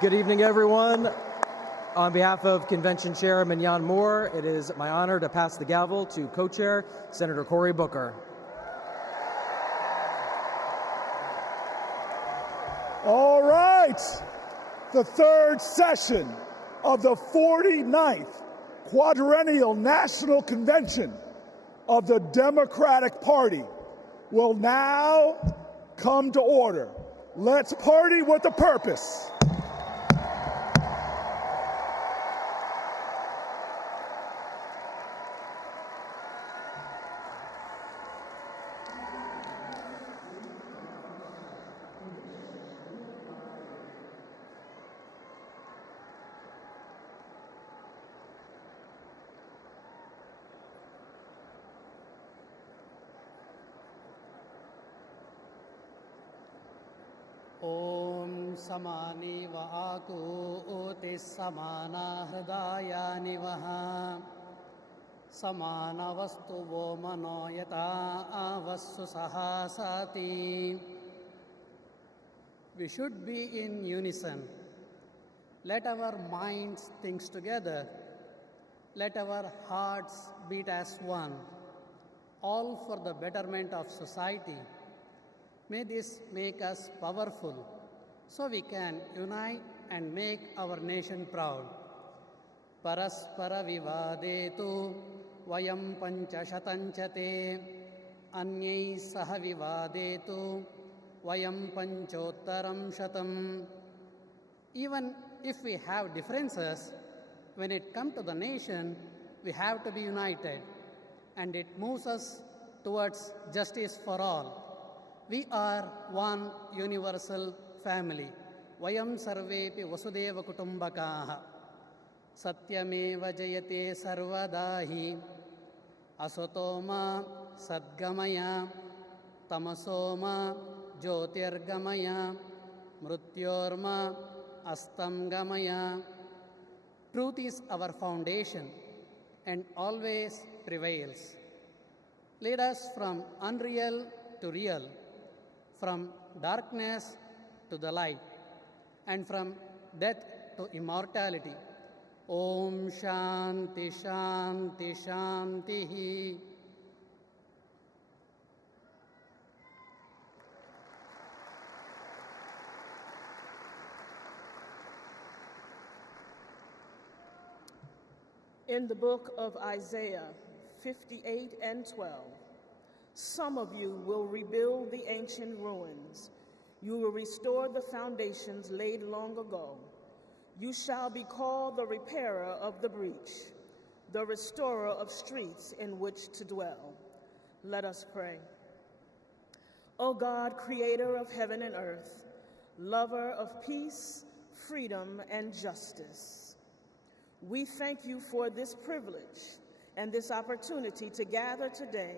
Good evening, everyone. On behalf of Convention Chairman Wes Moore, it is my honor to pass the gavel to co-chair Senator Cory Booker. All right, the third session of the 49th Quadrennial National Convention of the Democratic Party will now come to order. Let's party with a purpose. समानि व आकूति समाना हृदयानि वः समानवस्तु वो मनो यथा आवस्सु सहासाति. We should be in unison. Let our minds think together. Let our hearts beat as one, all for the betterment of society. May this make us powerful, so we can unite and make our nation proud. Paraspara vivadetu vayam panchashatanchate anyai saha vivadetu vayam panchottaram shatam. Even if we have differences, when it comes to the nation, we have to be united, and it moves us towards justice for all. We are one universal family. Vayam sarvepi vasudeva kutumbakaha. Satyameva jayate sarvadahi. Asotoma sadgamaya. Tamasoma jyotirgamaya. Mrutyorma astamgamaya. Truth is our foundation and always prevails. Lead us from unreal to real, from darkness to the light, and from death to immortality. Om Shanti Shanti Shanti. In the book of Isaiah 58 and 12, some of you will rebuild the ancient ruins. You will restore the foundations laid long ago. You shall be called the repairer of the breach, the restorer of streets in which to dwell. Let us pray. O God, creator of heaven and earth, lover of peace, freedom, and justice, we thank you for this privilege and this opportunity to gather today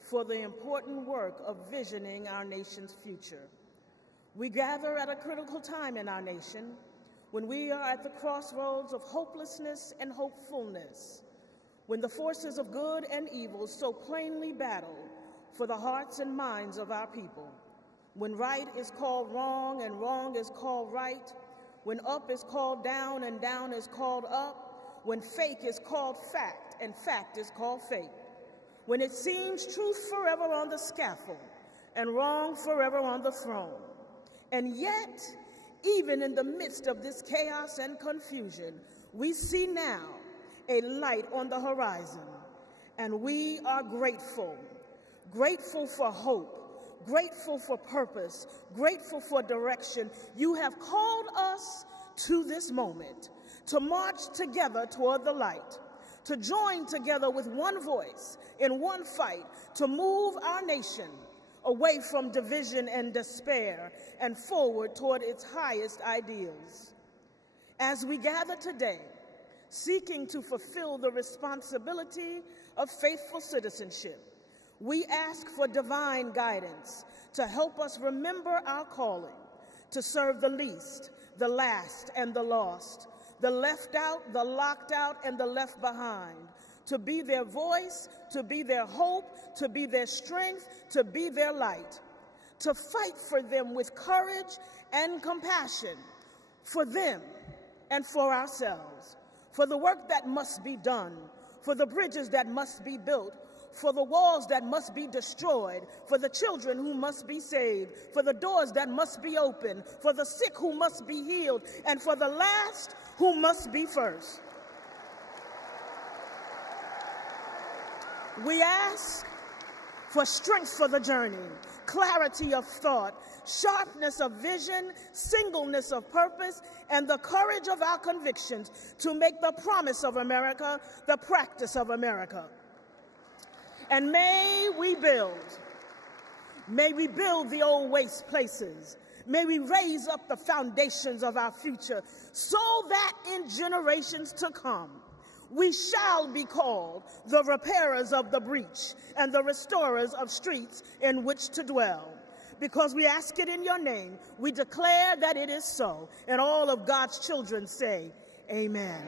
for the important work of visioning our nation's future. We gather at a critical time in our nation when we are at the crossroads of hopelessness and hopefulness, when the forces of good and evil so plainly battle for the hearts and minds of our people, when right is called wrong and wrong is called right, when up is called down and down is called up, when fake is called fact and fact is called fake, when it seems truth forever on the scaffold and wrong forever on the throne. And yet, even in the midst of this chaos and confusion, we see now a light on the horizon, and we are grateful. Grateful for hope, grateful for purpose, grateful for direction. You have called us to this moment, to march together toward the light, to join together with one voice in one fight to move our nation away from division and despair and forward toward its highest ideals. As we gather today, seeking to fulfill the responsibility of faithful citizenship, we ask for divine guidance to help us remember our calling, to serve the least, the last, and the lost, the left out, the locked out, and the left behind, to be their voice, to be their hope, to be their strength, to be their light, to fight for them with courage and compassion, for them and for ourselves, for the work that must be done, for the bridges that must be built, for the walls that must be destroyed, for the children who must be saved, for the doors that must be opened, for the sick who must be healed, and for the last who must be first. We ask for strength for the journey, clarity of thought, sharpness of vision, singleness of purpose, and the courage of our convictions to make the promise of America the practice of America. And may we build the old waste places. May we raise up the foundations of our future so that in generations to come, we shall be called the repairers of the breach and the restorers of streets in which to dwell. Because we ask it in your name, we declare that it is so. And all of God's children say, amen.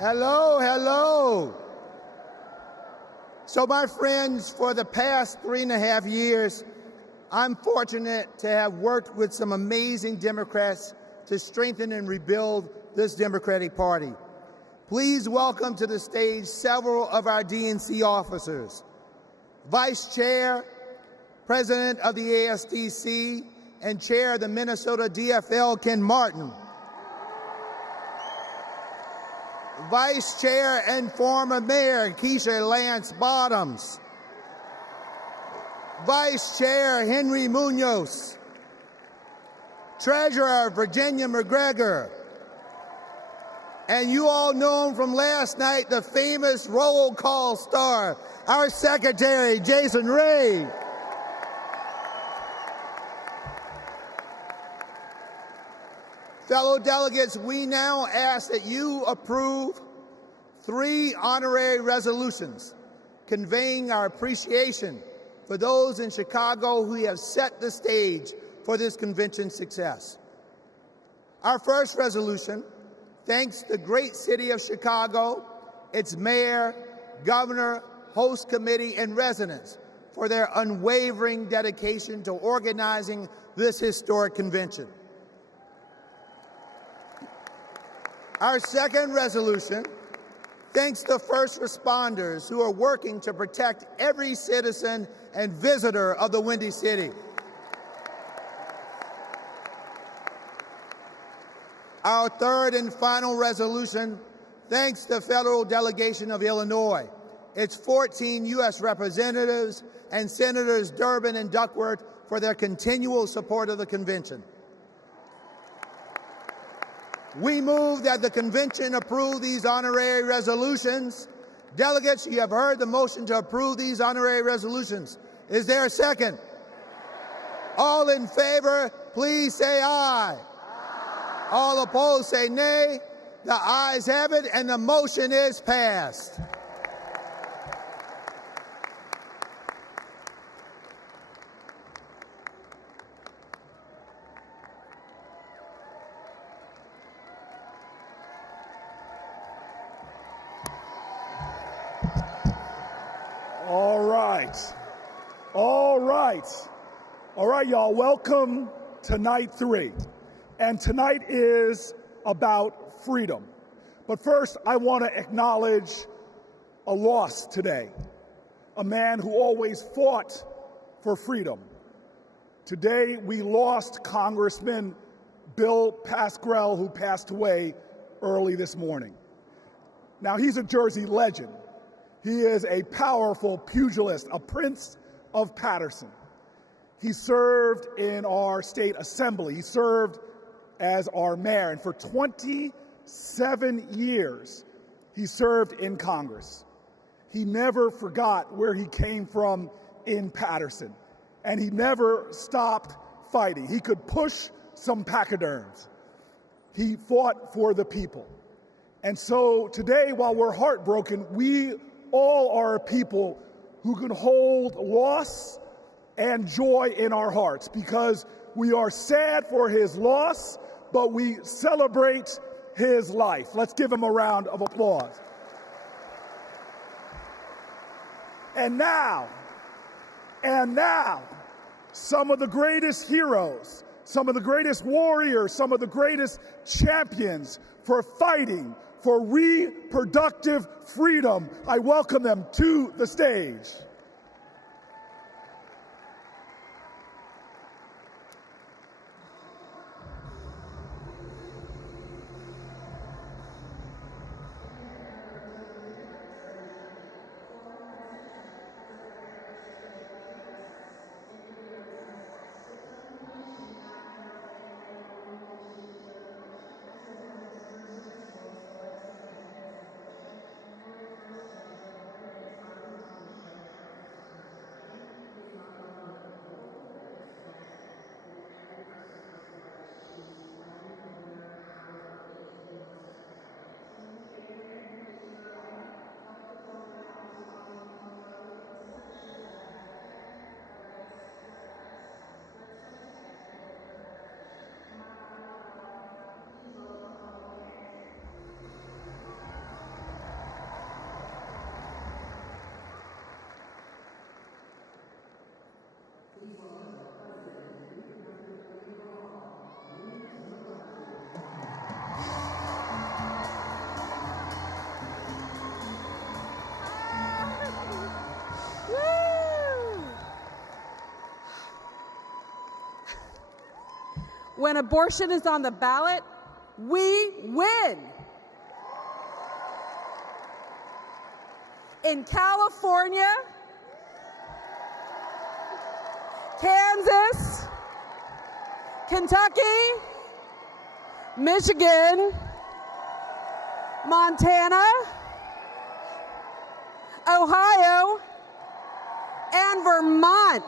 Hello, hello. So my friends, for the past 3.5 years, I'm fortunate to have worked with some amazing Democrats to strengthen and rebuild this Democratic Party. Please welcome to the stage several of our DNC officers. Vice Chair, President of the ASDC, and Chair of the Minnesota DFL, Ken Martin. Vice Chair and former Mayor Keisha Lance Bottoms. Vice Chair Henry Munoz. Treasurer Virginia McGregor. And you all know him from last night, the famous roll call star, our Secretary, Jason Ray. Fellow delegates, we now ask that you approve 3 honorary resolutions conveying our appreciation for those in Chicago who have set the stage for this convention's success. Our first resolution thanks the great city of Chicago, its mayor, governor, host committee, and residents for their unwavering dedication to organizing this historic convention. Our second resolution thanks the first responders who are working to protect every citizen and visitor of the Windy City. Our third and final resolution thanks the federal delegation of Illinois, its 14 U.S. representatives, and Senators Durbin and Duckworth for their continual support of the convention. We move that the convention approve these honorary resolutions. Delegates, you have heard the motion to approve these honorary resolutions. Is there a second? All in favor, please say aye. All opposed, say nay. The ayes have it, and the motion is passed. All right, y'all, welcome to night 3. And tonight is about freedom. But first, I want to acknowledge a loss today. A man who always fought for freedom. Today, we lost Congressman Bill Pascrell, who passed away early this morning. Now, he's a Jersey legend. He is a powerful pugilist, a Prince of Paterson. He served in our state assembly. He served as our mayor. And for 27 years, he served in Congress. He never forgot where he came from in Paterson. And he never stopped fighting. He could push some pachyderms. He fought for the people. And so today, while we're heartbroken, we all are a people who can hold loss and joy in our hearts, because we are sad for his loss, but we celebrate his life. Let's give him a round of applause. And now, some of the greatest heroes, some of the greatest warriors, some of the greatest champions for fighting for reproductive freedom. I welcome them to the stage. When abortion is on the ballot, we win. In California, Kansas, Kentucky, Michigan, Montana, Ohio, and Vermont.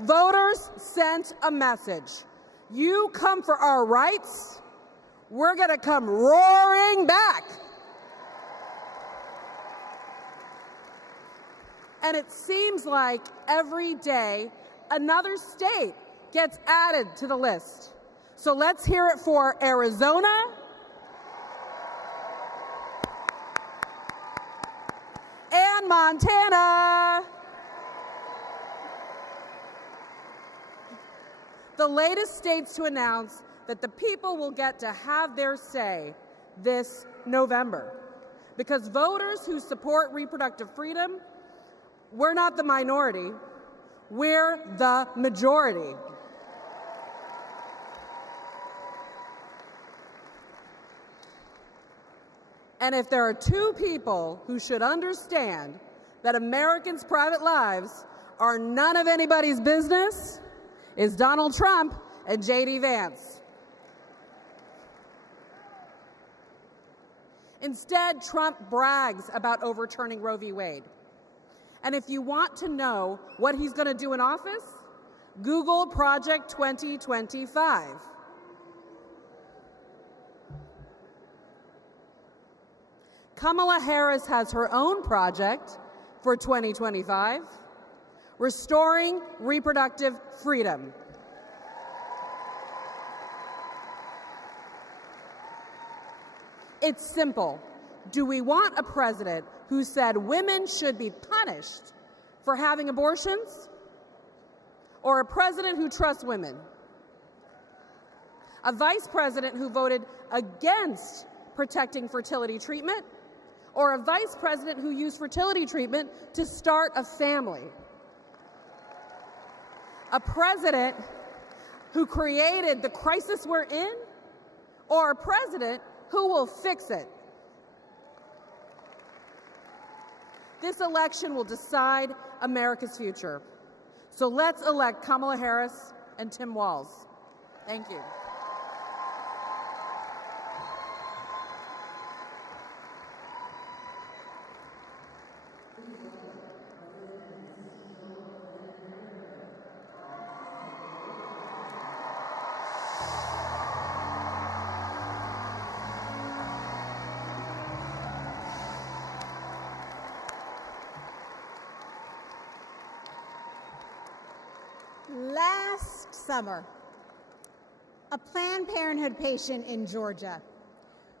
Voters sent a message. You come for our rights, we're going to come roaring back. And it seems like every day another state gets added to the list. So let's hear it for Arizona, and Montana. The latest states to announce that the people will get to have their say this November. Because voters who support reproductive freedom, we're not the minority, we're the majority. And if there are two people who should understand that Americans' private lives are none of anybody's business, it's Donald Trump and J.D. Vance. Instead, Trump brags about overturning Roe v. Wade. And if you want to know what he's going to do in office, Google Project 2025. Kamala Harris has her own project for 2025, restoring reproductive freedom. It's simple. Do we want a president who said women should be punished for having abortions, or a president who trusts women? A vice president who voted against protecting fertility treatment, or a vice president who used fertility treatment to start a family? A president who created the crisis we're in, or a president who will fix it? This election will decide America's future. So let's elect Kamala Harris and Tim Walz. Thank you. Last summer, a Planned Parenthood patient in Georgia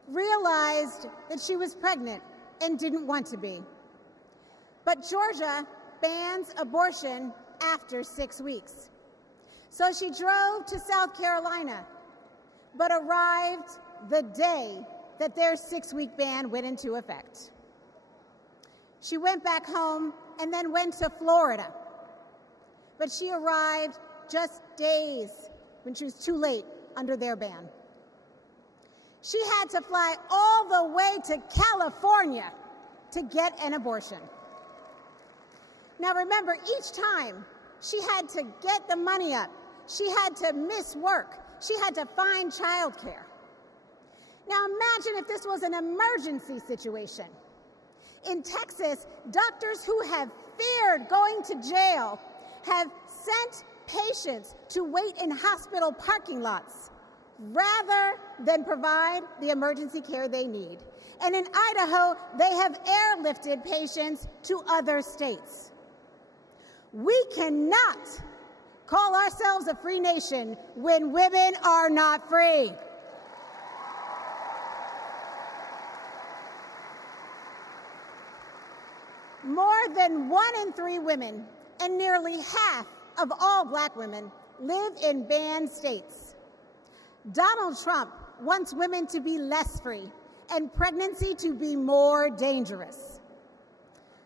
realized that she was pregnant and didn't want to be. But Georgia bans abortion after 6 weeks. So she drove to South Carolina, but arrived the day that their 6-week ban went into effect. She went back home and then went to Florida. But she arrived just days when she was too late under their ban. She had to fly all the way to California to get an abortion. Now remember, each time she had to get the money up, she had to miss work, she had to find childcare. Now imagine if this was an emergency situation. In Texas, doctors who have feared going to jail have sent patients to wait in hospital parking lots rather than provide the emergency care they need. And in Idaho, they have airlifted patients to other states. We cannot call ourselves a free nation when women are not free. More than 1 in 3 women and nearly half of all Black women live in banned states. Donald Trump wants women to be less free and pregnancy to be more dangerous.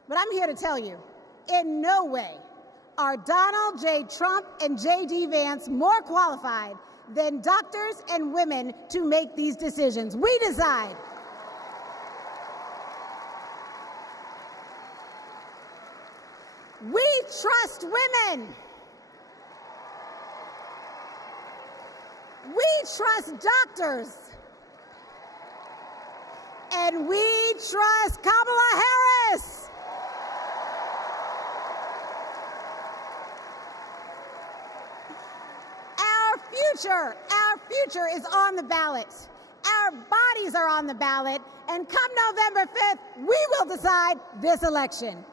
But I'm here to tell you, in no way are Donald J. Trump and J.D. Vance more qualified than doctors and women to make these decisions. We decide. We trust women. We trust doctors. And we trust Kamala Harris. Our future is on the ballot. Our bodies are on the ballot. And come November 5th, we will decide this election.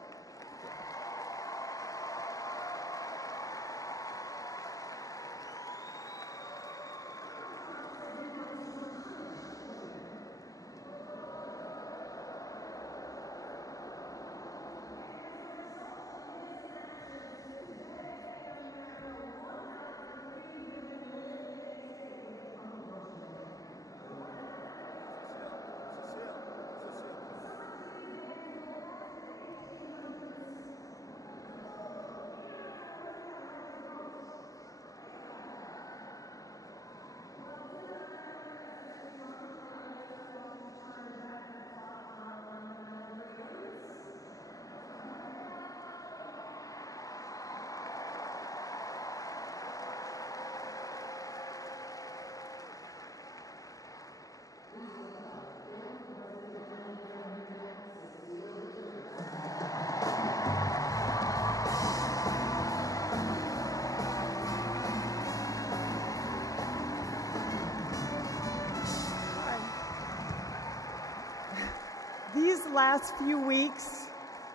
These last few weeks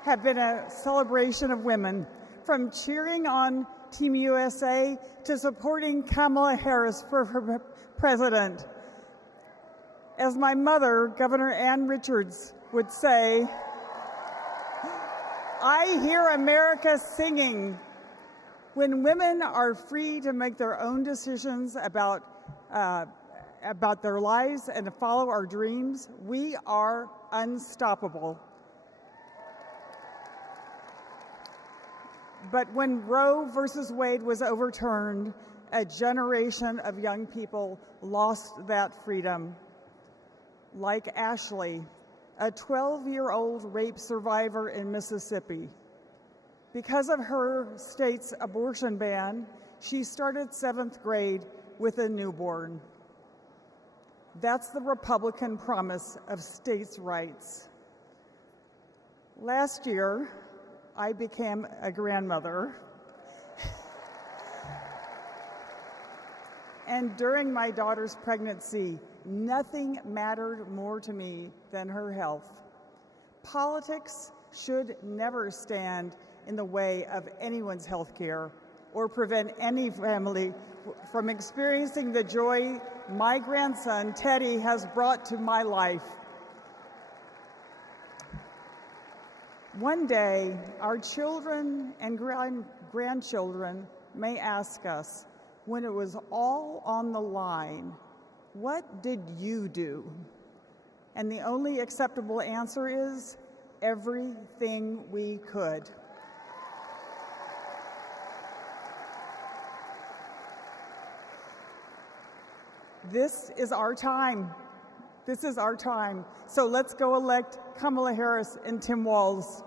have been a celebration of women, from cheering on Team USA to supporting Kamala Harris for president. As my mother, Governor Ann Richards, would say, I hear America singing. When women are free to make their own decisions about their lives and to follow our dreams, we are unstoppable. But when Roe versus Wade was overturned, a generation of young people lost that freedom. Like Ashley, a 12-year-old rape survivor in Mississippi. Because of her state's abortion ban, she started 7th grade with a newborn. That's the Republican promise of states' rights. Last year, I became a grandmother. And during my daughter's pregnancy, nothing mattered more to me than her health. Politics should never stand in the way of anyone's health care or prevent any family from experiencing the joy my grandson, Teddy, has brought to my life. One day, our children and grandchildren may ask us, when it was all on the line, what did you do? And the only acceptable answer is, everything we could. This is our time. This is our time. So let's go elect Kamala Harris and Tim Walz.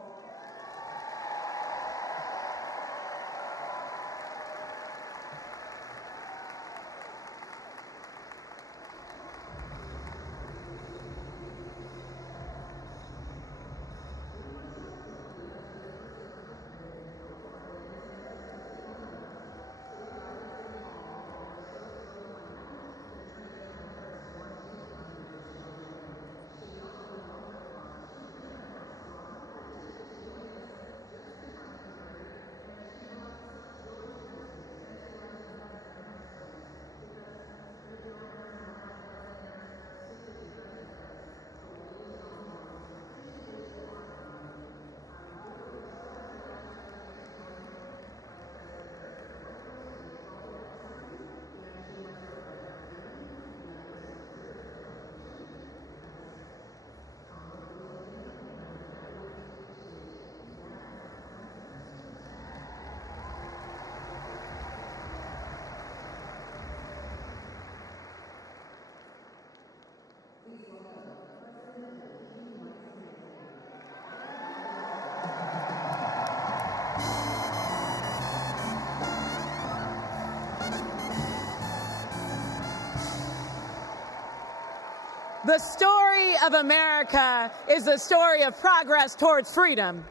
The story of America is the story of progress towards freedom.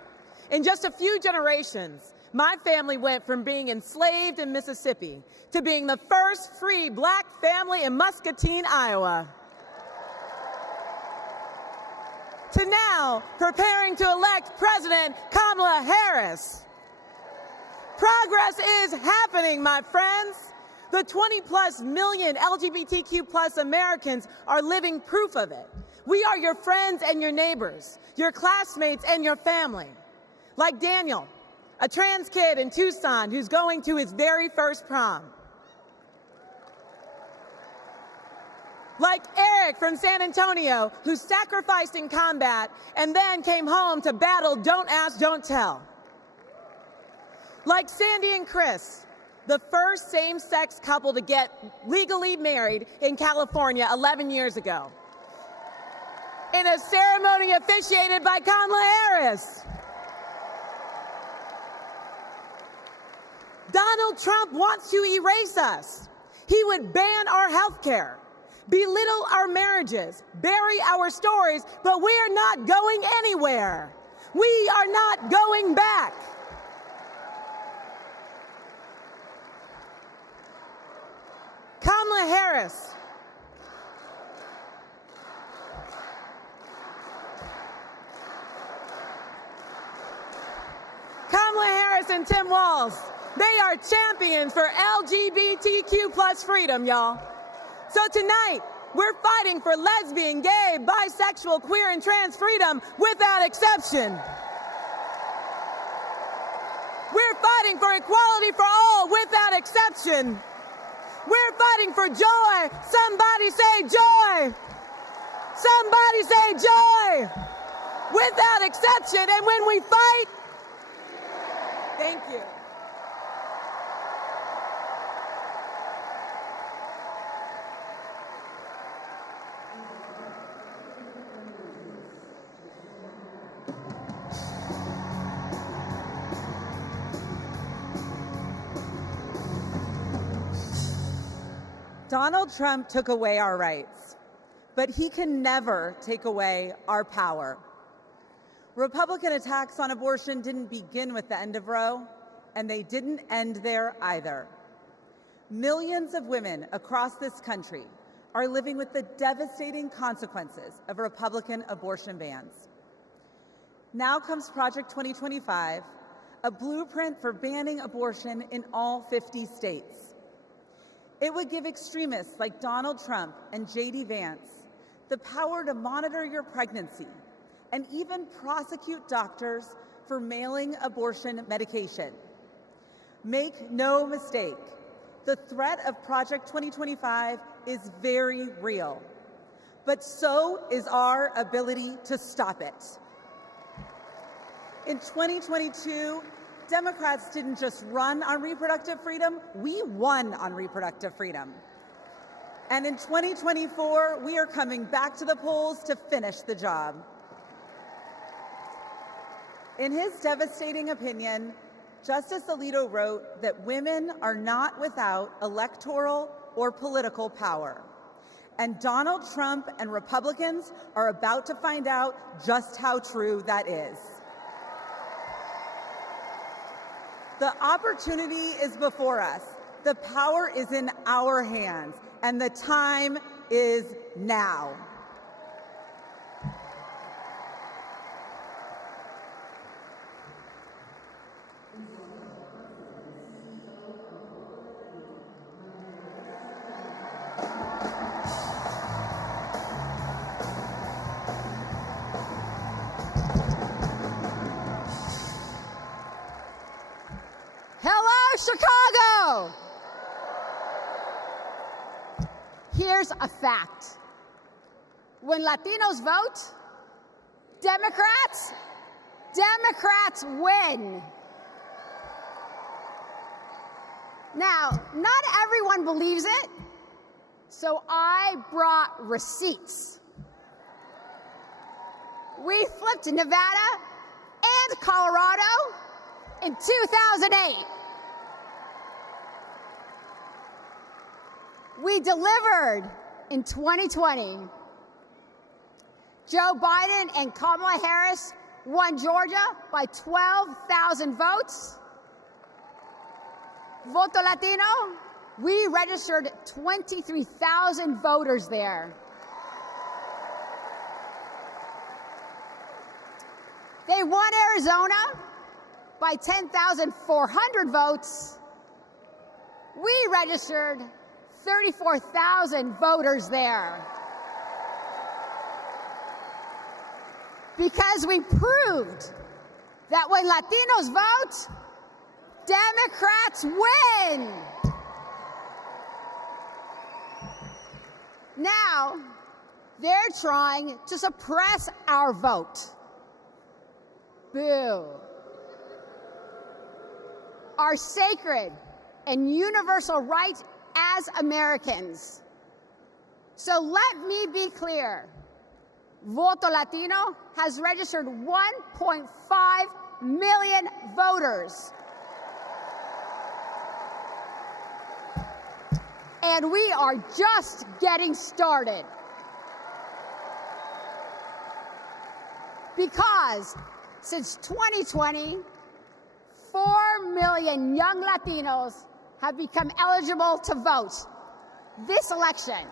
In just a few generations, my family went from being enslaved in Mississippi to being the first free black family in Muscatine, Iowa, to now preparing to elect President Kamala Harris. Progress is happening, my friends. The 20+ million LGBTQ+ Americans are living proof of it. We are your friends and your neighbors, your classmates and your family. Like Daniel, a trans kid in Tucson who's going to his very first prom. Like Eric from San Antonio, who sacrificed in combat and then came home to battle Don't Ask, Don't Tell. Like Sandy and Chris, the first same-sex couple to get legally married in California 11 years ago, in a ceremony officiated by Kamala Harris. Donald Trump wants to erase us. He would ban our health care, belittle our marriages, bury our stories, but we are not going anywhere. We are not going back. Kamala Harris. Kamala Harris and Tim Walz, they are champions for LGBTQ+ freedom, y'all. So tonight, we're fighting for lesbian, gay, bisexual, queer, and trans freedom without exception. We're fighting for equality for all without exception. We're fighting for joy. Somebody say joy. Somebody say joy. Without exception. And when we fight, thank you. Donald Trump took away our rights, but he can never take away our power. Republican attacks on abortion didn't begin with the end of Roe, and they didn't end there either. Millions of women across this country are living with the devastating consequences of Republican abortion bans. Now comes Project 2025, a blueprint for banning abortion in all 50 states. It would give extremists like Donald Trump and J.D. Vance the power to monitor your pregnancy and even prosecute doctors for mailing abortion medication. Make no mistake, the threat of Project 2025 is very real, but so is our ability to stop it. In 2022, Democrats didn't just run on reproductive freedom, we won on reproductive freedom. And in 2024, we are coming back to the polls to finish the job. In his devastating opinion, Justice Alito wrote that women are not without electoral or political power. And Donald Trump and Republicans are about to find out just how true that is. The opportunity is before us. The power is in our hands, and the time is now. Chicago! Here's a fact. When Latinos vote, Democrats win. Now, not everyone believes it, so I brought receipts. We flipped Nevada and Colorado in 2008. We delivered in 2020, Joe Biden and Kamala Harris won Georgia by 12,000 votes. Voto Latino, we registered 23,000 voters there. They won Arizona by 10,400 votes. We registered 34,000 voters there. Because we proved that when Latinos vote, Democrats win. Now, they're trying to suppress our vote. Boo. Our sacred and universal right as Americans. So let me be clear. Voto Latino has registered 1.5 million voters. And we are just getting started. Because since 2020, 4 million young Latinos have become eligible to vote this election.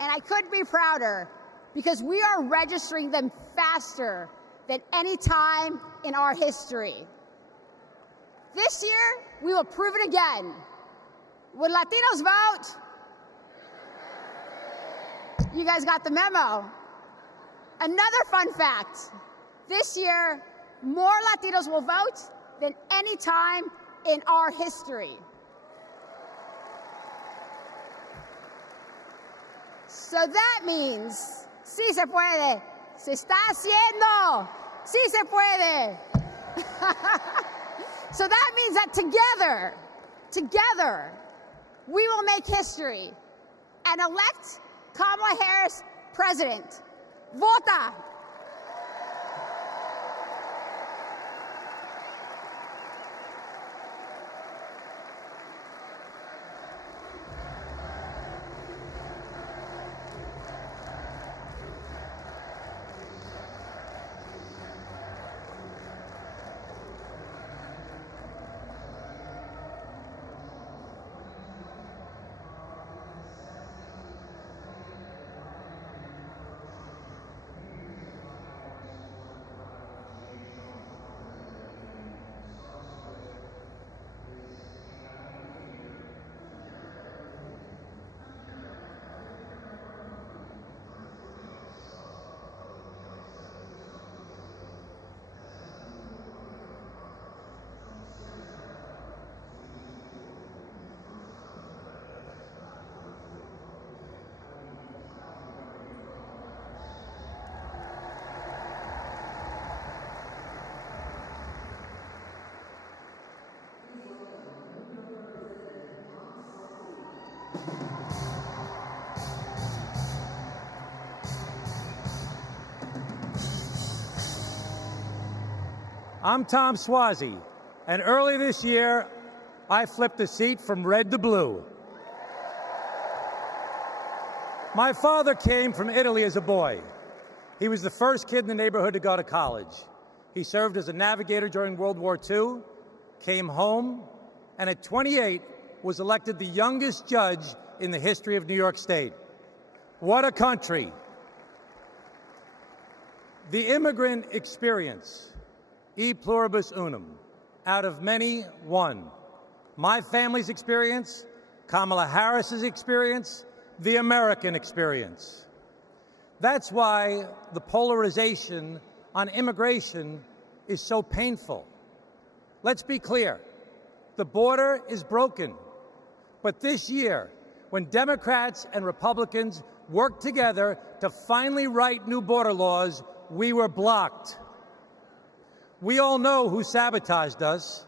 And I couldn't be prouder because we are registering them faster than any time in our history. This year, we will prove it again. Would Latinos vote? You guys got the memo. Another fun fact, this year, more Latinos will vote than any time in our history. So that means, sí se puede, se está haciendo, sí se puede. So that means that together, we will make history and elect Kamala Harris president. Vota! I'm Tom Suozzi, and early this year, I flipped the seat from red to blue. My father came from Italy as a boy. He was the first kid in the neighborhood to go to college. He served as a navigator during World War II, came home, and at 28 was elected the youngest judge in the history of New York State. What a country. The immigrant experience, e pluribus unum, out of many, one. My family's experience, Kamala Harris's experience, the American experience. That's why the polarization on immigration is so painful. Let's be clear, the border is broken. But this year, when Democrats and Republicans worked together to finally write new border laws, we were blocked. We all know who sabotaged us.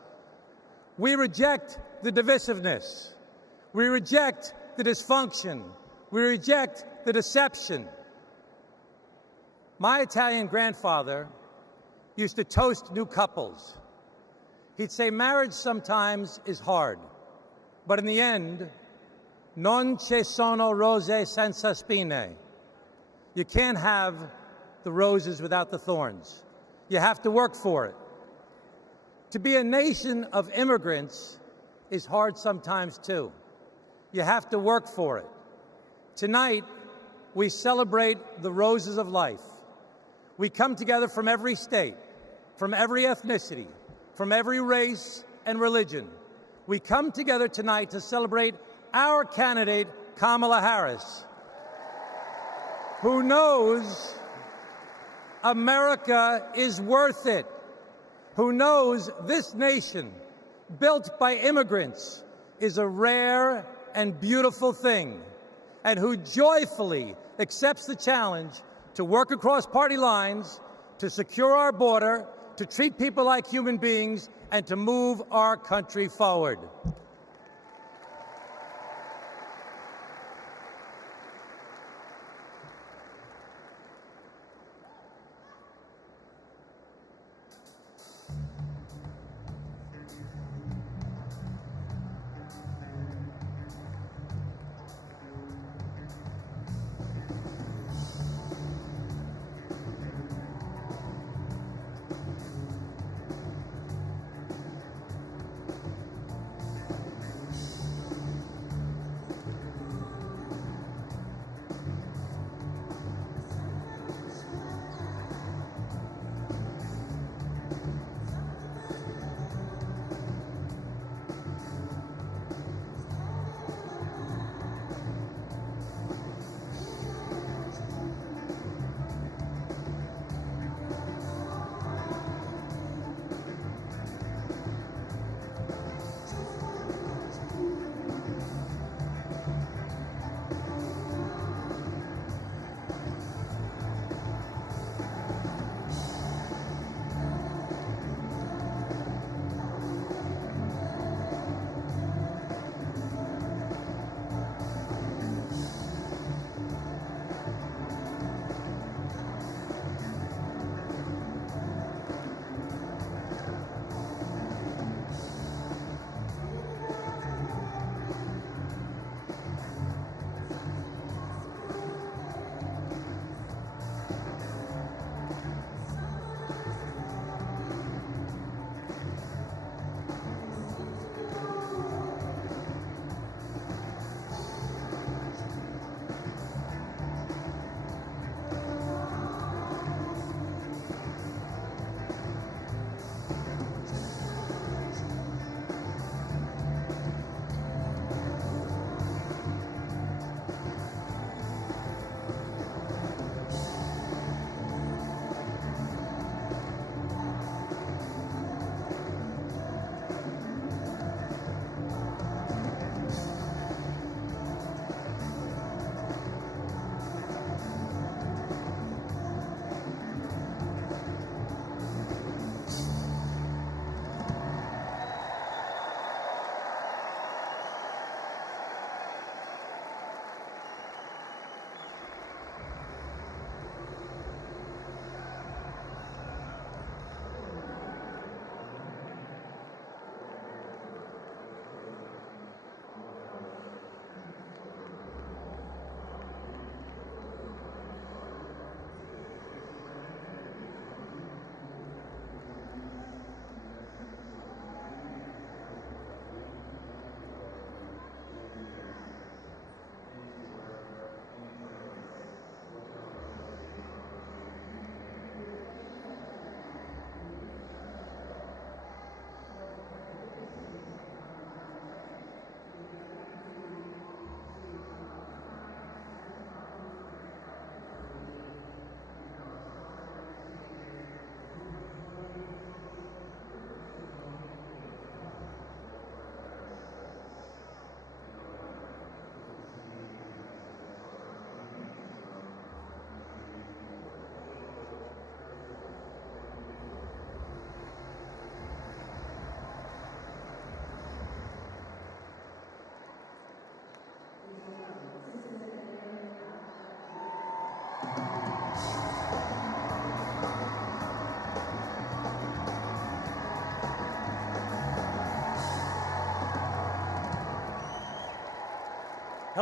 We reject the divisiveness. We reject the dysfunction. We reject the deception. My Italian grandfather used to toast new couples. He'd say marriage sometimes is hard, but in the end, Non ci sono rose senza spine. You can't have the roses without the thorns. You have to work for it. To be a nation of immigrants is hard sometimes too. You have to work for it. Tonight, we celebrate the roses of life. We come together from every state, from every ethnicity, from every race and religion. We come together tonight to celebrate our candidate, Kamala Harris, who knows America is worth it, who knows this nation, built by immigrants, is a rare and beautiful thing, and who joyfully accepts the challenge to work across party lines, to secure our border, to treat people like human beings, and to move our country forward.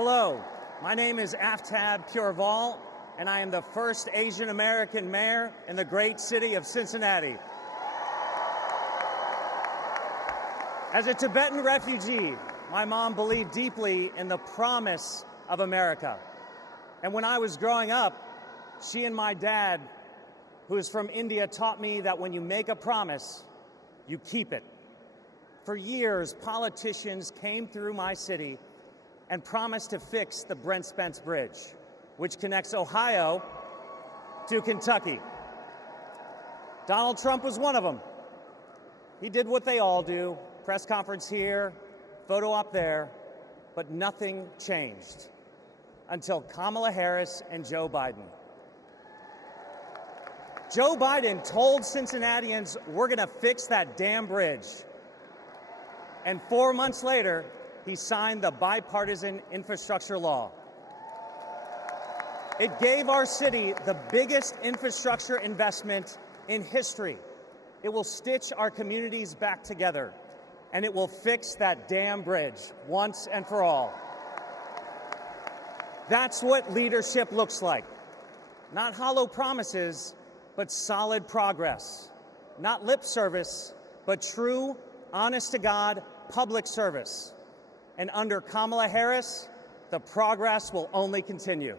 Hello, my name is Aftab Pureval, and I am the first Asian American mayor in the great city of Cincinnati. As a Tibetan refugee, my mom believed deeply in the promise of America. And when I was growing up, she and my dad, who is from India, taught me that when you make a promise, you keep it. For years, politicians came through my city and promised to fix the Brent Spence Bridge, which connects Ohio to Kentucky. Donald Trump was one of them. He did what they all do, press conference here, photo op there, but nothing changed until Kamala Harris and Joe Biden. Joe Biden told Cincinnatians, we're going to fix that damn bridge. And 4 months later, he signed the bipartisan infrastructure law. It gave our city the biggest infrastructure investment in history. It will stitch our communities back together, and it will fix that damn bridge once and for all. That's what leadership looks like. Not hollow promises, but solid progress. Not lip service, but true, honest-to-God public service. And under Kamala Harris, the progress will only continue.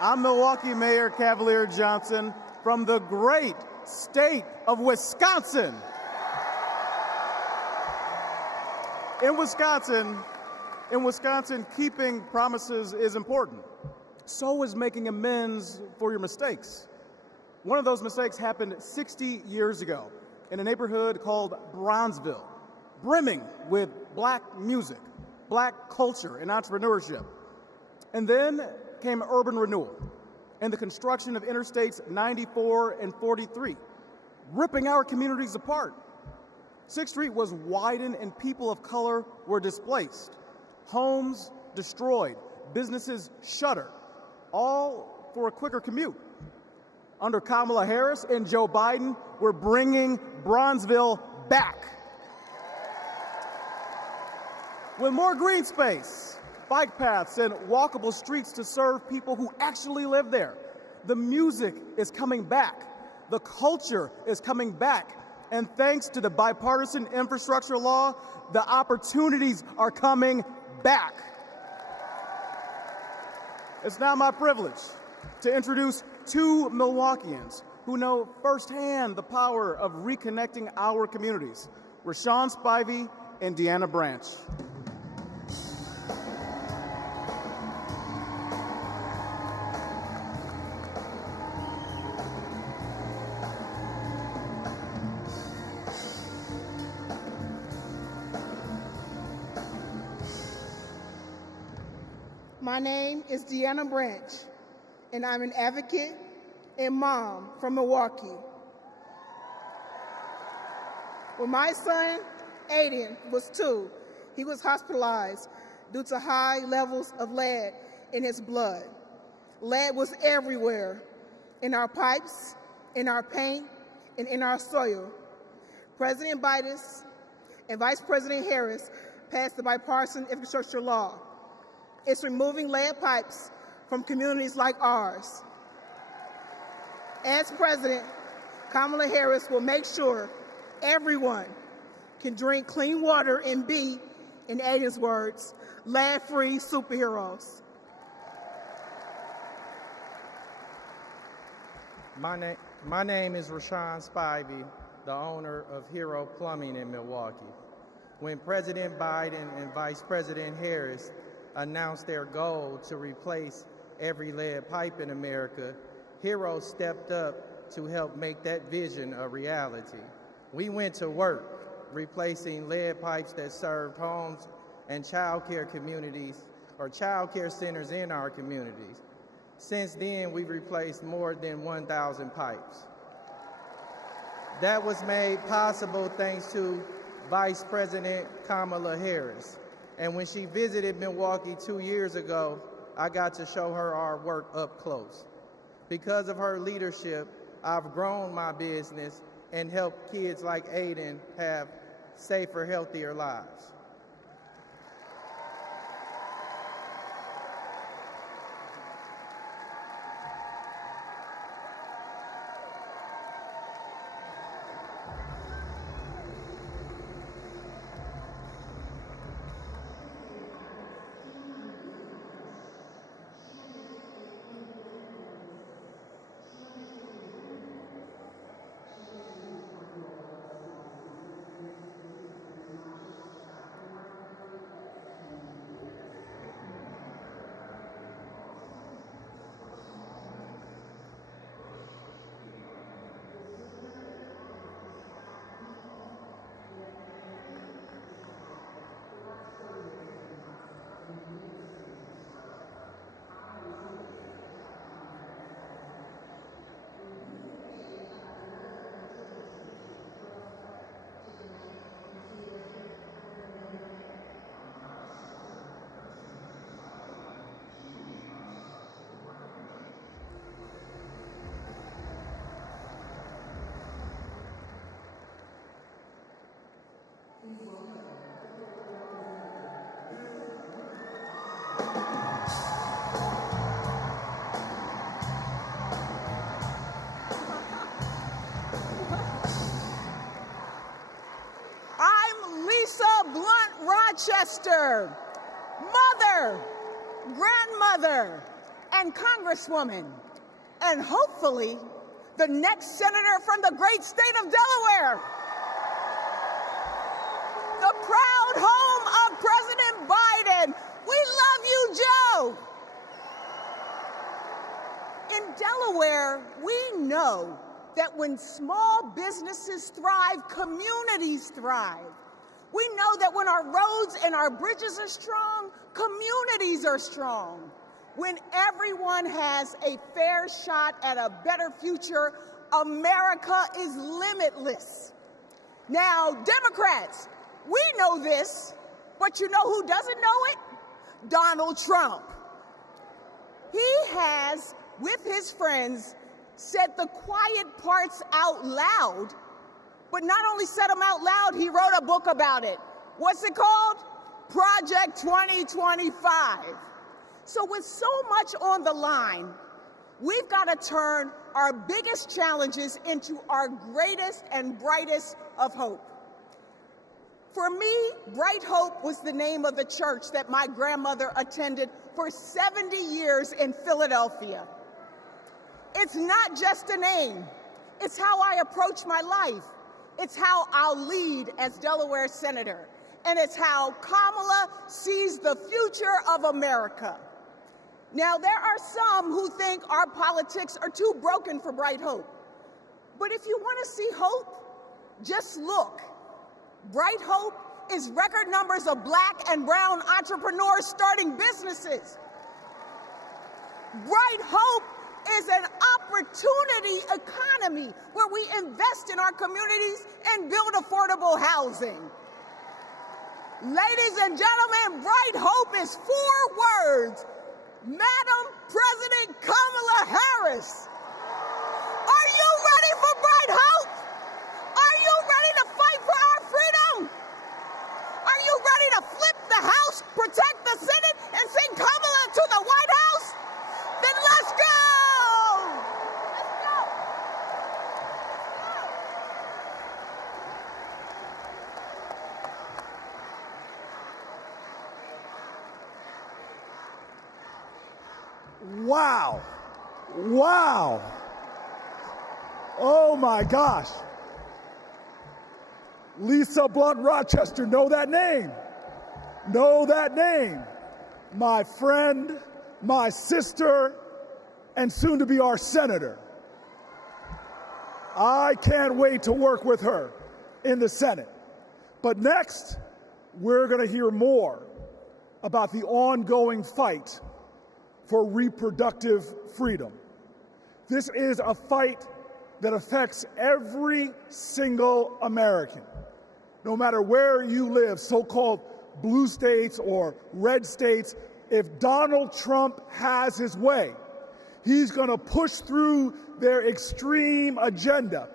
I'm Milwaukee Mayor Cavalier Johnson from the great state of Wisconsin. In Wisconsin, keeping promises is important. So is making amends for your mistakes. One of those mistakes happened 60 years ago in a neighborhood called Bronzeville, brimming with black music, black culture, and entrepreneurship. And then came urban renewal and the construction of Interstates 94 and 43, ripping our communities apart. 6th Street was widened and people of color were displaced. Homes destroyed, businesses shuttered, all for a quicker commute. Under Kamala Harris and Joe Biden, we're bringing Bronzeville back. With more green space, bike paths, and walkable streets to serve people who actually live there. The music is coming back. The culture is coming back. And thanks to the bipartisan infrastructure law, the opportunities are coming back. It's now my privilege to introduce two Milwaukeeans who know firsthand the power of reconnecting our communities, Rashawn Spivey and Deanna Branch. My name is Deanna Branch, and I'm an advocate and mom from Milwaukee. When my son, Aiden, was 2, he was hospitalized due to high levels of lead in his blood. Lead was everywhere, in our pipes, in our paint, and in our soil. President Biden and Vice President Harris passed the bipartisan infrastructure law. It's removing lead pipes from communities like ours. As president, Kamala Harris will make sure everyone can drink clean water and be, in Aiden's words, lead-free superheroes. My name is Rashawn Spivey, the owner of Hero Plumbing in Milwaukee. When President Biden and Vice President Harris announced their goal to replace every lead pipe in America, Hero stepped up to help make that vision a reality. We went to work replacing lead pipes that served homes and child care communities or child care centers in our communities. Since then, we've replaced more than 1,000 pipes. That was made possible thanks to Vice President Kamala Harris. And when she visited Milwaukee 2 years ago, I got to show her our work up close. Because of her leadership, I've grown my business and helped kids like Aiden have safer, healthier lives. Rochester, mother, grandmother, and congresswoman, and hopefully the next senator from the great state of Delaware. The proud home of President Biden. We love you, Joe. In Delaware, we know that when small businesses thrive, communities thrive. We know that when our roads and our bridges are strong, communities are strong. When everyone has a fair shot at a better future, America is limitless. Now, Democrats, we know this, but you know who doesn't know it? Donald Trump. He has, with his friends, said the quiet parts out loud, but not only said them out loud, he wrote a book about it. What's it called? Project 2025. So with so much on the line, we've got to turn our biggest challenges into our greatest and brightest of hope. For me, Bright Hope was the name of the church that my grandmother attended for 70 years in Philadelphia. It's not just a name. It's how I approach my life. It's how I'll lead as Delaware Senator. And it's how Kamala sees the future of America. Now, there are some who think our politics are too broken for Bright Hope. But if you want to see hope, just look. Bright Hope is record numbers of Black and brown entrepreneurs starting businesses. Bright Hope is an opportunity economy where we invest in our communities and build affordable housing. Ladies and gentlemen, Bright Hope is 4 words. Madam President Kamala Harris. Are you ready for Bright Hope? Are you ready to fight for our freedom? Are you ready to flip the House, protect the Senate, and send Kamala to the White House? Then let's go! Wow. Wow. Oh my gosh. Lisa Blunt Rochester, know that name. Know that name. My friend, my sister, and soon to be our senator. I can't wait to work with her in the Senate. But next, we're going to hear more about the ongoing fight for reproductive freedom. This is a fight that affects every single American, no matter where you live, so-called blue states or red states. If Donald Trump has his way, He's going to push through their extreme agenda.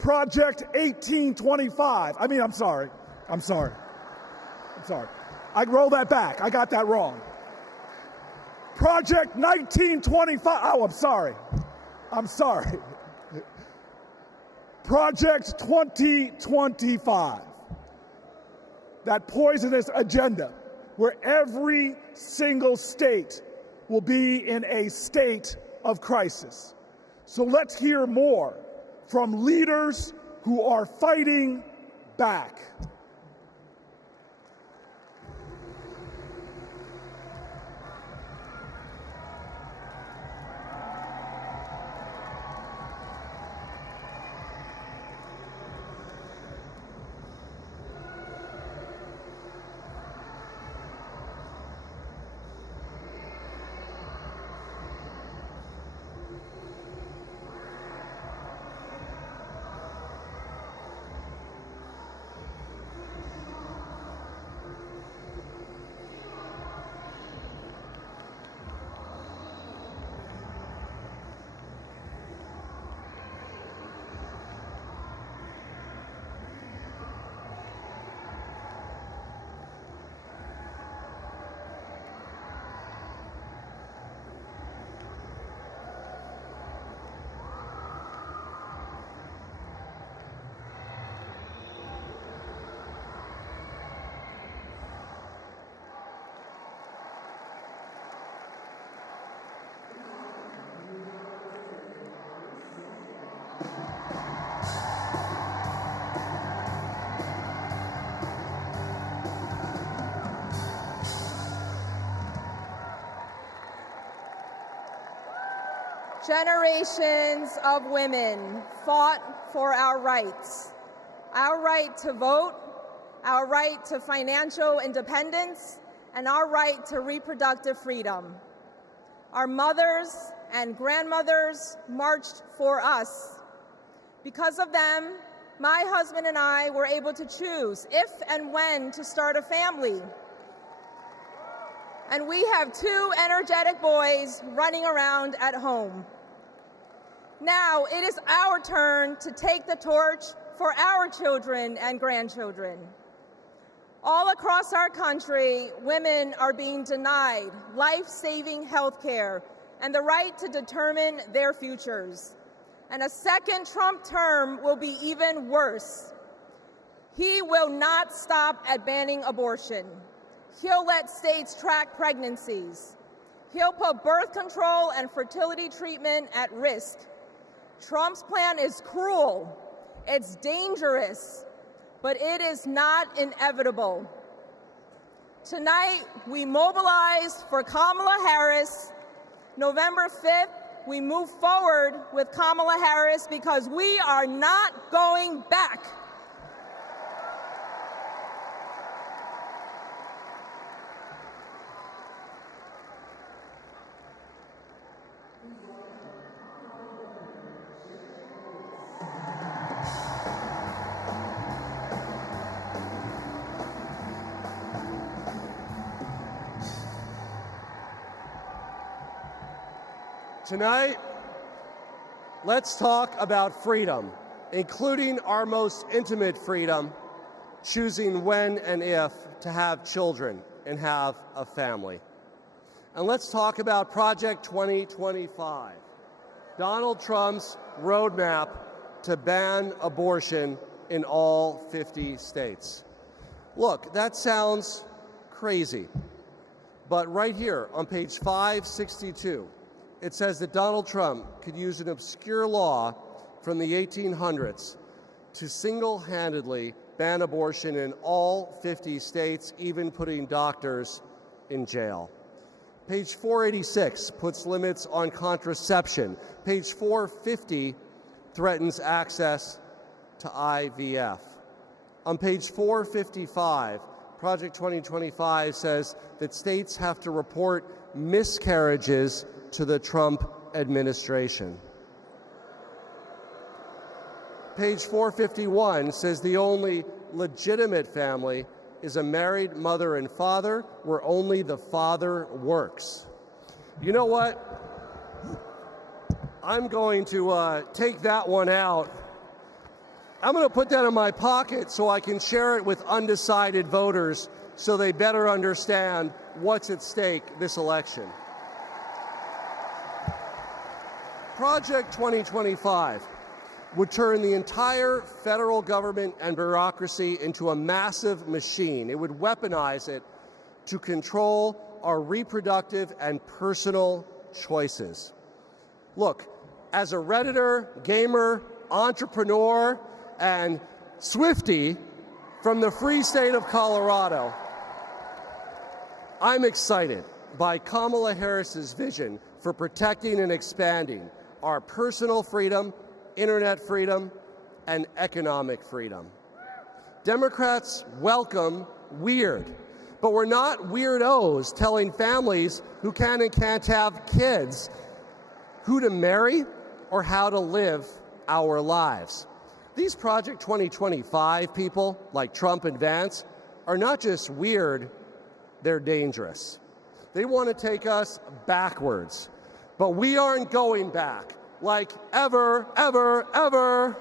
Project 1825. I'm sorry. I roll that back. I got that wrong. Project 1925. Oh, I'm sorry. Project 2025. That poisonous agenda where every single state will be in a state of crisis. So let's hear more from leaders who are fighting back. Generations of women fought for our rights, our right to vote, our right to financial independence, and our right to reproductive freedom. Our mothers and grandmothers marched for us. Because of them, my husband and I were able to choose if and when to start a family. And we have 2 energetic boys running around at home. Now it is our turn to take the torch for our children and grandchildren. All across our country, women are being denied life-saving health care and the right to determine their futures. And a second Trump term will be even worse. He will not stop at banning abortion. He'll let states track pregnancies. He'll put birth control and fertility treatment at risk. Trump's plan is cruel, it's dangerous, but it is not inevitable. Tonight, we mobilize for Kamala Harris. November 5th, we move forward with Kamala Harris because we are not going back. Tonight, let's talk about freedom, including our most intimate freedom, choosing when and if to have children and have a family. And let's talk about Project 2025, Donald Trump's roadmap to ban abortion in all 50 states. Look, that sounds crazy, but right here on page 562, it says that Donald Trump could use an obscure law from the 1800s to single-handedly ban abortion in all 50 states, even putting doctors in jail. Page 486 puts limits on contraception. Page 450 threatens access to IVF. On page 455, Project 2025 says that states have to report miscarriages to the Trump administration. Page 451 says the only legitimate family is a married mother and father where only the father works. You know what? I'm going to take that one out. I'm going to put that in my pocket so I can share it with undecided voters so they better understand what's at stake this election. Project 2025 would turn the entire federal government and bureaucracy into a massive machine. It would weaponize it to control our reproductive and personal choices. Look, as a Redditor, gamer, entrepreneur, and Swiftie from the free state of Colorado, I'm excited by Kamala Harris's vision for protecting and expanding our personal freedom, internet freedom, and economic freedom. Democrats welcome weird, but we're not weirdos telling families who can and can't have kids who to marry or how to live our lives. These Project 2025 people, like Trump and Vance, are not just weird, they're dangerous. They want to take us backwards, but we aren't going back, like ever, ever, ever.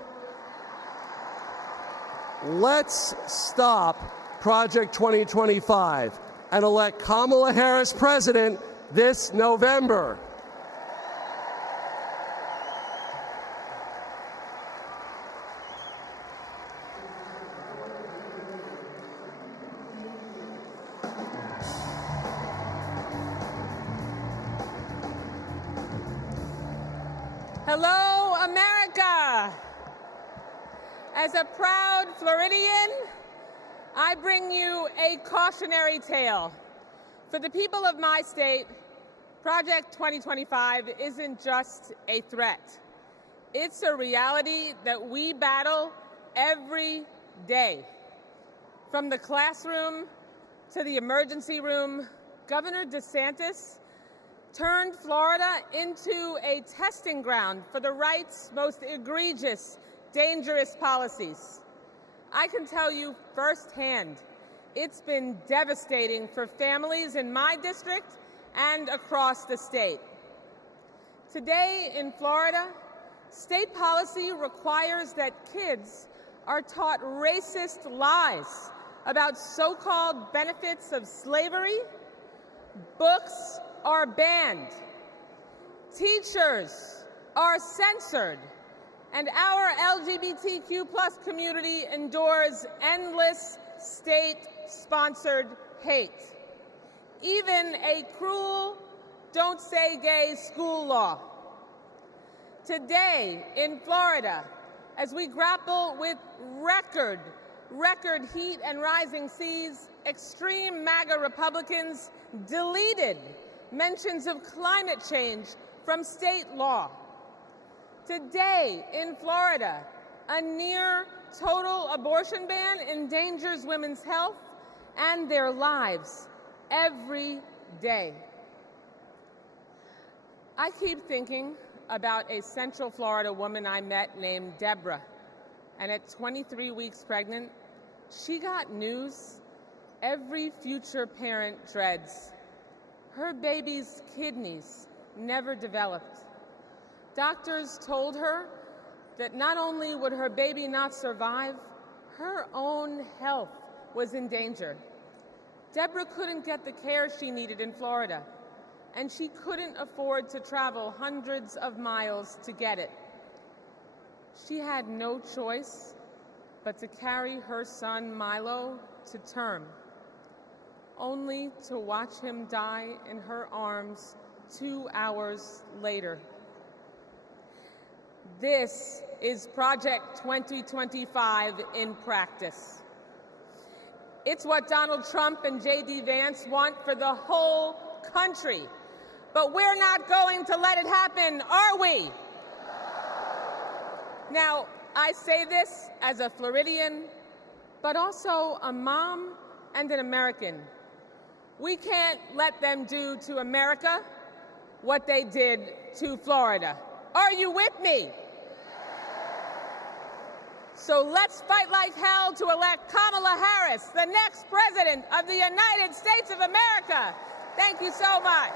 Let's stop Project 2025 and elect Kamala Harris president this November. Hello, America! As a proud Floridian, I bring you a cautionary tale. For the people of my state, Project 2025 isn't just a threat. It's a reality that we battle every day. From the classroom to the emergency room, Governor DeSantis turned Florida into a testing ground for the right's most egregious, dangerous policies. I can tell you firsthand, it's been devastating for families in my district and across the state. Today in Florida, state policy requires that kids are taught racist lies about so-called benefits of slavery. Books are banned. Teachers are censored. And our LGBTQ plus community endures endless state-sponsored hate. Even a cruel "don't say gay" school law. Today in Florida, as we grapple with record heat and rising seas, extreme MAGA Republicans deleted mentions of climate change from state law. Today in Florida, a near total abortion ban endangers women's health and their lives every day. I keep thinking about a Central Florida woman I met named Deborah, and at 23 weeks pregnant, she got news every future parent dreads. Her baby's kidneys never developed. Doctors told her that not only would her baby not survive, her own health was in danger. Deborah couldn't get the care she needed in Florida, and she couldn't afford to travel hundreds of miles to get it. She had no choice but to carry her son Milo to term, only to watch him die in her arms 2 hours later. This is Project 2025 in practice. It's what Donald Trump and J.D. Vance want for the whole country. But we're not going to let it happen, are we? Now, I say this as a Floridian, but also a mom and an American. We can't let them do to America what they did to Florida. Are you with me? So let's fight like hell to elect Kamala Harris, the next president of the United States of America. Thank you so much.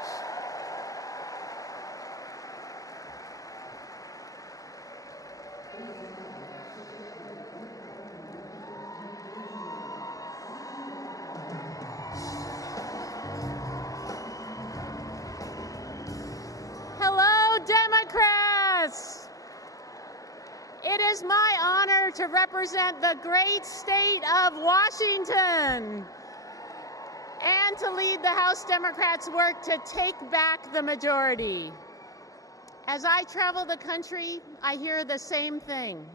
It is my honor to represent the great state of Washington and to lead the House Democrats' work to take back the majority. As I travel the country, I hear the same thing.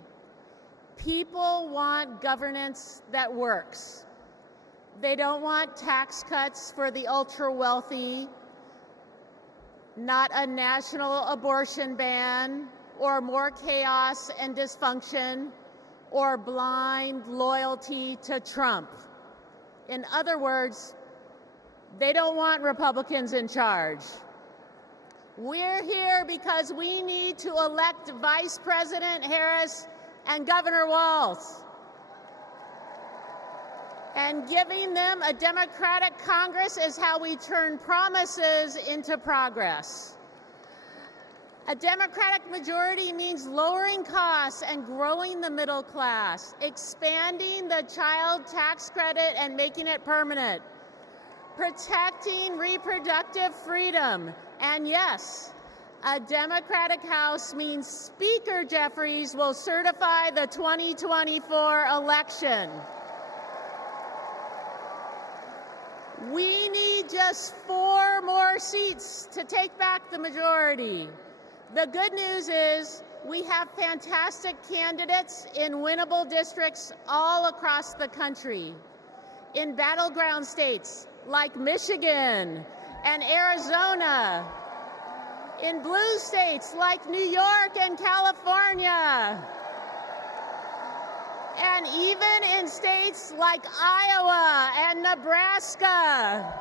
People want governance that works. They don't want tax cuts for the ultra-wealthy, not a national abortion ban, or more chaos and dysfunction, or blind loyalty to Trump. In other words, they don't want Republicans in charge. We're here because we need to elect Vice President Harris and Governor Walz. And giving them a Democratic Congress is how we turn promises into progress. A Democratic majority means lowering costs and growing the middle class, expanding the child tax credit and making it permanent, protecting reproductive freedom, and yes, a Democratic House means Speaker Jeffries will certify the 2024 election. We need just 4 more seats to take back the majority. The good news is we have fantastic candidates in winnable districts all across the country. In battleground states like Michigan and Arizona, in blue states like New York and California, and even in states like Iowa and Nebraska.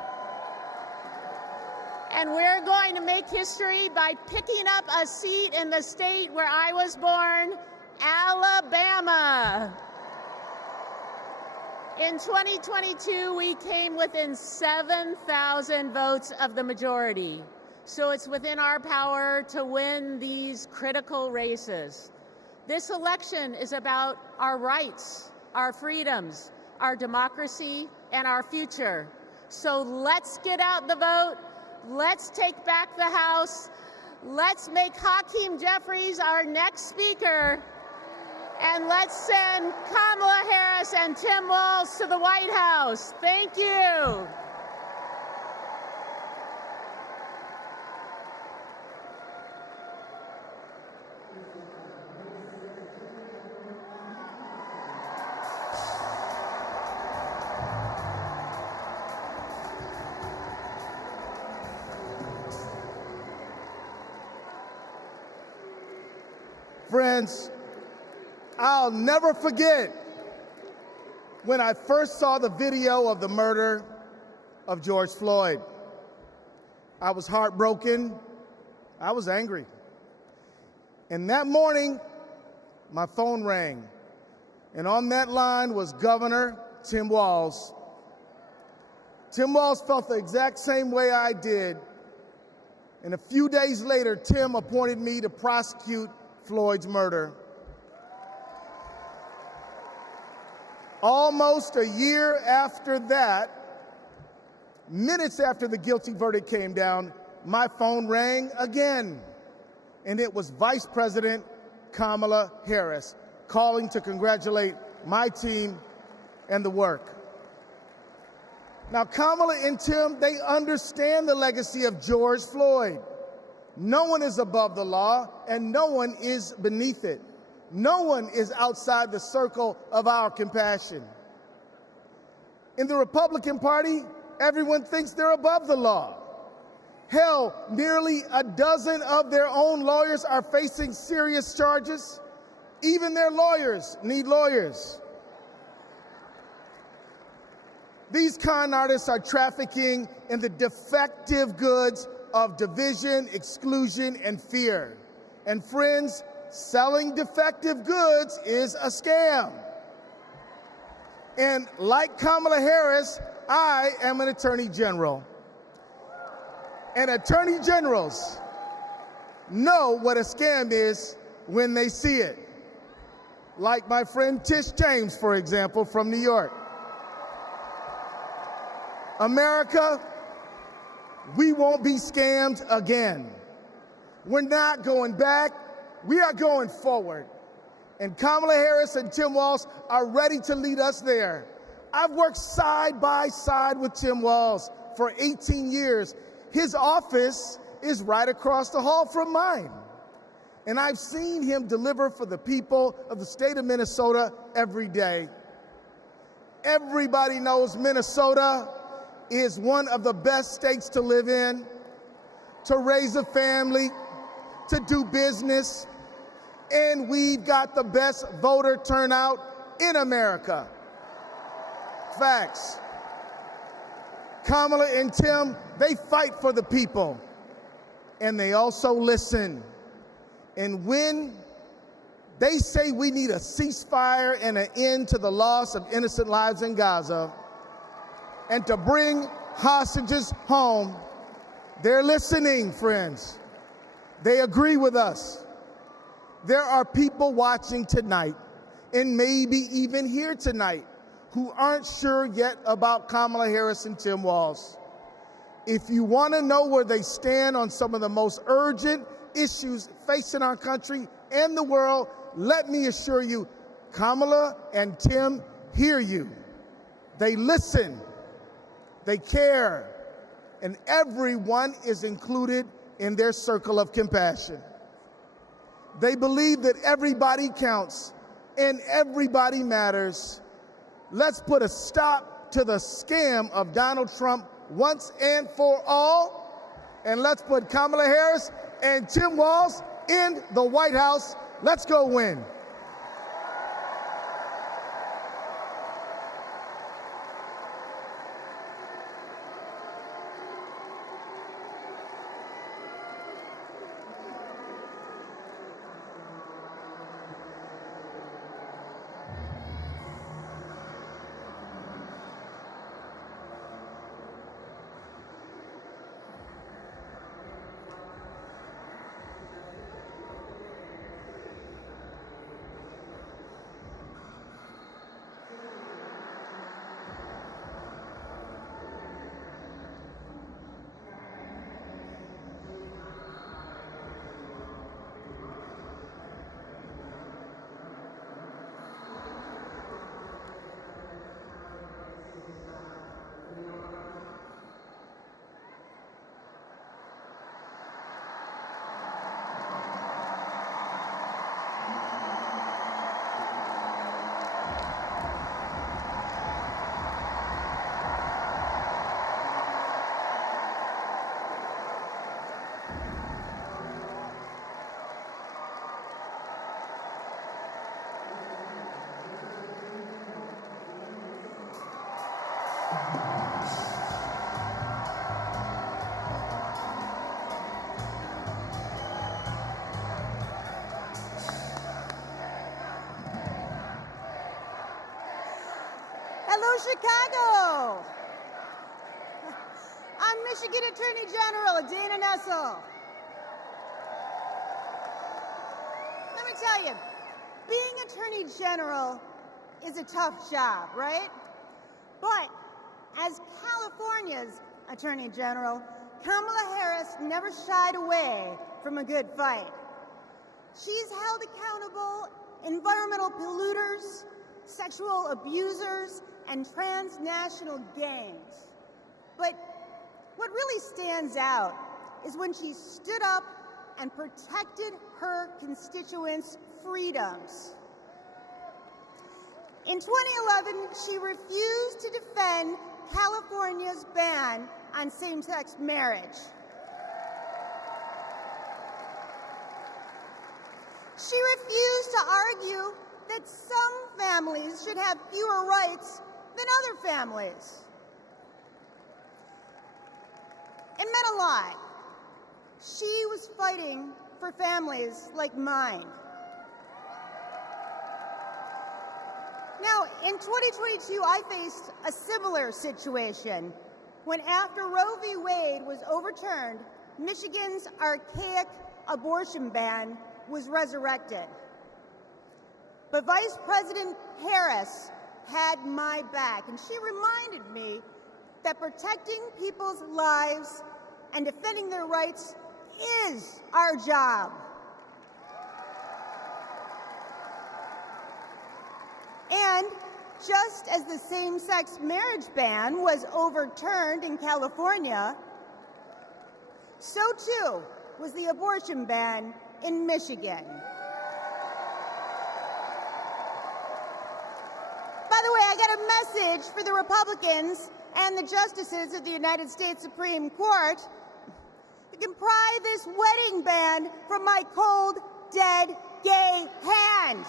And we're going to make history by picking up a seat in the state where I was born, Alabama. In 2022, we came within 7,000 votes of the majority. So it's within our power to win these critical races. This election is about our rights, our freedoms, our democracy, and our future. So let's get out the vote. Let's take back the House. Let's make Hakeem Jeffries our next speaker. And let's send Kamala Harris and Tim Walz to the White House. Thank you. Friends, I'll never forget when I first saw the video of the murder of George Floyd. I was heartbroken. I was angry. And that morning, my phone rang. And on that line was Governor Tim Walz. Tim Walz felt the exact same way I did. And a few days later, Tim appointed me to prosecute Floyd's murder. Almost a year after that, minutes after the guilty verdict came down, my phone rang again, and it was Vice President Kamala Harris calling to congratulate my team and the work. Now, Kamala and Tim, they understand the legacy of George Floyd. No one is above the law, and no one is beneath it. No one is outside the circle of our compassion. In the Republican Party, everyone thinks they're above the law. Hell, nearly a dozen of their own lawyers are facing serious charges. Even their lawyers need lawyers. These con artists are trafficking in the defective goods of division, exclusion, and fear. And friends, selling defective goods is a scam. And like Kamala Harris, I am an attorney general. And attorney generals know what a scam is when they see it. Like my friend Tish James, for example, from New York. America, we won't be scammed again. We're not going back, we are going forward. And Kamala Harris and Tim Walz are ready to lead us there. I've worked side by side with Tim Walz for 18 years. His office is right across the hall from mine. And I've seen him deliver for the people of the state of Minnesota every day. Everybody knows Minnesota is one of the best states to live in, to raise a family, to do business, and we've got the best voter turnout in America. Facts. Kamala and Tim, they fight for the people, and they also listen. And when they say we need a ceasefire and an end to the loss of innocent lives in Gaza and to bring hostages home, they're listening, friends. They agree with us. There are people watching tonight and maybe even here tonight who aren't sure yet about Kamala Harris and Tim Walz. If you want to know where they stand on some of the most urgent issues facing our country and the world, let me assure you, Kamala and Tim hear you. They listen, they care, and everyone is included in their circle of compassion. They believe that everybody counts and everybody matters. Let's put a stop to the scam of Donald Trump once and for all, and let's put Kamala Harris and Tim Walz in the White House. Let's go win. Hello, Chicago. I'm Michigan Attorney General Dana Nessel. Let me tell you, being Attorney General is a tough job, right? But as California's Attorney General, Kamala Harris never shied away from a good fight. She's held accountable environmental polluters, sexual abusers, and transnational gangs. But what really stands out is when she stood up and protected her constituents' freedoms. In 2011, she refused to defend California's ban on same-sex marriage. She refused to argue that some families should have fewer rights than other families. It meant a lot. She was fighting for families like mine. Now, in 2022, I faced a similar situation when, after Roe v. Wade was overturned, Michigan's archaic abortion ban was resurrected. But Vice President Harris had my back, and she reminded me that protecting people's lives and defending their rights is our job. just as the same-sex marriage ban was overturned in California, so too was the abortion ban in Michigan. By the way, I got a message for the Republicans and the justices of the United States Supreme Court. You can pry this wedding band from my cold, dead, gay hand.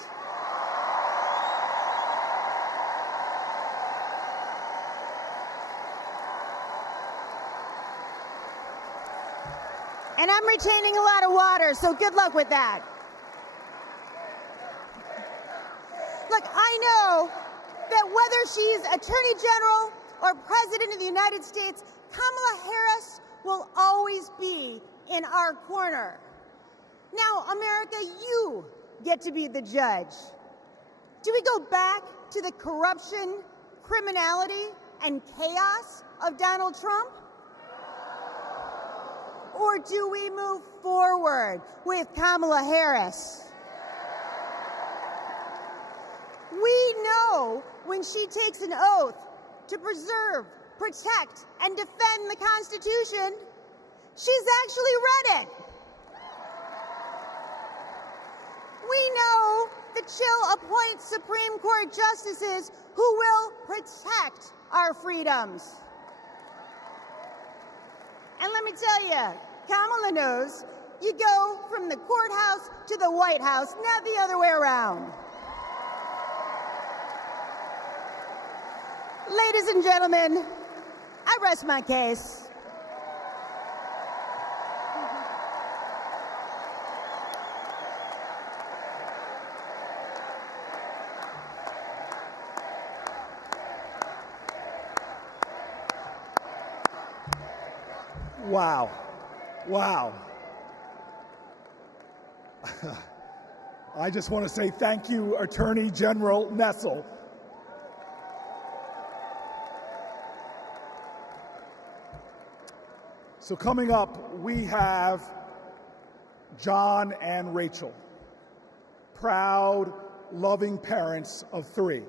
And I'm retaining a lot of water, so good luck with that. Look, I know that whether she's Attorney General or President of the United States, Kamala Harris will always be in our corner. Now, America, you get to be the judge. Do we go back to the corruption, criminality, and chaos of Donald Trump? Or do we move forward with Kamala Harris? We know when she takes an oath to preserve, protect, and defend the Constitution, she's actually read it. We know that she'll appoint Supreme Court justices who will protect our freedoms. And let me tell you, Kamala knows you go from the courthouse to the White House, not the other way around. Ladies and gentlemen, I rest my case. Wow. Wow. I just want to say thank you, Attorney General Nessel. So coming up, we have John and Rachel, proud, loving parents of 3.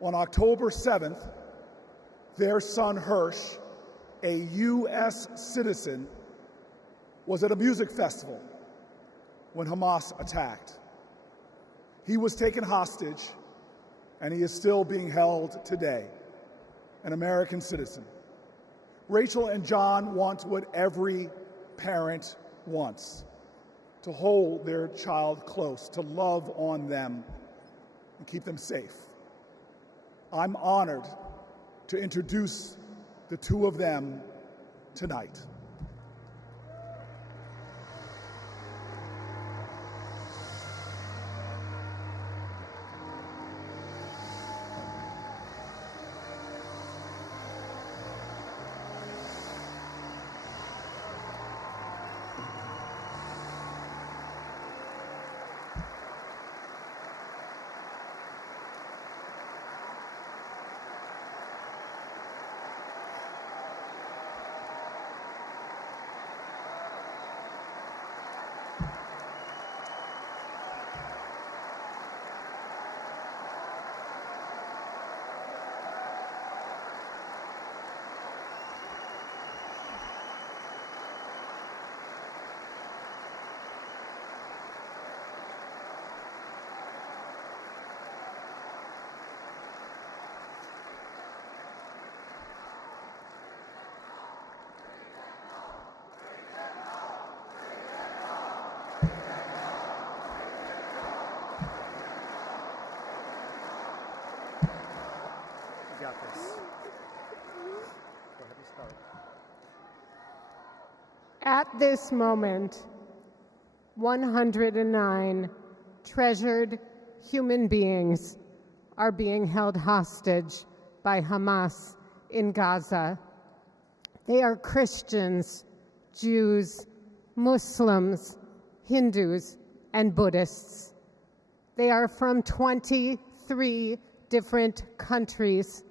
On October 7th, their son Hirsch, a U.S. citizen, was at a music festival when Hamas attacked. He was taken hostage, and he is still being held today, an American citizen. Rachel and John want what every parent wants, to hold their child close, to love on them, and keep them safe. I'm honored to introduce the 2 of them tonight. Got this. Go ahead and start. At this moment, 109 treasured human beings are being held hostage by Hamas in Gaza. They are Christians, Jews, Muslims, Hindus, and Buddhists. They are from 23 different countries.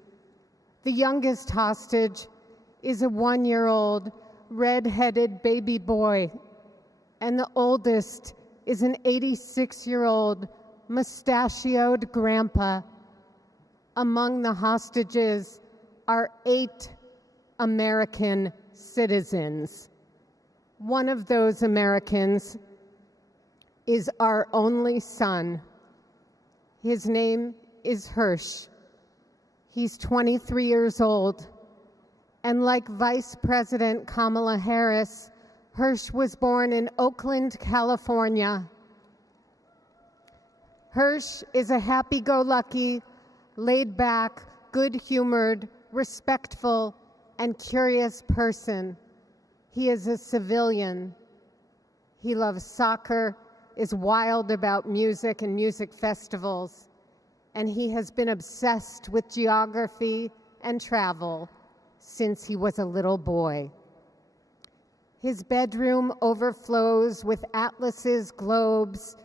The youngest hostage is a 1-year-old red-headed baby boy, and the oldest is an 86-year-old mustachioed grandpa Among the hostages are 8 American citizens. One of those Americans is our only son. His name is Hirsch. He's 23 years old, and like Vice President Kamala Harris, Hirsch was born in Oakland, California. Hirsch is a happy-go-lucky, laid-back, good-humored, respectful, and curious person. He is a civilian. He loves soccer, is wild about music and music festivals, and he has been obsessed with geography and travel since he was a little boy. His bedroom overflows with atlases, globes,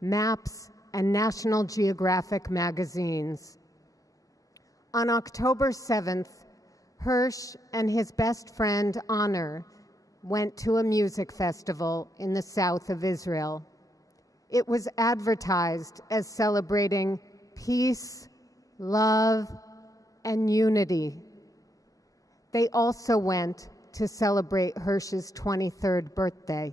maps, and National Geographic magazines. On October 7th, Hirsch and his best friend, Honor, went to a music festival in the south of Israel. It was advertised as celebrating peace, love, and unity. They also went to celebrate Hirsch's 23rd birthday.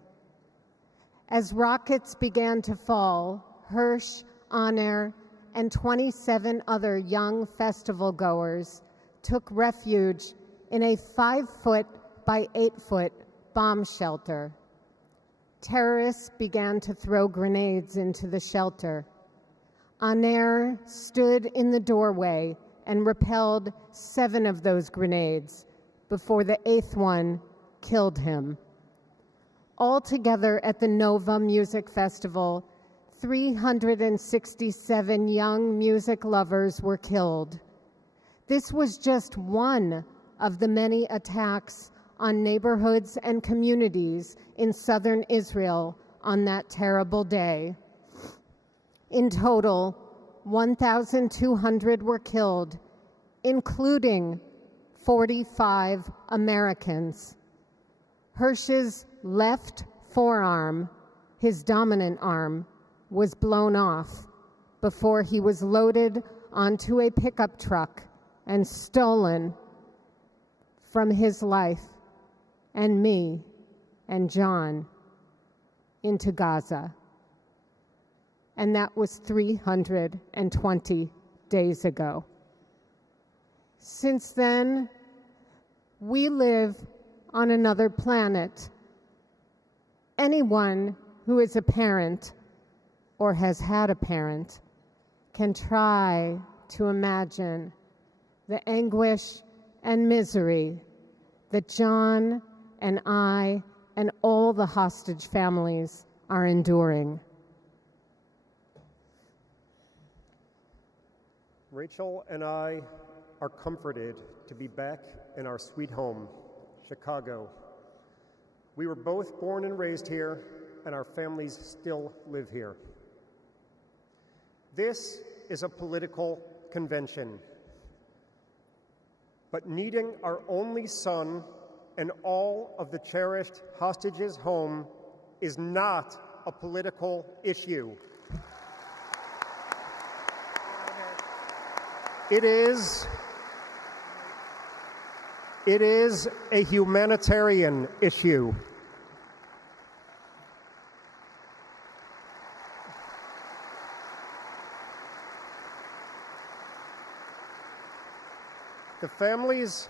As rockets began to fall, Hirsch, Honor, and 27 other young festival goers took refuge in a 5-foot by 8-foot bomb shelter. Terrorists began to throw grenades into the shelter. Honor stood in the doorway and repelled 7 of those grenades before the 8th one killed him. Altogether at the Nova Music Festival, 367 young music lovers were killed. This was just one of the many attacks on neighborhoods and communities in southern Israel on that terrible day. In total, 1,200 were killed, including 45 Americans. Hirsch's left forearm, his dominant arm, was blown off before he was loaded onto a pickup truck and stolen from his life and me and John into Gaza. And that was 320 days ago. Since then, we live on another planet. Anyone who is a parent or has had a parent can try to imagine the anguish and misery that John and I and all the hostage families are enduring. Rachel and I are comforted to be back in our sweet home, Chicago. We were both born and raised here, and our families still live here. This is a political convention, but needing our only son and all of the cherished hostages home is not a political issue. It is a humanitarian issue. The families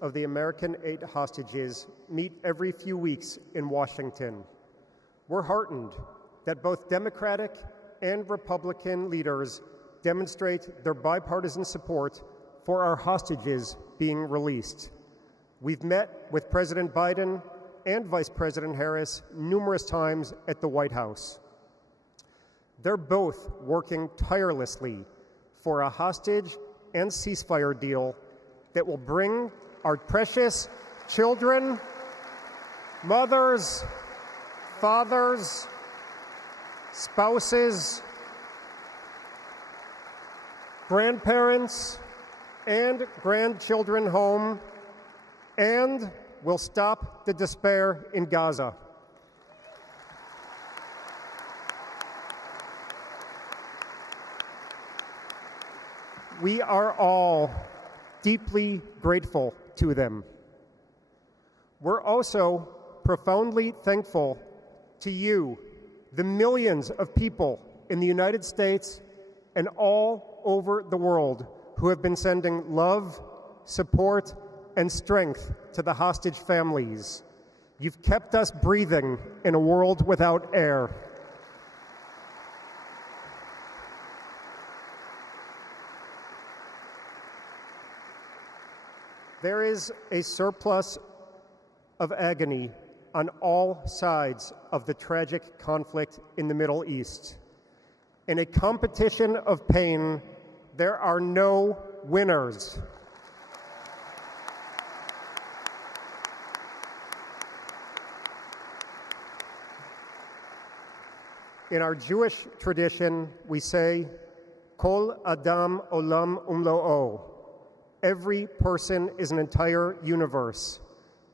of the American 8 hostages meet every few weeks in Washington. We're heartened that both Democratic and Republican leaders demonstrate their bipartisan support for our hostages being released. We've met with President Biden and Vice President Harris numerous times at the White House. They're both working tirelessly for a hostage and ceasefire deal that will bring our precious children, mothers, fathers, spouses, grandparents, and grandchildren home, and will stop the despair in Gaza. We are all deeply grateful to them. We're also profoundly thankful to you, the millions of people in the United States and all over the world who have been sending love, support, and strength to the hostage families. You've kept us breathing in a world without air. There is a surplus of agony on all sides of the tragic conflict in the Middle East. In a competition of pain, there are no winners. In our Jewish tradition, we say, Kol Adam Olam Umlo'o. Every person is an entire universe.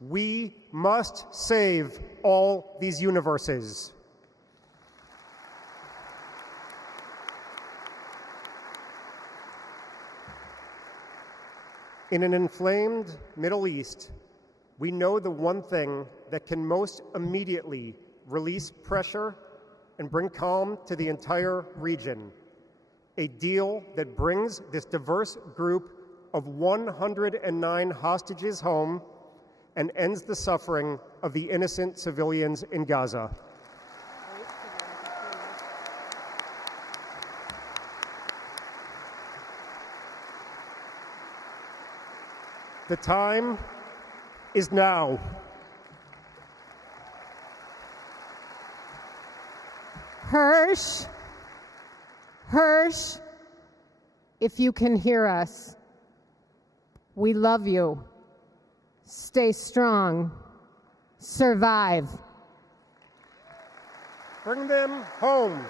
We must save all these universes. In an inflamed Middle East, we know the one thing that can most immediately release pressure and bring calm to the entire region, a deal that brings this diverse group of 109 hostages home and ends the suffering of the innocent civilians in Gaza. The time is now. Hirsch, if you can hear us, we love you. Stay strong. Survive. Bring them home.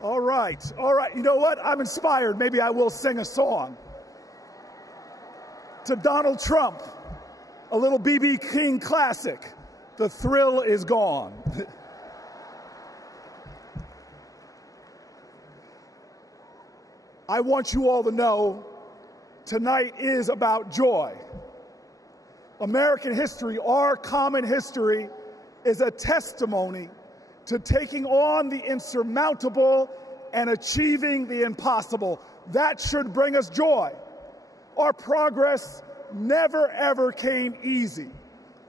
All right. You know what? I'm inspired. Maybe I will sing a song. To Donald Trump, a little B.B. King classic, "The Thrill Is Gone." I want you all to know tonight is about joy. American history, our common history, is a testimony to taking on the insurmountable and achieving the impossible. That should bring us joy. Our progress never, ever came easy.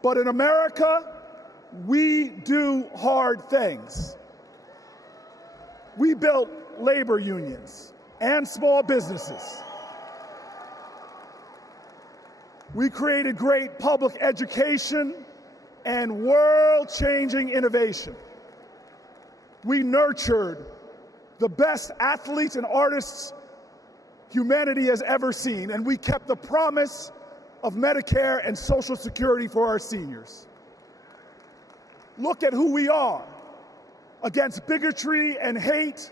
But in America, we do hard things. We built labor unions and small businesses. We created great public education and world-changing innovation. We nurtured the best athletes and artists humanity has ever seen, and we kept the promise of Medicare and Social Security for our seniors. Look at who we are. Against bigotry and hate,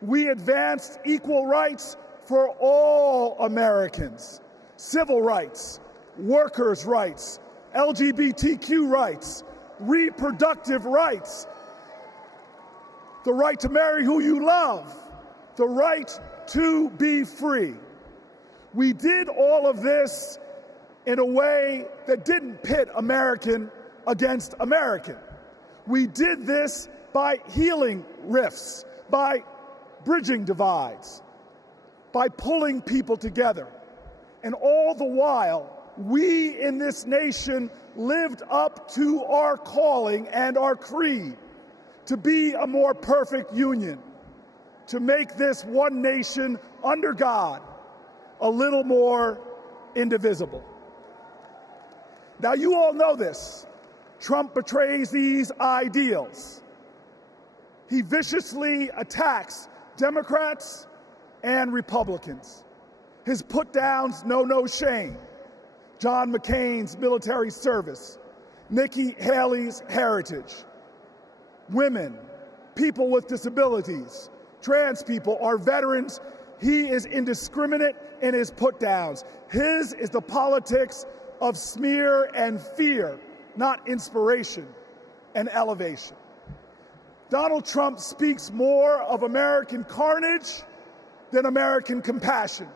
we advanced equal rights for all Americans. Civil rights, workers' rights, LGBTQ rights, reproductive rights, the right to marry who you love, the right to be free. We did all of this in a way that didn't pit American against American. We did this by healing rifts, by bridging divides, by pulling people together. And all the while, we in this nation lived up to our calling and our creed to be a more perfect union, to make this one nation under God a little more indivisible. Now, you all know this. Trump betrays these ideals. He viciously attacks Democrats and Republicans. His put-downs know no shame. John McCain's military service, Nikki Haley's heritage, women, people with disabilities, trans people, our veterans. He is indiscriminate in his put-downs. His is the politics of smear and fear, not inspiration and elevation. Donald Trump speaks more of American carnage than American compassion.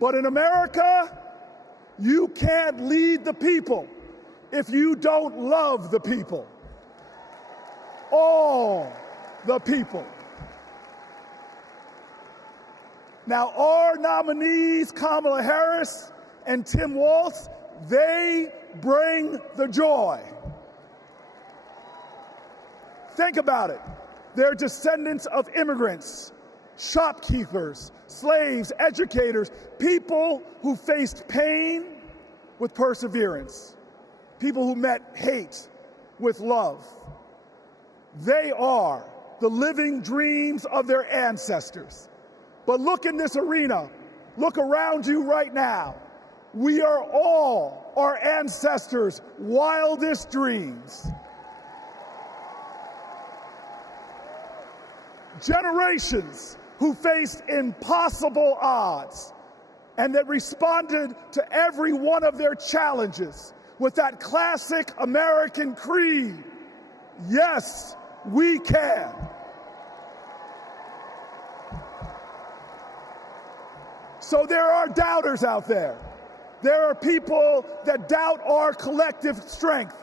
But in America, you can't lead the people if you don't love the people. All the people. Now, our nominees, Kamala Harris and Tim Walz, they bring the joy. Think about it. They're descendants of immigrants, shopkeepers, slaves, educators, people who faced pain with perseverance, people who met hate with love. They are the living dreams of their ancestors. But look in this arena, look around you right now. We are all our ancestors' wildest dreams. Generations who faced impossible odds and that responded to every one of their challenges with that classic American creed, yes, we can. So there are doubters out there. There are people that doubt our collective strength.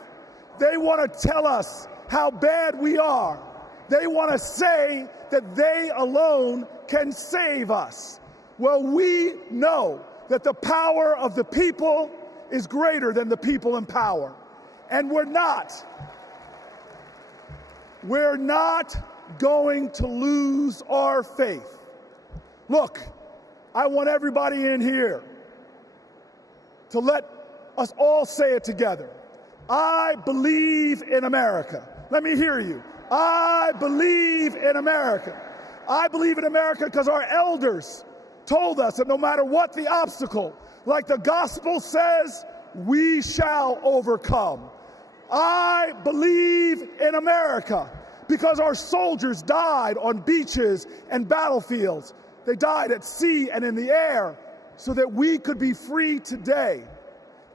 They want to tell us how bad we are. They want to say that they alone can save us. Well, we know that the power of the people is greater than the people in power. And we're not going to lose our faith. Look, I want everybody in here to let us all say it together. I believe in America. Let me hear you. I believe in America. I believe in America because our elders told us that no matter what the obstacle, like the gospel says, we shall overcome. I believe in America because our soldiers died on beaches and battlefields. They died at sea and in the air so that we could be free today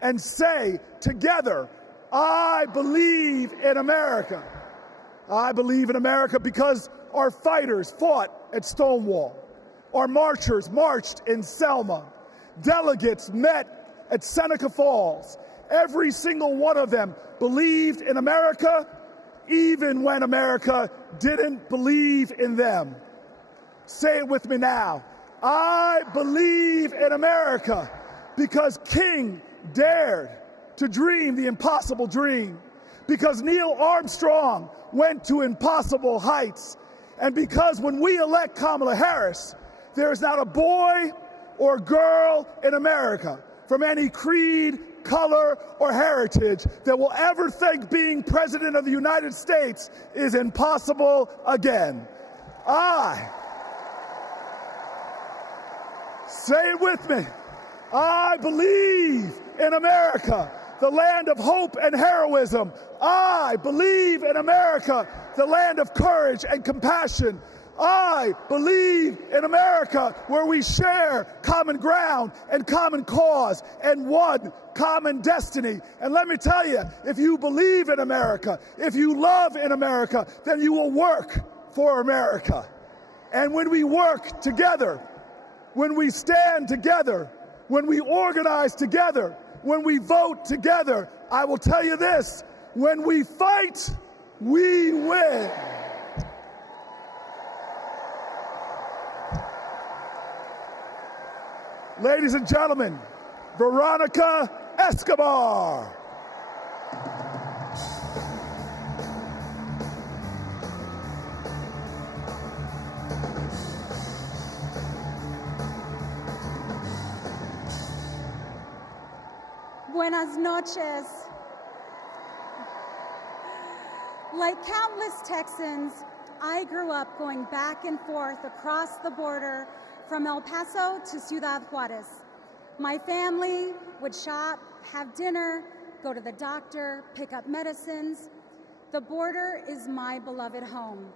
and say together, I believe in America. I believe in America because our fighters fought at Stonewall. Our marchers marched in Selma. Delegates met at Seneca Falls. Every single one of them believed in America, even when America didn't believe in them. Say it with me now. I believe in America because King dared to dream the impossible dream, because Neil Armstrong went to impossible heights, and because when we elect Kamala Harris, there is not a boy or girl in America from any creed, color, or heritage that will ever think being President of the United States is impossible again. Say it with me. I believe in America, the land of hope and heroism. I believe in America, the land of courage and compassion. I believe in America, where we share common ground and common cause and one common destiny. And let me tell you, if you believe in America, if you love in America, then you will work for America. And when we work together, when we stand together, when we organize together, when we vote together, I will tell you this, when we fight, we win. Ladies and gentlemen, Veronica Escobar. Buenas noches. Like countless Texans, I grew up going back and forth across the border from El Paso to Ciudad Juarez. My family would shop, have dinner, go to the doctor, pick up medicines. The border is my beloved home,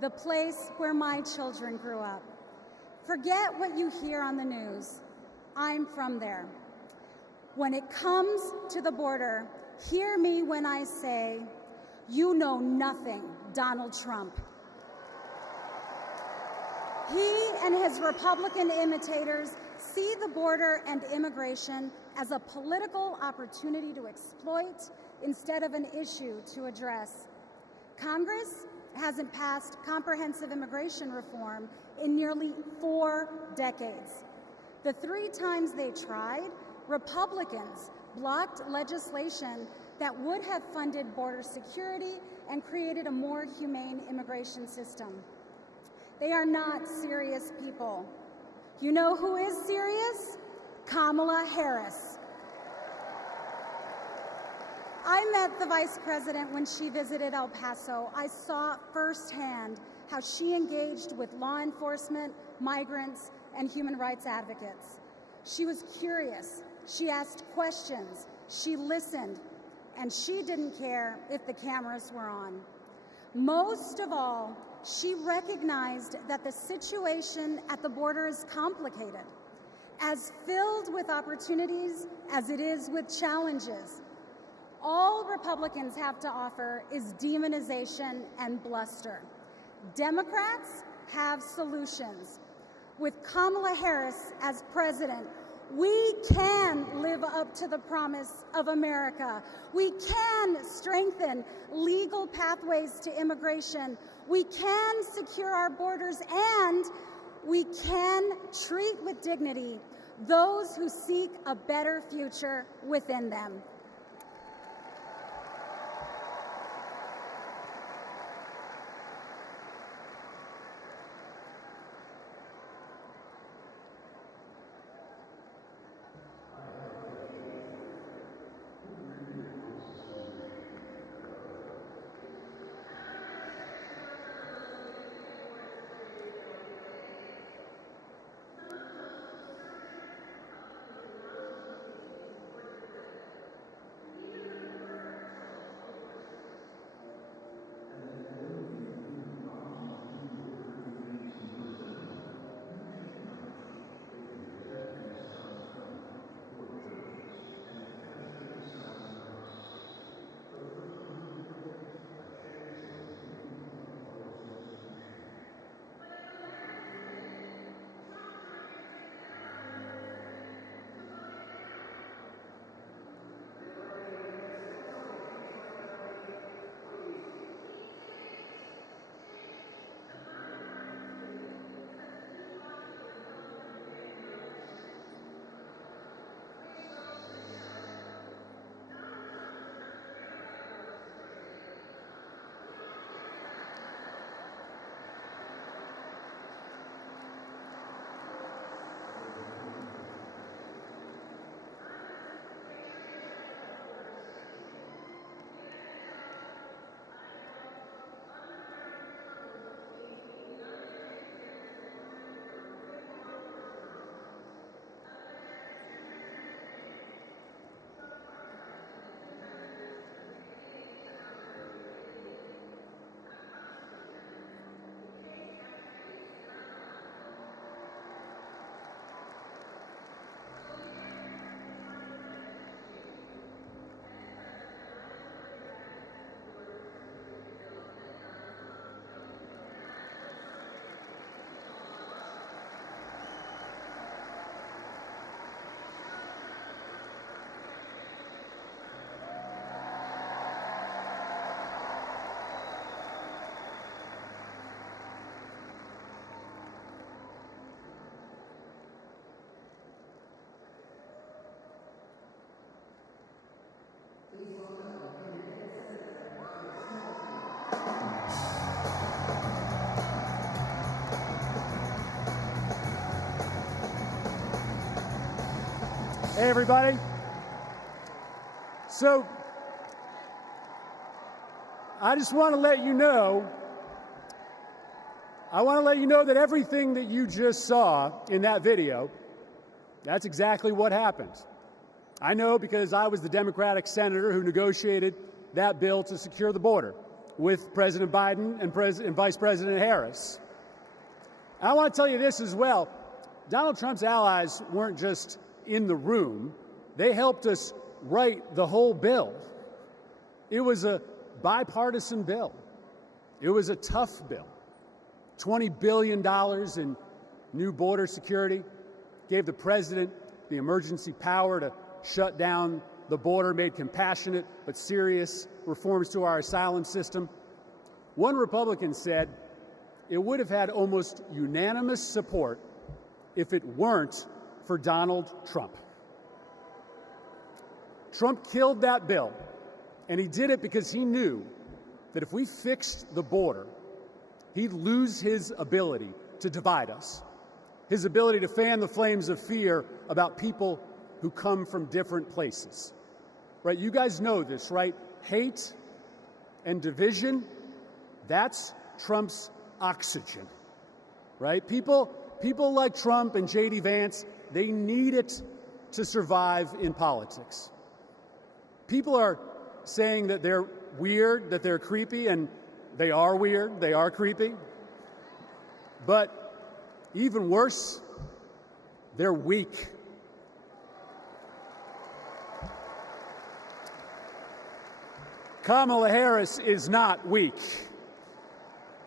the place where my children grew up. Forget what you hear on the news. I'm from there. When it comes to the border, hear me when I say, you know nothing, Donald Trump. He and his Republican imitators see the border and immigration as a political opportunity to exploit instead of an issue to address. Congress hasn't passed comprehensive immigration reform in nearly 4 decades. The 3 times they tried, Republicans blocked legislation that would have funded border security and created a more humane immigration system. They are not serious people. You know who is serious? Kamala Harris. I met the Vice President when she visited El Paso. I saw firsthand how she engaged with law enforcement, migrants, and human rights advocates. She was curious. She asked questions. She listened. And she didn't care if the cameras were on. Most of all, she recognized that the situation at the border is complicated, as filled with opportunities as it is with challenges. All Republicans have to offer is demonization and bluster. Democrats have solutions. With Kamala Harris as president, we can live up to the promise of America. We can strengthen legal pathways to immigration. We can secure our borders, and we can treat with dignity those who seek a better future within them. Hey, everybody. So, I just want to let you know, that everything that you just saw in that video, that's exactly what happened. I know because I was the Democratic senator who negotiated that bill to secure the border with President Biden and Vice President Harris. And I want to tell you this as well. Donald Trump's allies weren't just in the room. They helped us write the whole bill. It was a bipartisan bill. It was a tough bill. $20 billion in new border security, gave the president the emergency power to shut down the border, made compassionate but serious reforms to our asylum system. One Republican said it would have had almost unanimous support if it weren't for Donald Trump. Trump killed that bill, and he did it because he knew that if we fixed the border, he'd lose his ability to divide us, his ability to fan the flames of fear about people who come from different places. Right? You guys know this, right? Hate and division, that's Trump's oxygen. Right? People like Trump and J.D. Vance, they need it to survive in politics. People are saying that they're weird, that they're creepy, and they are weird, they are creepy. But even worse, they're weak. Kamala Harris is not weak.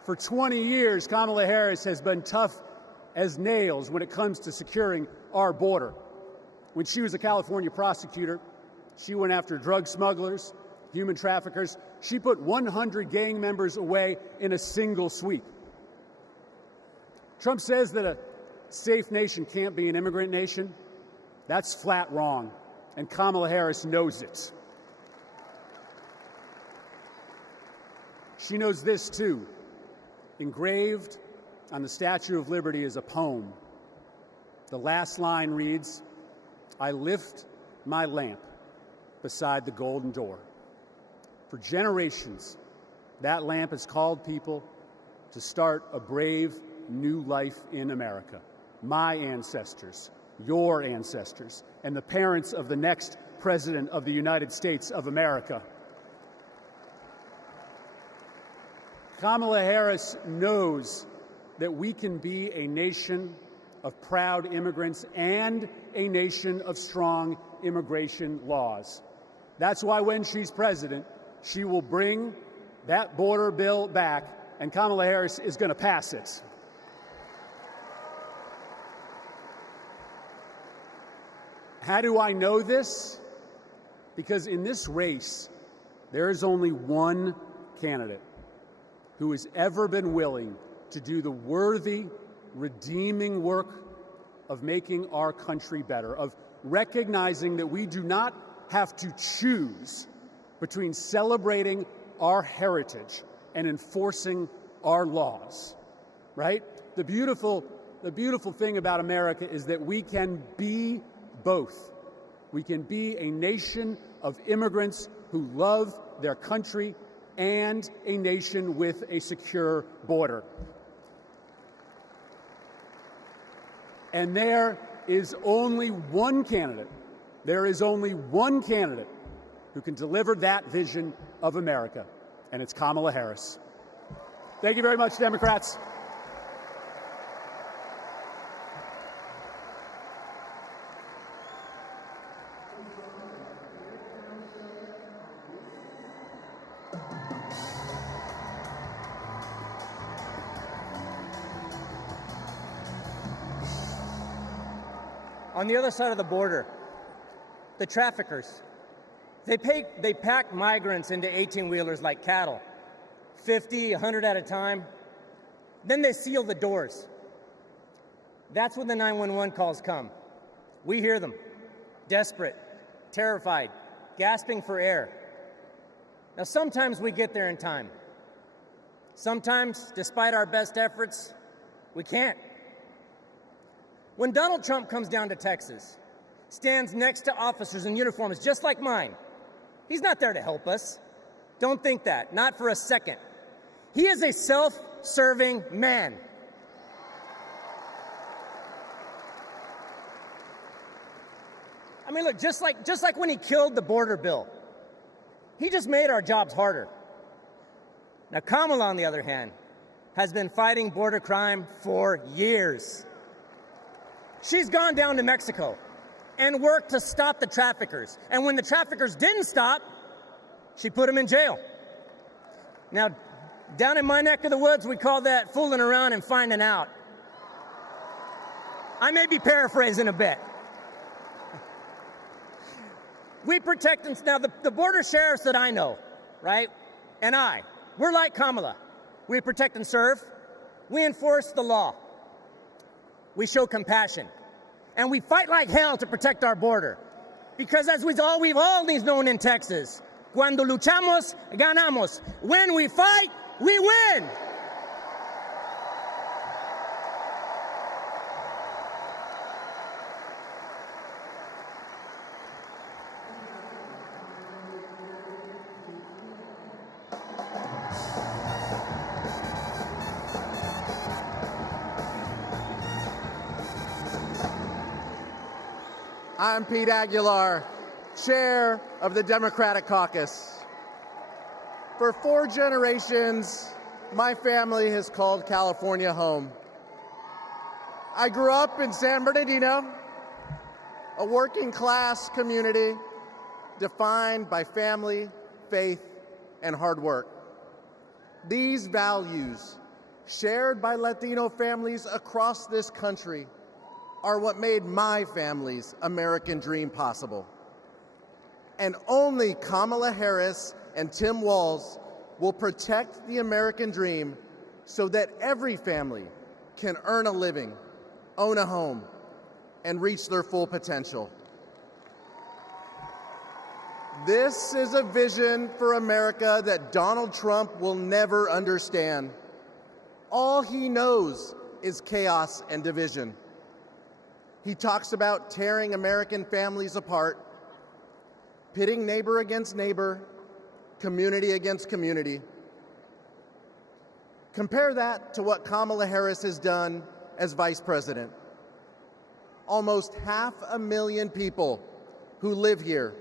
For 20 years, Kamala Harris has been tough as nails when it comes to securing our border. When she was a California prosecutor, she went after drug smugglers, human traffickers. She put 100 gang members away in a single sweep. Trump says that a safe nation can't be an immigrant nation. That's flat wrong, and Kamala Harris knows it. She knows this, too. Engraved on the Statue of Liberty is a poem. The last line reads, "I lift my lamp beside the golden door." For generations, that lamp has called people to start a brave new life in America. My ancestors, your ancestors, and the parents of the next President of the United States of America. Kamala Harris knows that we can be a nation of proud immigrants and a nation of strong immigration laws. That's why when she's president, she will bring that border bill back, and Kamala Harris is going to pass it. How do I know this? Because in this race, there is only one candidate who has ever been willing to do the worthy, redeeming work of making our country better, of recognizing that we do not have to choose between celebrating our heritage and enforcing our laws, right? The beautiful thing about America is that we can be both. We can be a nation of immigrants who love their country and a nation with a secure border. And there is only one candidate. There is only one candidate who can deliver that vision of America, and it's Kamala Harris. Thank you very much, Democrats. On the other side of the border, the traffickers, they pack migrants into 18-wheelers like cattle, 50, 100 at a time. Then they seal the doors. That's when the 911 calls come. We hear them, desperate, terrified, gasping for air. Now, sometimes we get there in time. Sometimes, despite our best efforts, we can't. When Donald Trump comes down to Texas, stands next to officers in uniforms just like mine. He's not there to help us. Don't think that, not for a second. He is a self-serving man. I mean, look, just like when he killed the border bill, he just made our jobs harder. Now, Kamala, on the other hand, has been fighting border crime for years. She's gone down to Mexico and worked to stop the traffickers. And when the traffickers didn't stop, she put them in jail. Now, down in my neck of the woods, we call that fooling around and finding out. I may be paraphrasing a bit. We protect them. Now, the border sheriffs that I know, right, and we're like Kamala. We protect and serve. We enforce the law. We show compassion. And we fight like hell to protect our border. Because as we've always known in Texas, cuando luchamos, ganamos. When we fight, we win. I'm Pete Aguilar, chair of the Democratic Caucus. For 4 generations, my family has called California home. I grew up in San Bernardino, a working-class community defined by family, faith, and hard work. These values, shared by Latino families across this country, are what made my family's American dream possible. And only Kamala Harris and Tim Walz will protect the American dream so that every family can earn a living, own a home, and reach their full potential. This is a vision for America that Donald Trump will never understand. All he knows is chaos and division. He talks about tearing American families apart, pitting neighbor against neighbor, community against community. Compare that to what Kamala Harris has done as vice president. Almost 500,000 people who live here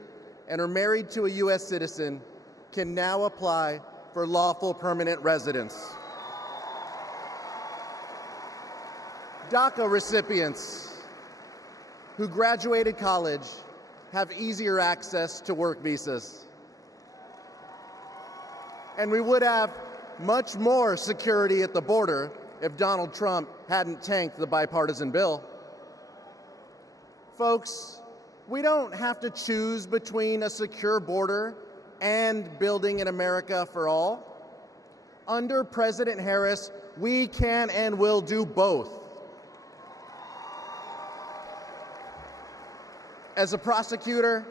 and are married to a U.S. citizen can now apply for lawful permanent residence. DACA recipients who graduated college have easier access to work visas. And we would have much more security at the border if Donald Trump hadn't tanked the bipartisan bill. Folks, we don't have to choose between a secure border and building an America for all. Under President Harris, we can and will do both. As a prosecutor,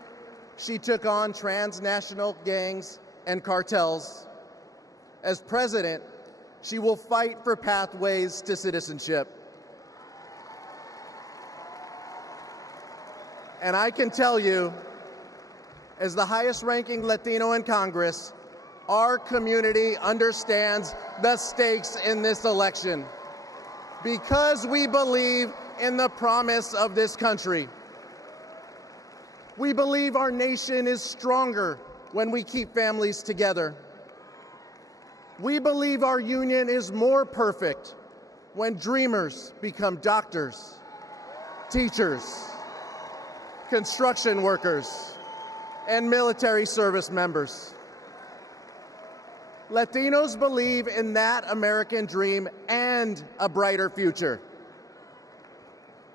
she took on transnational gangs and cartels. As president, she will fight for pathways to citizenship. And I can tell you, as the highest-ranking Latino in Congress, our community understands the stakes in this election because we believe in the promise of this country. We believe our nation is stronger when we keep families together. We believe our union is more perfect when dreamers become doctors, teachers, construction workers, and military service members. Latinos believe in that American dream and a brighter future.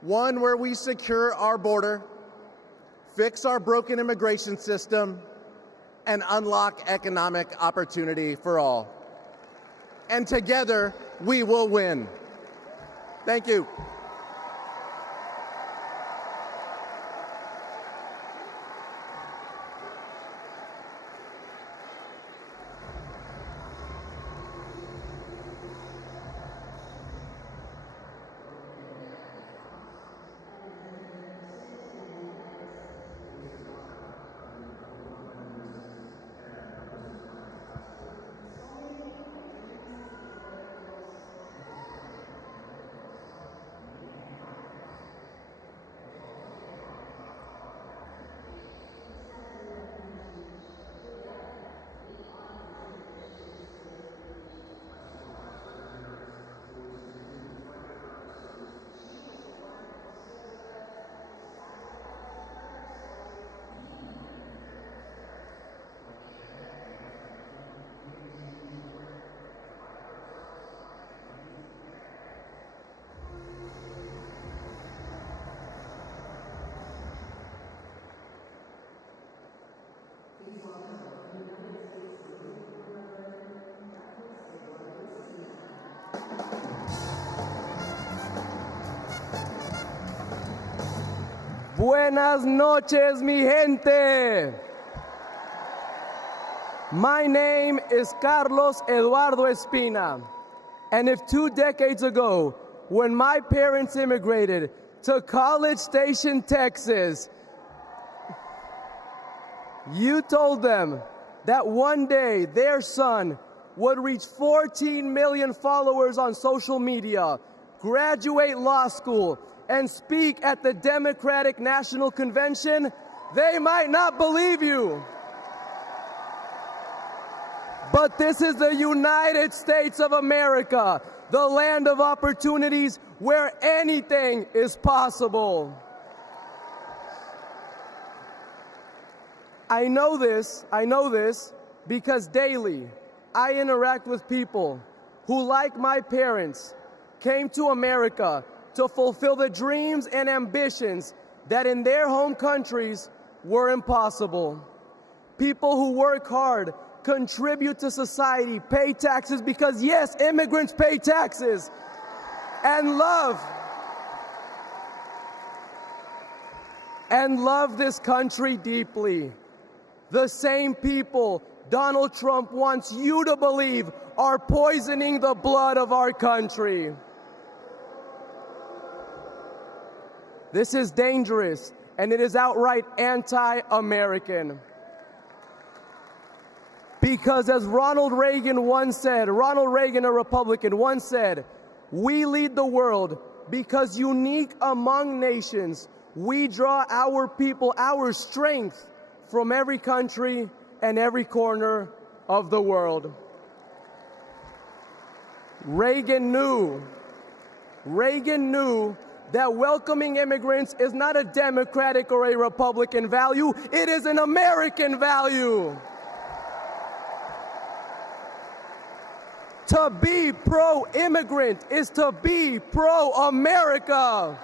One where we secure our border, fix our broken immigration system, and unlock economic opportunity for all. And together, we will win. Thank you. Buenas noches, mi gente. My name is Carlos Eduardo Espina, and if 2 decades ago, when my parents immigrated to College Station, Texas, you told them that one day their son would reach 14 million followers on social media, graduate law school, and speak at the Democratic National Convention, they might not believe you. But this is the United States of America, the land of opportunities where anything is possible. I know this because daily I interact with people who, like my parents, came to America to fulfill the dreams and ambitions that in their home countries were impossible. People who work hard, contribute to society, pay taxes because, yes, immigrants pay taxes, and love this country deeply. The same people Donald Trump wants you to believe are poisoning the blood of our country. This is dangerous, and it is outright anti-American. Because as Ronald Reagan, a Republican, once said, we lead the world because unique among nations, we draw our people, our strength from every country and every corner of the world. Reagan knew that welcoming immigrants is not a Democratic or a Republican value, it is an American value. To be pro-immigrant is to be pro-America.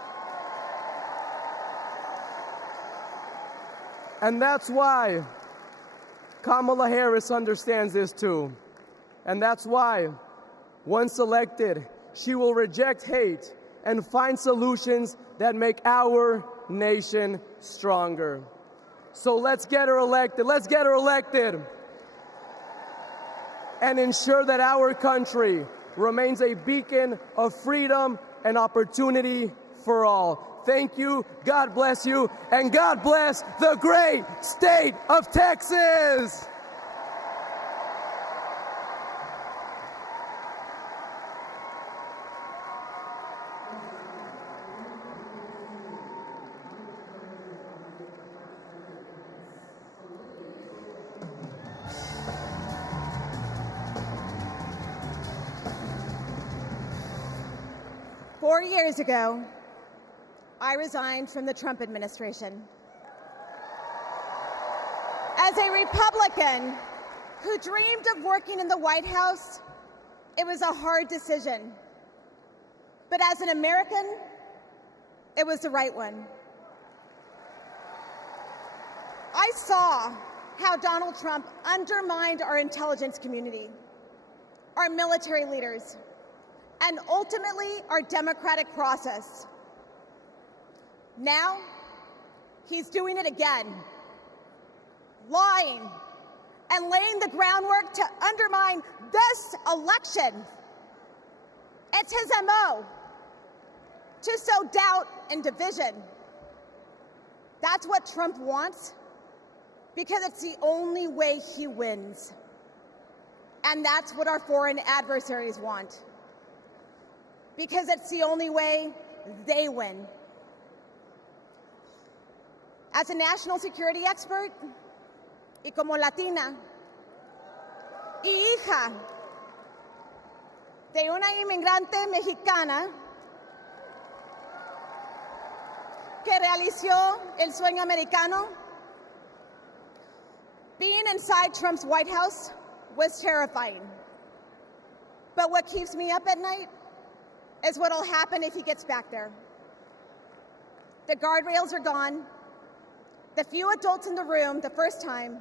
And that's why Kamala Harris understands this too. And that's why, once elected, she will reject hate and find solutions that make our nation stronger. So let's get her elected. Let's get her elected. And ensure that our country remains a beacon of freedom and opportunity for all. Thank you, God bless you, and God bless the great state of Texas! Four years ago, I resigned from the Trump administration. As a Republican who dreamed of working in the White House, it was a hard decision. But as an American, it was the right one. I saw how Donald Trump undermined our intelligence community, our military leaders, and ultimately our democratic process. Now, he's doing it again, lying and laying the groundwork to undermine this election. It's his MO, to sow doubt and division. That's what Trump wants, because it's the only way he wins. And that's what our foreign adversaries want, because it's the only way they win. As a national security expert, y como latina, y hija de una inmigrante mexicana que realizó el sueño americano, being inside Trump's White House was terrifying. But what keeps me up at night is what will happen if he gets back there. The guardrails are gone. The few adults in the room the first time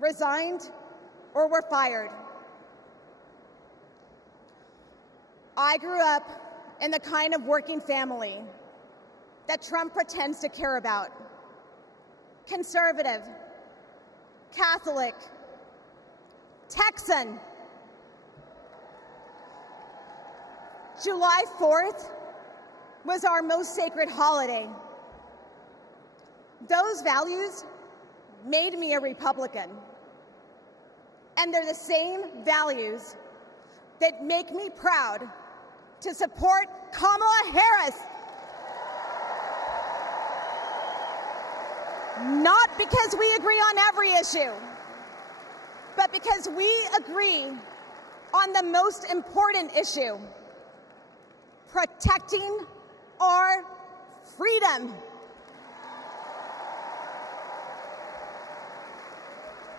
resigned or were fired. I grew up in the kind of working family that Trump pretends to care about. Conservative, Catholic, Texan. July 4th was our most sacred holiday. Those values made me a Republican. And they're the same values that make me proud to support Kamala Harris. Not because we agree on every issue, but because we agree on the most important issue: protecting our freedom.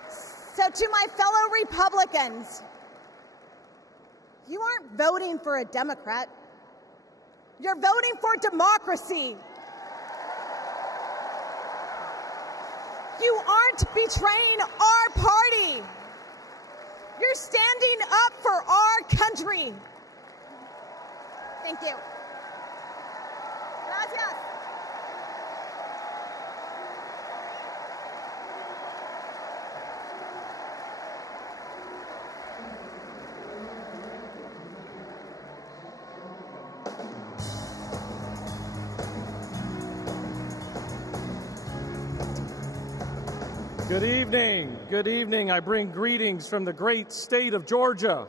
So to my fellow Republicans, you aren't voting for a Democrat. You're voting for democracy. You aren't betraying our party. You're standing up for our country. Thank you. Gracias. Good evening. Good evening. I bring greetings from the great state of Georgia.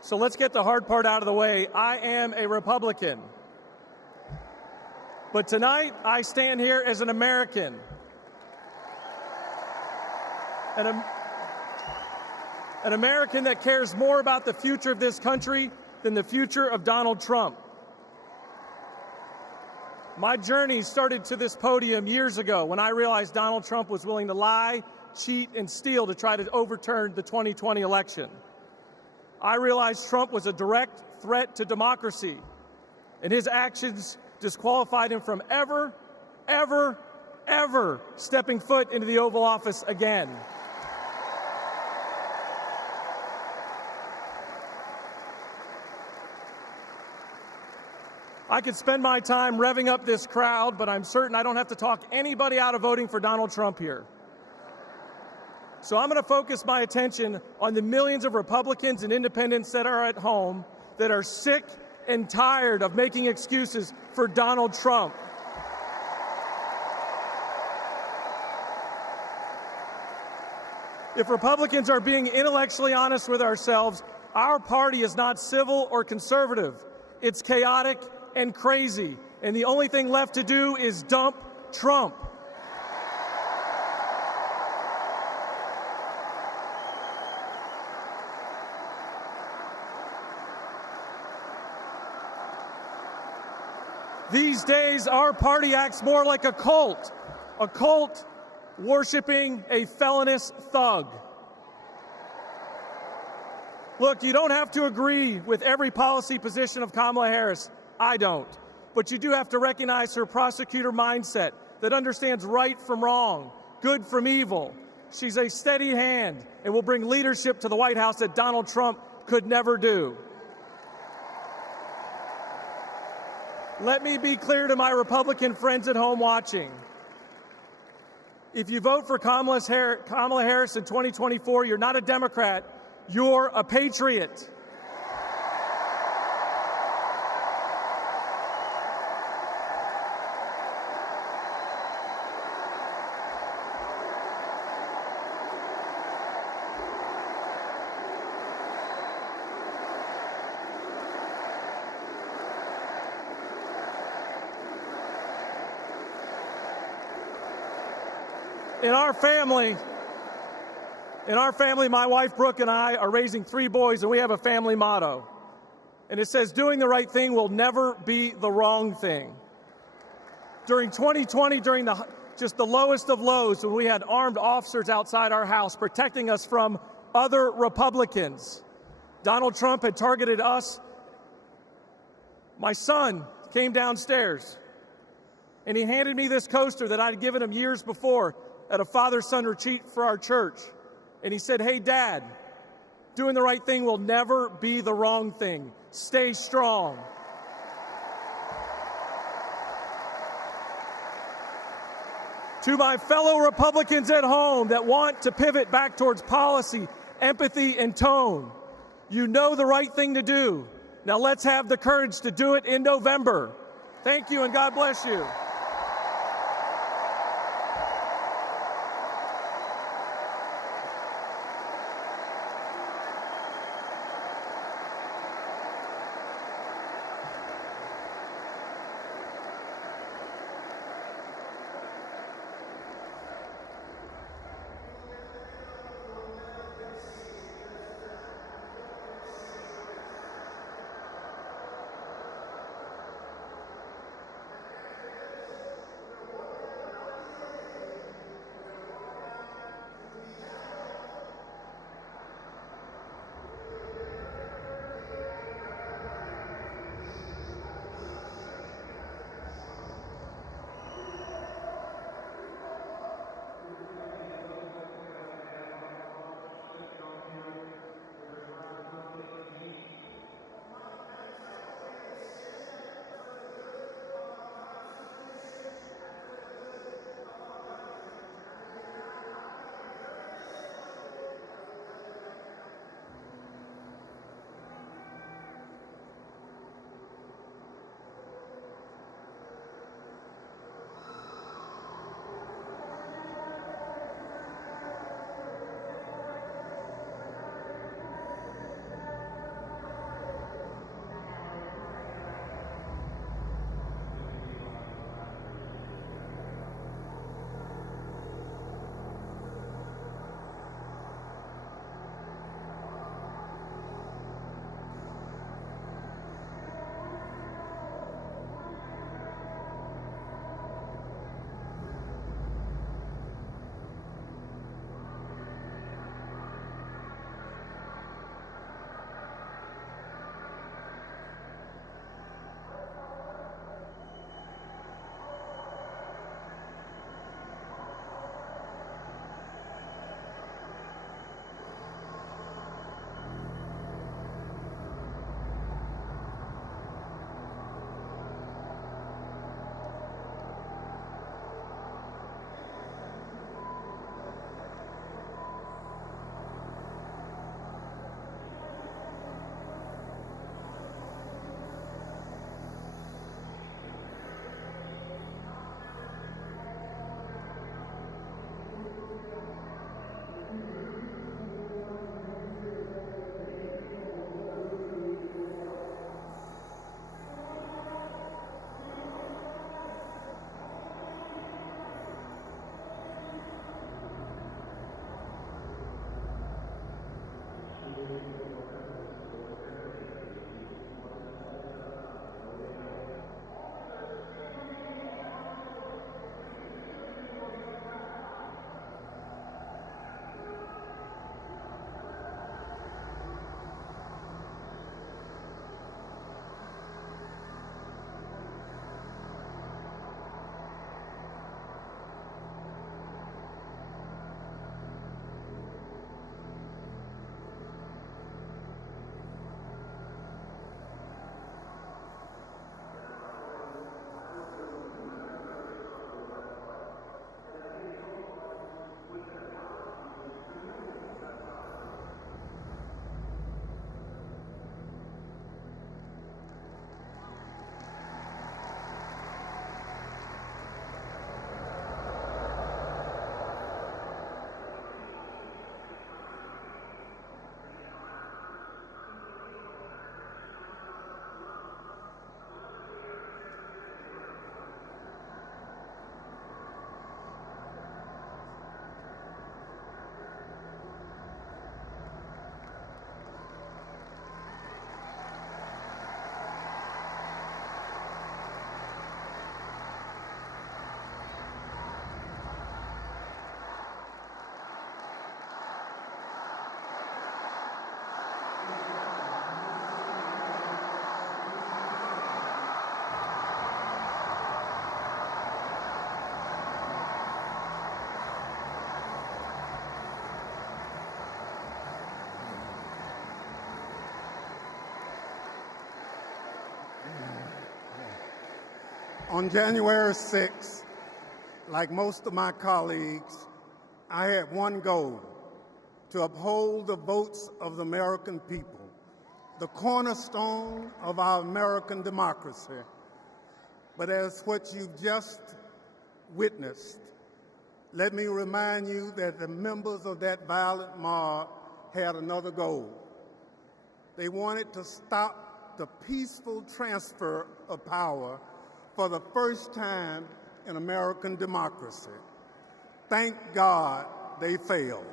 So let's get the hard part out of the way. I am a Republican. But tonight, I stand here as an American. An American that cares more about the future of this country than the future of Donald Trump. My journey started to this podium years ago when I realized Donald Trump was willing to lie, cheat, and steal to try to overturn the 2020 election. I realized Trump was a direct threat to democracy, and his actions disqualified him from ever stepping foot into the Oval Office again. I could spend my time revving up this crowd, but I'm certain I don't have to talk anybody out of voting for Donald Trump here. So I'm going to focus my attention on the millions of Republicans and independents that are at home that are sick and tired of making excuses for Donald Trump. If Republicans are being intellectually honest with ourselves, our party is not civil or conservative. It's chaotic and crazy, and the only thing left to do is dump Trump. These days, our party acts more like a cult worshiping a felonious thug. Look, you don't have to agree with every policy position of Kamala Harris. I don't. But you do have to recognize her prosecutor mindset that understands right from wrong, good from evil. She's a steady hand and will bring leadership to the White House that Donald Trump could never do. Let me be clear to my Republican friends at home watching. If you vote for Kamala Harris in 2024, you're not a Democrat, you're a patriot. In our family, my wife Brooke and I are raising 3 boys, and we have a family motto. And it says, doing the right thing will never be the wrong thing. During 2020, during just the lowest of lows, when we had armed officers outside our house protecting us from other Republicans, Donald Trump had targeted us. My son came downstairs, and he handed me this coaster that I'd given him years before at a father-son retreat for our church. And he said, "Hey, Dad, Doing the right thing will never be the wrong thing. Stay strong. To my fellow Republicans at home that want to pivot back towards policy, empathy, and tone, you know the right thing to do. Now let's have the courage to do it in November. Thank you, and God bless you. On January 6th, like most of my colleagues, I had one goal: to uphold the votes of the American people, the cornerstone of our American democracy. But as what you've just witnessed, let me remind you that the members of that violent mob had another goal. They wanted to stop the peaceful transfer of power for the first time in American democracy. Thank God they failed.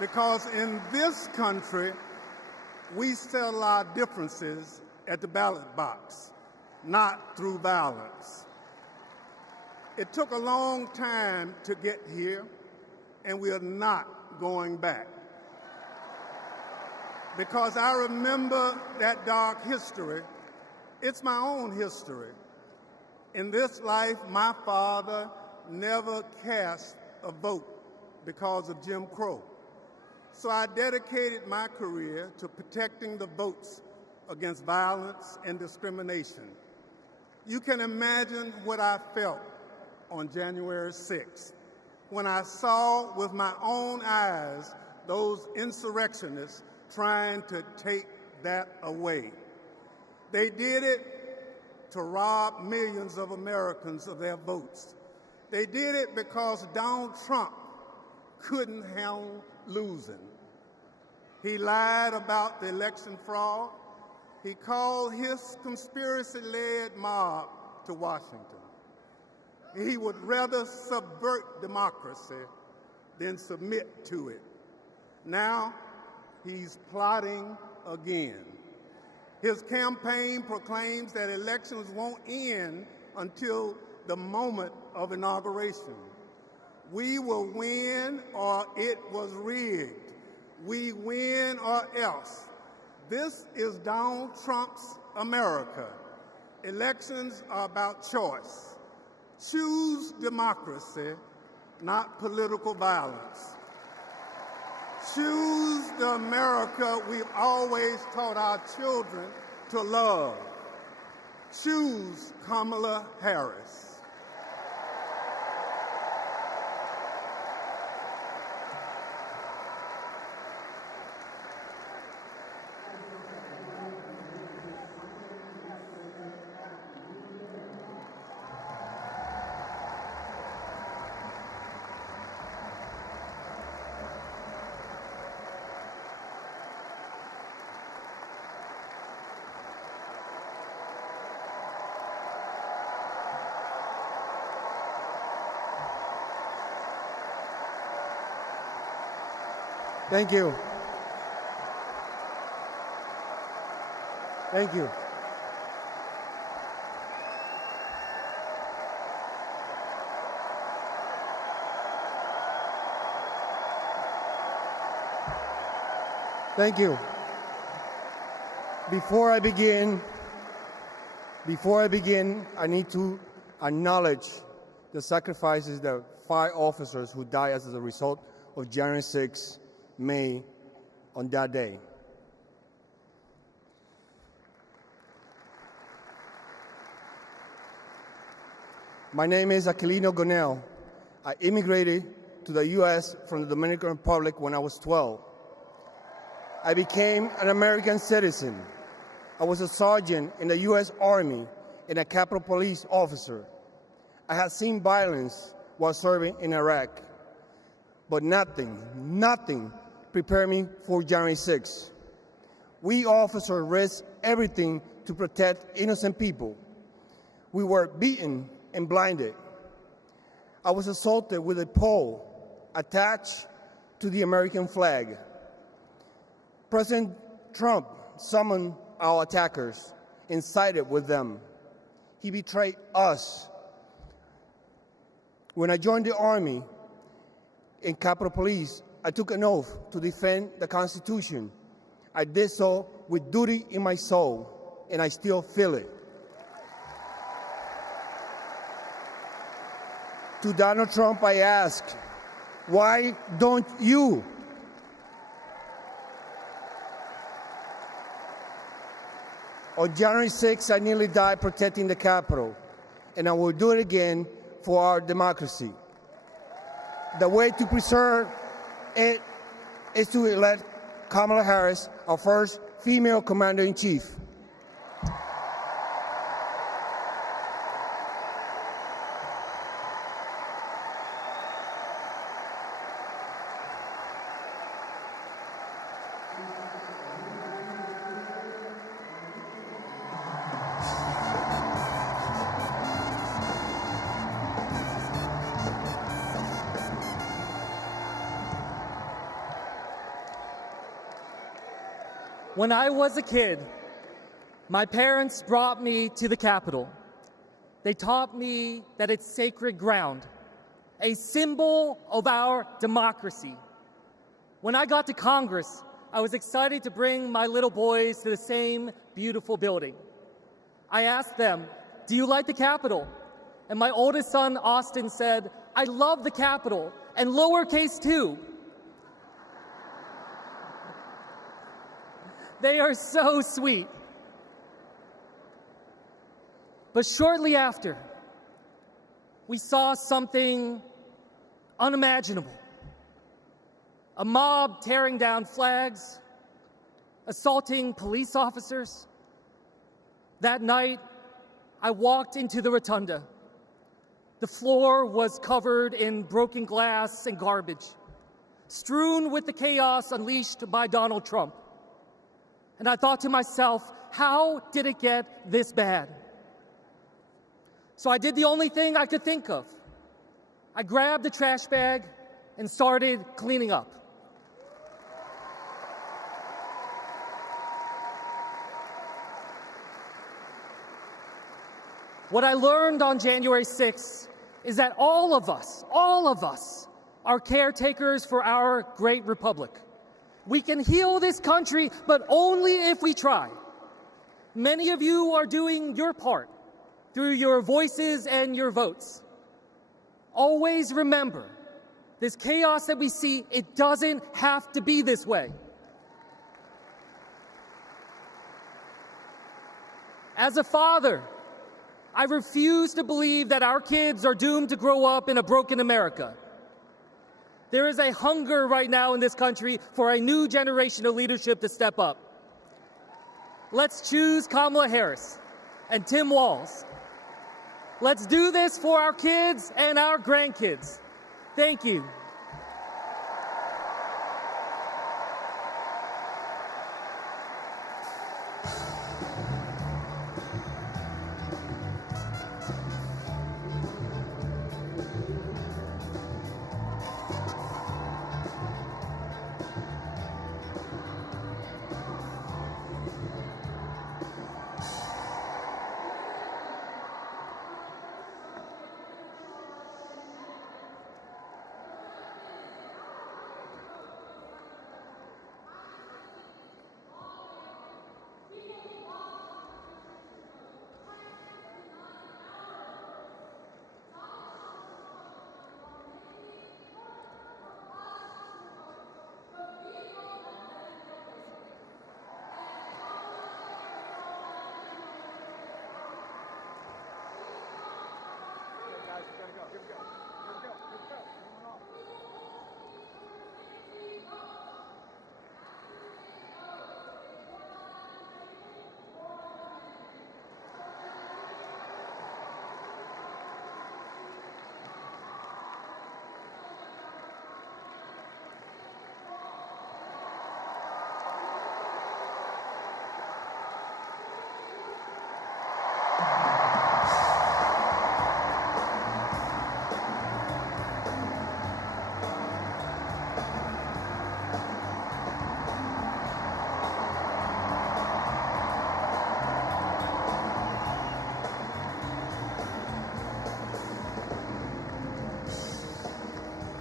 Because in this country, we settle our differences at the ballot box, not through violence. It took a long time to get here, and we are not going back. Because I remember that dark history. It's my own history. In this life, my father never cast a vote because of Jim Crow. So I dedicated my career to protecting the votes against violence and discrimination. You can imagine what I felt on January 6th when I saw with my own eyes those insurrectionists trying to take that away. They did it to rob millions of Americans of their votes. They did it because Donald Trump couldn't handle losing. He lied about the election fraud. He called his conspiracy-led mob to Washington. He would rather subvert democracy than submit to it. Now, he's plotting again. His campaign proclaims that elections won't end until the moment of inauguration. We will win or it was rigged. We win or else. This is Donald Trump's America. Elections are about choice. Choose democracy, not political violence. Choose the America we've always taught our children to love. Choose Kamala Harris. Thank you. Thank you. Thank you. Before I begin, I need to acknowledge the sacrifices that 5 officers who died as a result of January 6th made on that day. My name is Aquilino Gonell. I immigrated to the U.S. from the Dominican Republic when I was 12. I became an American citizen. I was a sergeant in the U.S. Army and a Capitol Police officer. I had seen violence while serving in Iraq, but nothing prepared me for January 6th. We officers risked everything to protect innocent people. We were beaten and blinded. I was assaulted with a pole attached to the American flag. President Trump summoned our attackers and sided with them. He betrayed us. When I joined the Army and Capitol Police, I took an oath to defend the Constitution. I did so with duty in my soul, and I still feel it. To Donald Trump, I ask, why don't you? On January 6th, I nearly died protecting the Capitol, and I will do it again for our democracy. The way to preserve it is to elect Kamala Harris, our first female commander-in-chief. When I was a kid, my parents brought me to the Capitol. They taught me that it's sacred ground, a symbol of our democracy. When I got to Congress, I was excited to bring my little boys to the same beautiful building. I asked them, "Do you like the Capitol?" And my oldest son, Austin, said, "I love the Capitol, and lowercase too." They are so sweet. But shortly after, we saw something unimaginable. A mob tearing down flags, assaulting police officers. That night, I walked into the rotunda. The floor was covered in broken glass and garbage, strewn with the chaos unleashed by Donald Trump. And I thought to myself, how did it get this bad? So I did the only thing I could think of. I grabbed the trash bag and started cleaning up. What I learned on January 6th is that all of us are caretakers for our great republic. We can heal this country, but only if we try. Many of you are doing your part through your voices and your votes. Always remember, this chaos that we see, it doesn't have to be this way. As a father, I refuse to believe that our kids are doomed to grow up in a broken America. There is a hunger right now in this country for a new generation of leadership to step up. Let's choose Kamala Harris and Tim Walz. Let's do this for our kids and our grandkids. Thank you.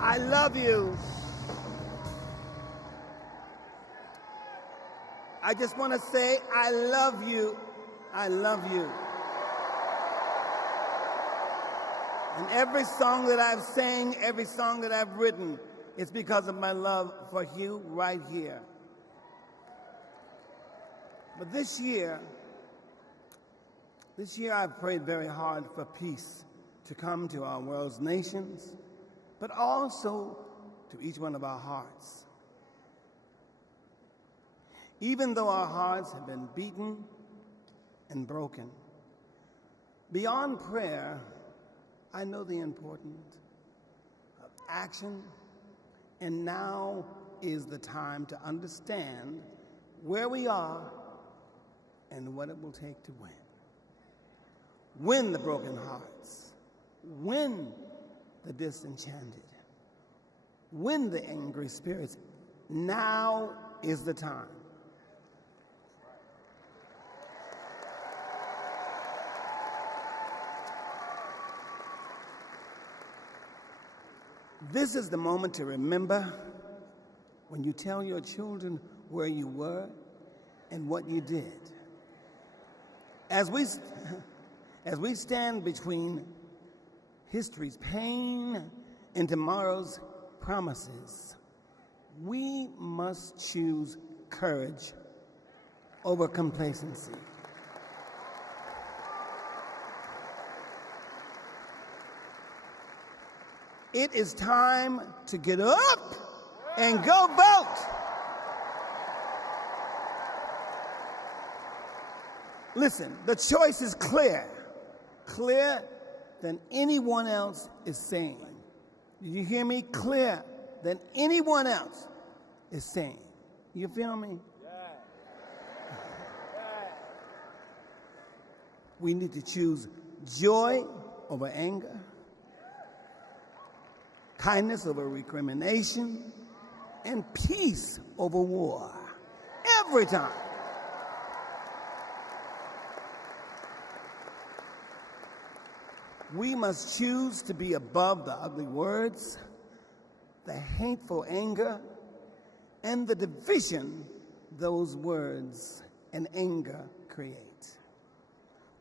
I love you. I just want to say, I love you. I love you. And every song that I've sang, every song that I've written, it's because of my love for you right here. But this year, This year I've prayed very hard for peace to come to our world's nations, but also to each one of our hearts. Even though our hearts have been beaten and broken, beyond prayer, I know the importance of action, and now is the time to understand where we are and what it will take to win. Win the broken hearts, win the disenchanted, win the angry spirits. Now is the time. This is the moment to remember when you tell your children where you were and what you did. As we stand between history's pain and tomorrow's promises, we must choose courage over complacency. It is time to get up and go vote. Listen, the choice is clear, clearer than anyone else is saying. Did you hear me? Clearer than anyone else is saying. You feel me? We need to choose joy over anger, kindness over recrimination, and peace over war. Every time. We must choose to be above the ugly words, the hateful anger, and the division those words and anger create.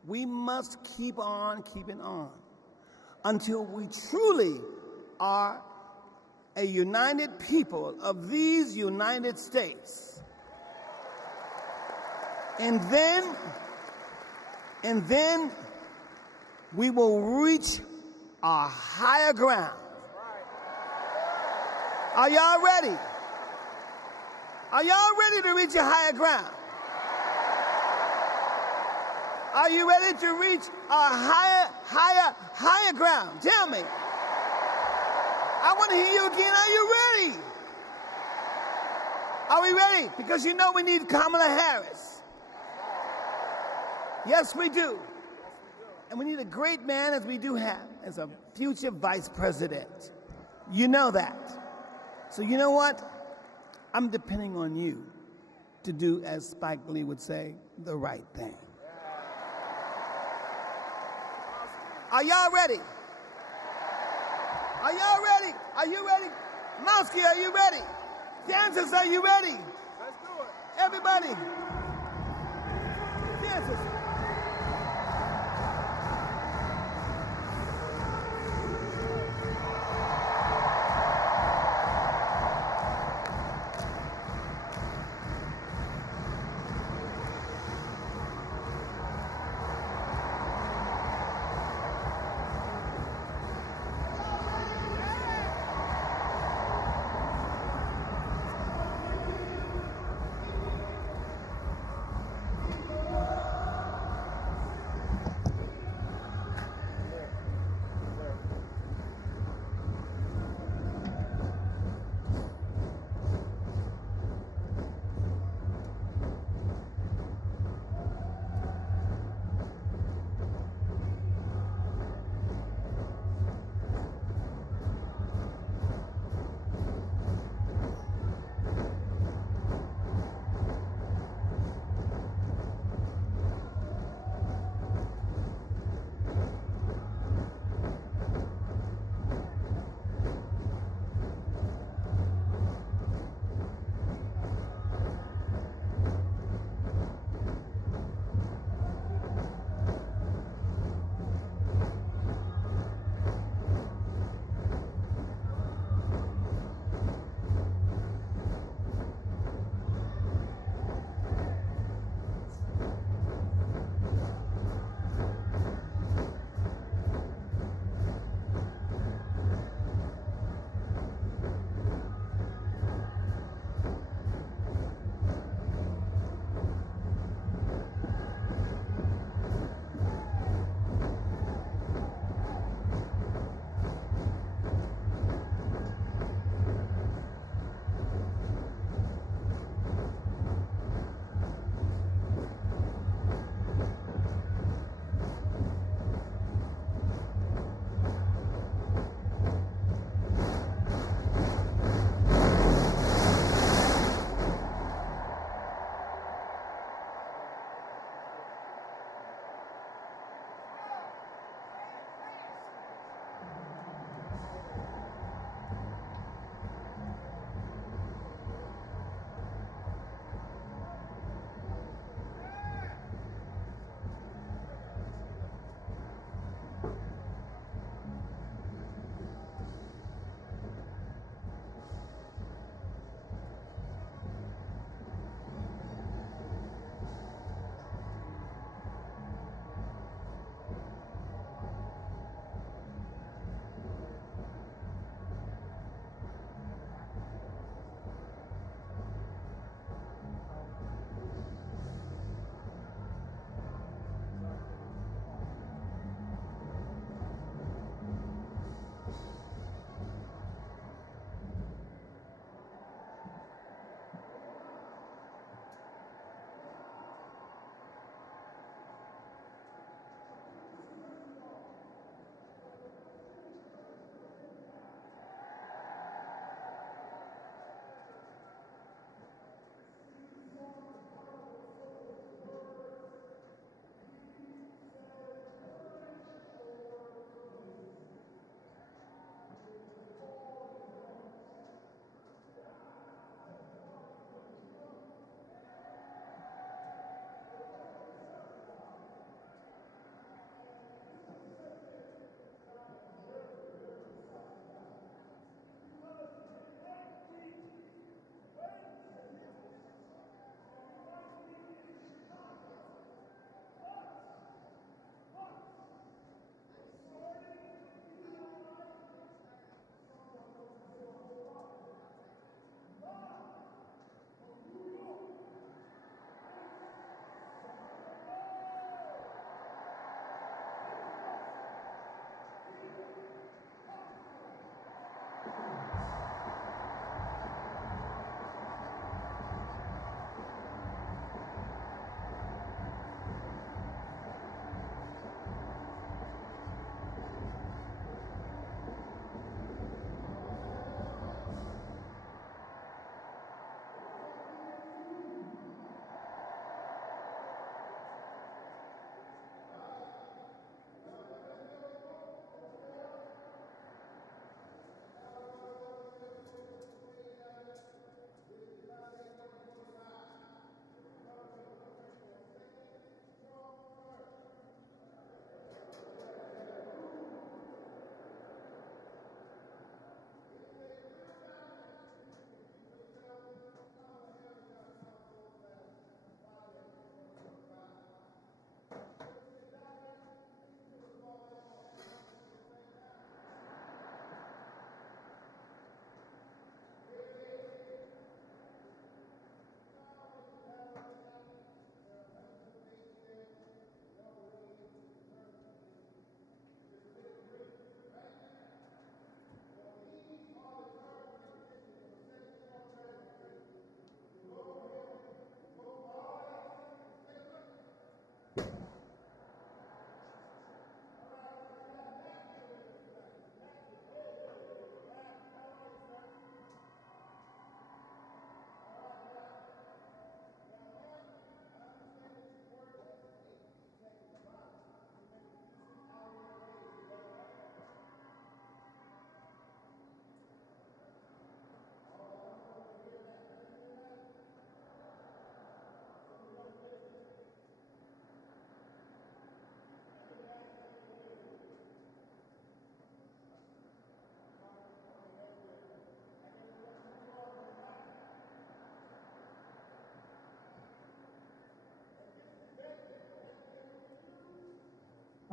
We must keep on keeping on until we truly are a united people of these United States. And then we will reach our higher ground. Are y'all ready? Are y'all ready to reach a higher ground? Are you ready to reach our higher ground? Tell me. I want to hear you again. Are you ready? Are we ready? Because you know we need Kamala Harris. Yes, we do. And we need a great man, as we do have, as a future vice president. You know that. So you know what? I'm depending on you to do, as Spike Lee would say, the right thing. Are y'all ready? Are y'all ready? Are you ready? Mosky, are you ready? Dancers, are you ready? Let's do it. Everybody. Dancers.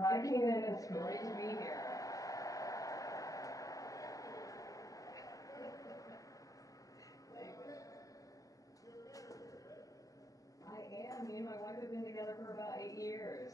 Hi, Keenan. It's great to be here. I am. Me and my wife have been together for about 8 years.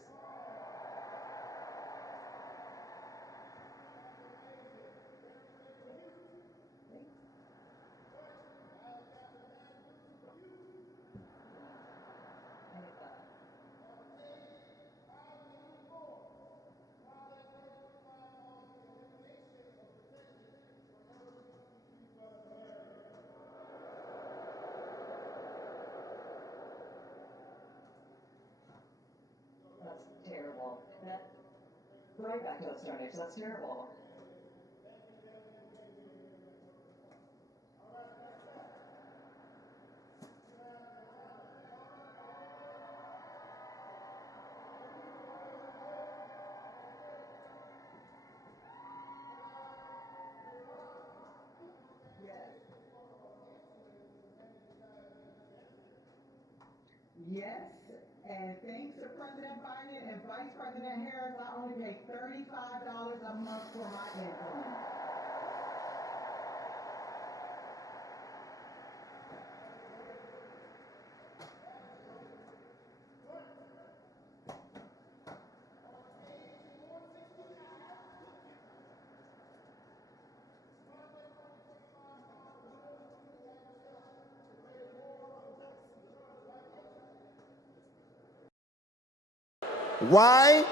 That's terrible. Right back to the Stone Age. That's terrible. Yes, and thanks to President Biden and Vice President Harris, I only pay $35 a month for my income. Why?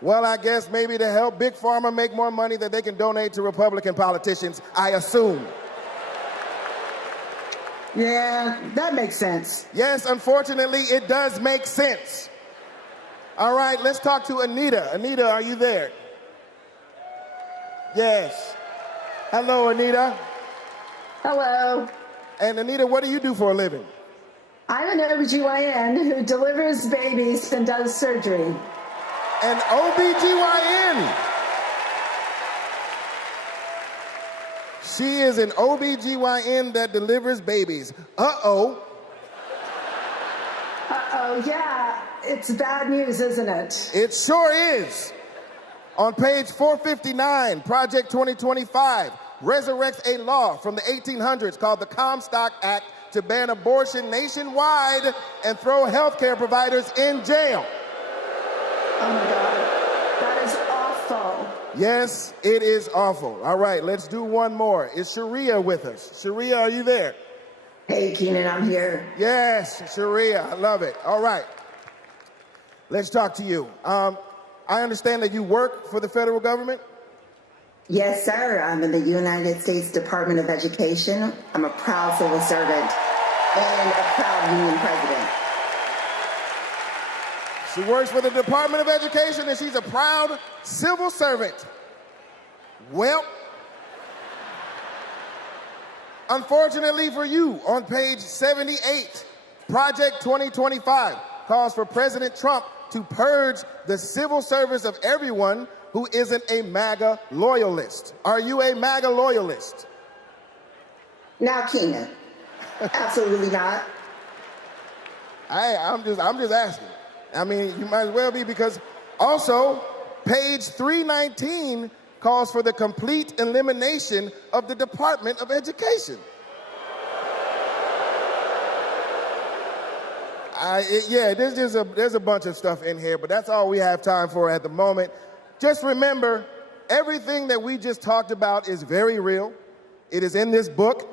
Well, I guess maybe to help Big Pharma make more money that they can donate to Republican politicians, I assume. Yeah, that makes sense. Yes, unfortunately, it does make sense. All right, let's talk to Anita. Anita, are you there? Yes. Hello, Anita. Hello. And Anita, what do you do for a living? I'm an OBGYN who delivers babies and does surgery. An OBGYN. She is an OBGYN that delivers babies. Uh-oh. Uh-oh, yeah. It's bad news, isn't it? It sure is. On page 459, Project 2025 resurrects a law from the 1800s called the Comstock Act to ban abortion nationwide and throw healthcare providers in jail. Oh my God, that is awful. Yes, it is awful. All right, let's do one more. Is Sharia with us? Sharia, are you there? Hey, Keenan, I'm here. Yes, Sharia, I love it. All right, let's talk to you. I understand that you work for the federal government? Yes, sir. I'm in the United States Department of Education. I'm a proud civil servant and a proud union president. She works for the Department of Education and she's a proud civil servant. Well, unfortunately for you, on page 78, Project 2025 calls for President Trump to purge the civil service of everyone who isn't a MAGA loyalist. Are you a MAGA loyalist? Now, Keenan, absolutely not. I'm just asking. I mean, you might as well be, because also page 319 calls for the complete elimination of the Department of Education. There's a bunch of stuff in here, but that's all we have time for at the moment. Just remember, everything that we just talked about is very real. It is in this book.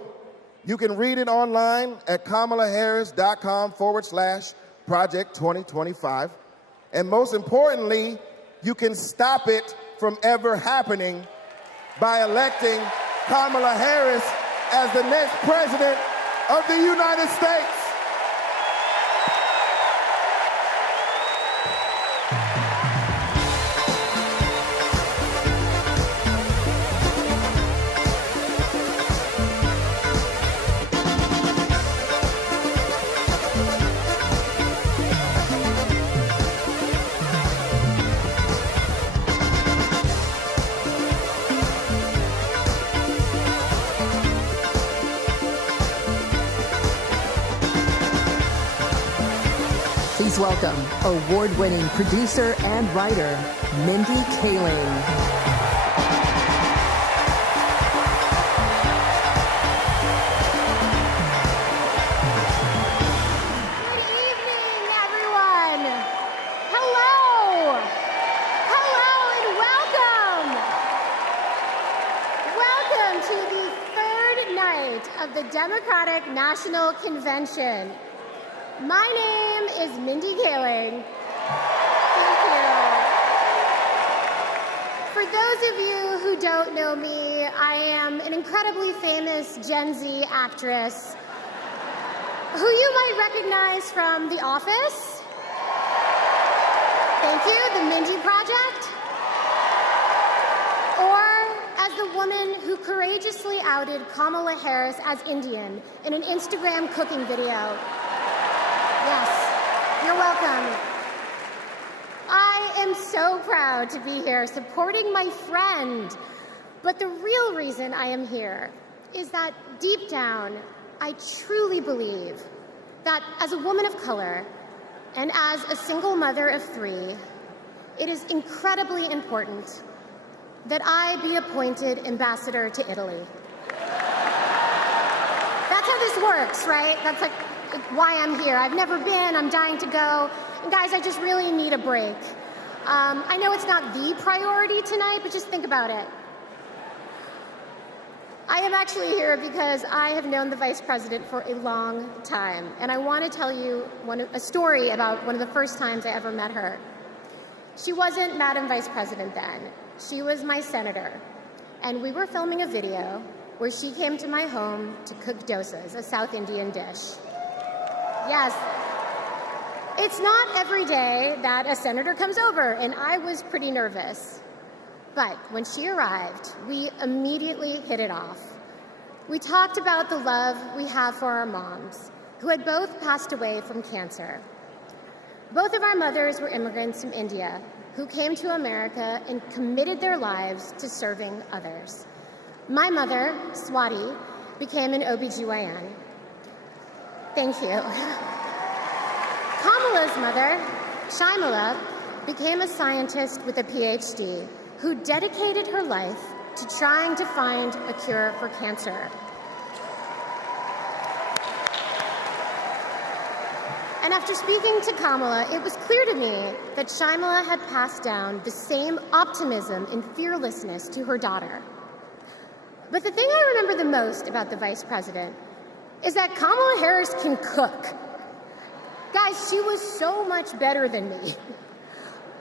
You can read it online at kamalaharris.com/Project 2025. And most importantly, you can stop it from ever happening by electing Kamala Harris as the next president of the United States. Please welcome award-winning producer and writer, Mindy Kaling. Of the Democratic National Convention. My name is Mindy Kaling. Thank you. For those of you who don't know me, I am an incredibly famous Gen Z actress who you might recognize from The Office. Thank you, The Mindy Project. Or as the woman who courageously outed Kamala Harris as Indian in an Instagram cooking video. Yes, you're welcome. I am so proud to be here supporting my friend. But the real reason I am here is that deep down, I truly believe that as a woman of color and as a single mother of 3, it is incredibly important that I be appointed ambassador to Italy. That's how this works, right? That's like why I'm here. I've never been, I'm dying to go. And guys, I just really need a break. I know it's not the priority tonight, but just think about it. I am actually here because I have known the Vice President for a long time, and I want to tell you a story about one of the first times I ever met her. She wasn't Madam Vice President then. She was my senator, and we were filming a video where she came to my home to cook dosas, a South Indian dish. Yes, it's not every day that a senator comes over, and I was pretty nervous. But when she arrived, we immediately hit it off. We talked about the love we have for our moms, who had both passed away from cancer. Both of our mothers were immigrants from India, who came to America and committed their lives to serving others. My mother, Swati, became an OBGYN. Thank you. Kamala's mother, Shyamala, became a scientist with a PhD who dedicated her life to trying to find a cure for cancer. And after speaking to Kamala, it was clear to me that Shyamala had passed down the same optimism and fearlessness to her daughter. But the thing I remember the most about the Vice President is that Kamala Harris can cook. Guys, she was so much better than me.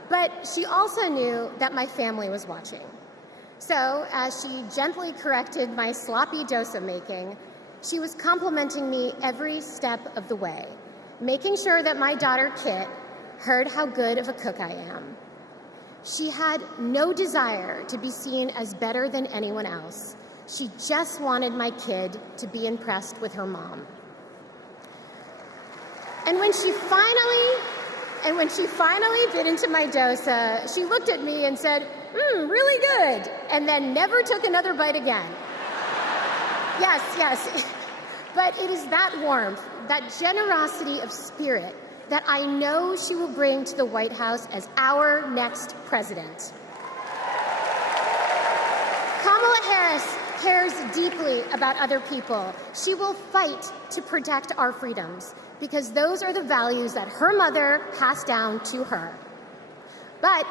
But she also knew that my family was watching. So, as she gently corrected my sloppy dosa making, she was complimenting me every step of the way, making sure that my daughter Kit heard how good of a cook I am. She had no desire to be seen as better than anyone else. She just wanted my kid to be impressed with her mom. And when she finally bit into my dosa, she looked at me and said, really good, and then never took another bite again. Yes. But it is that warmth, that generosity of spirit that I know she will bring to the White House as our next president. Kamala Harris cares deeply about other people. She will fight to protect our freedoms because those are the values that her mother passed down to her. But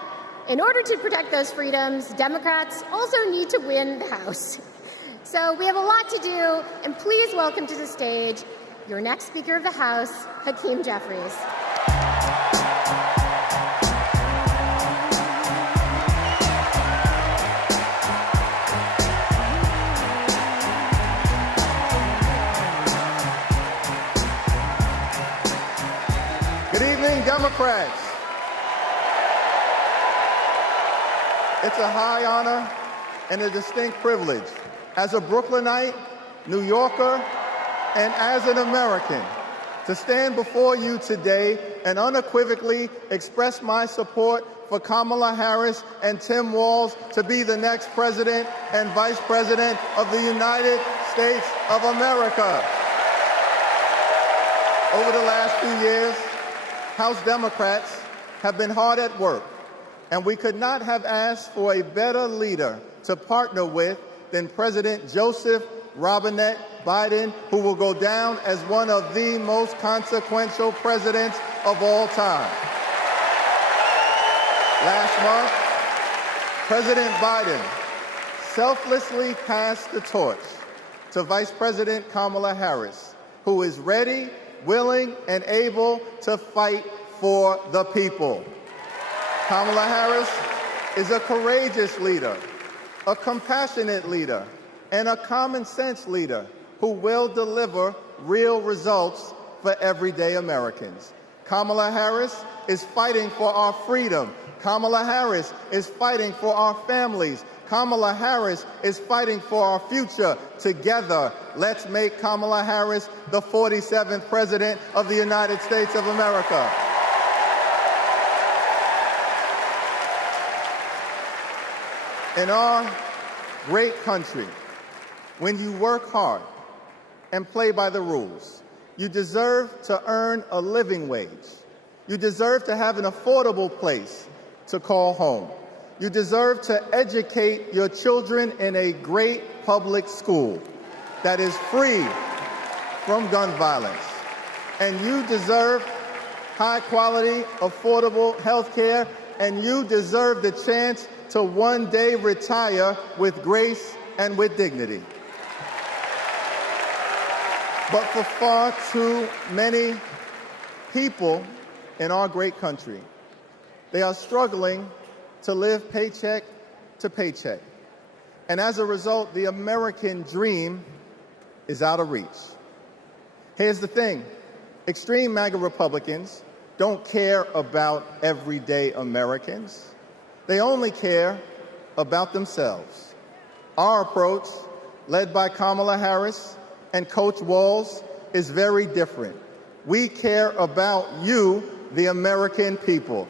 in order to protect those freedoms, Democrats also need to win the House. So we have a lot to do, and please welcome to the stage your next Speaker of the House, Hakeem Jeffries. Good evening, Democrats. It's a high honor and a distinct privilege as a Brooklynite, New Yorker, and as an American to stand before you today and unequivocally express my support for Kamala Harris and Tim Walz to be the next President and Vice President of the United States of America. Over the last few years, House Democrats have been hard at work, and we could not have asked for a better leader to partner with than President Joseph Robinette Biden, who will go down as one of the most consequential presidents of all time. Last month, President Biden selflessly passed the torch to Vice President Kamala Harris, who is ready, willing, and able to fight for the people. Kamala Harris is a courageous leader, a compassionate leader, and a common sense leader who will deliver real results for everyday Americans. Kamala Harris is fighting for our freedom. Kamala Harris is fighting for our families. Kamala Harris is fighting for our future. Together, let's make Kamala Harris the 47th President of the United States of America. In our great country, when you work hard and play by the rules, you deserve to earn a living wage. You deserve to have an affordable place to call home. You deserve to educate your children in a great public school that is free from gun violence. And you deserve high-quality, affordable health care, and you deserve the chance to one day retire with grace and with dignity. But for far too many people in our great country, they are struggling to live paycheck to paycheck. And as a result, the American dream is out of reach. Here's the thing. Extreme MAGA Republicans don't care about everyday Americans. They only care about themselves. Our approach, led by Kamala Harris and Coach Walz, is very different. We care about you, the American people.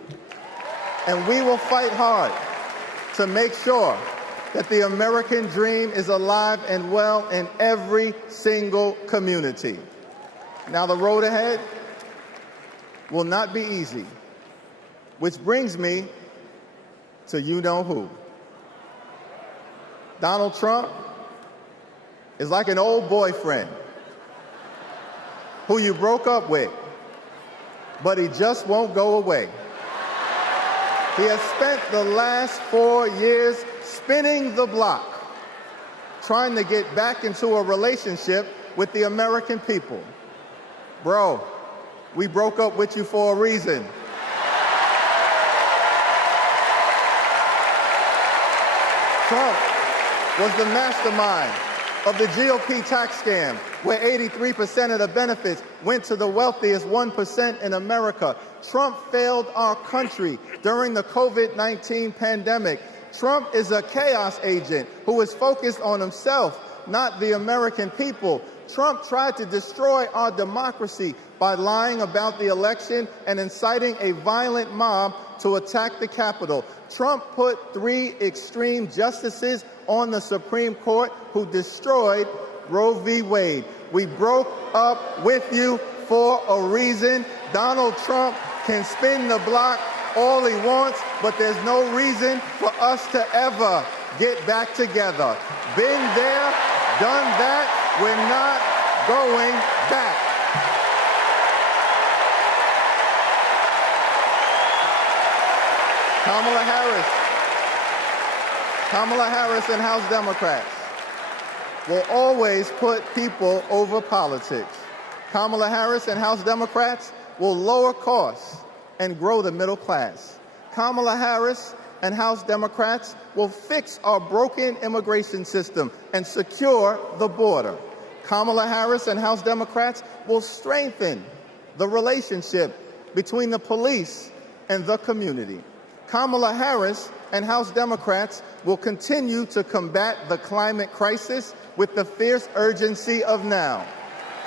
And we will fight hard to make sure that the American dream is alive and well in every single community. Now, the road ahead will not be easy, which brings me to you-know-who. Donald Trump is like an old boyfriend who you broke up with, but he just won't go away. He has spent the last 4 years spinning the block, trying to get back into a relationship with the American people. Bro, we broke up with you for a reason. Trump was the mastermind of the GOP tax scam, where 83% of the benefits went to the wealthiest 1% in America. Trump failed our country during the COVID-19 pandemic. Trump is a chaos agent who is focused on himself, not the American people. Trump tried to destroy our democracy by lying about the election and inciting a violent mob to attack the Capitol. Trump put 3 extreme justices on the Supreme Court who destroyed Roe v. Wade. We broke up with you for a reason. Donald Trump can spin the block all he wants, but there's no reason for us to ever get back together. Been there, done that. We're not going back. Kamala Harris and House Democrats will always put people over politics. Kamala Harris and House Democrats will lower costs and grow the middle class. Kamala Harris and House Democrats will fix our broken immigration system and secure the border. Kamala Harris and House Democrats will strengthen the relationship between the police and the community. Kamala Harris and House Democrats will continue to combat the climate crisis with the fierce urgency of now.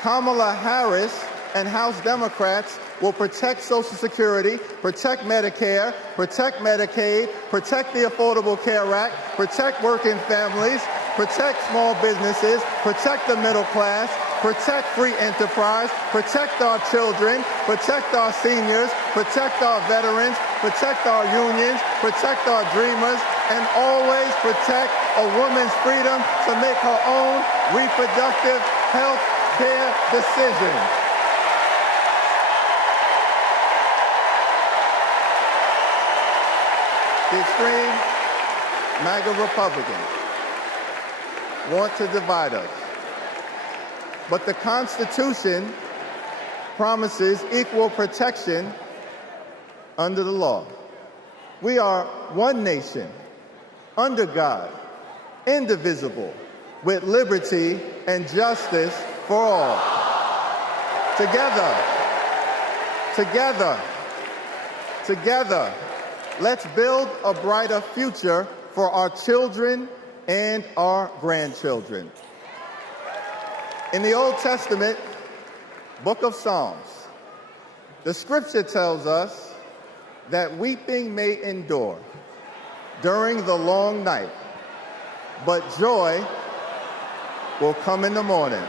Kamala Harris and House Democrats will protect Social Security, protect Medicare, protect Medicaid, protect the Affordable Care Act, protect working families, protect small businesses, protect the middle class, protect free enterprise, protect our children, protect our seniors, protect our veterans, protect our unions, protect our dreamers, and always protect a woman's freedom to make her own reproductive health care decisions. The extreme MAGA Republicans want to divide us. But the Constitution promises equal protection under the law. We are one nation, under God, indivisible, with liberty and justice for all. Together, let's build a brighter future for our children and our grandchildren. In the Old Testament, book of Psalms, the scripture tells us that weeping may endure during the long night, but joy will come in the morning.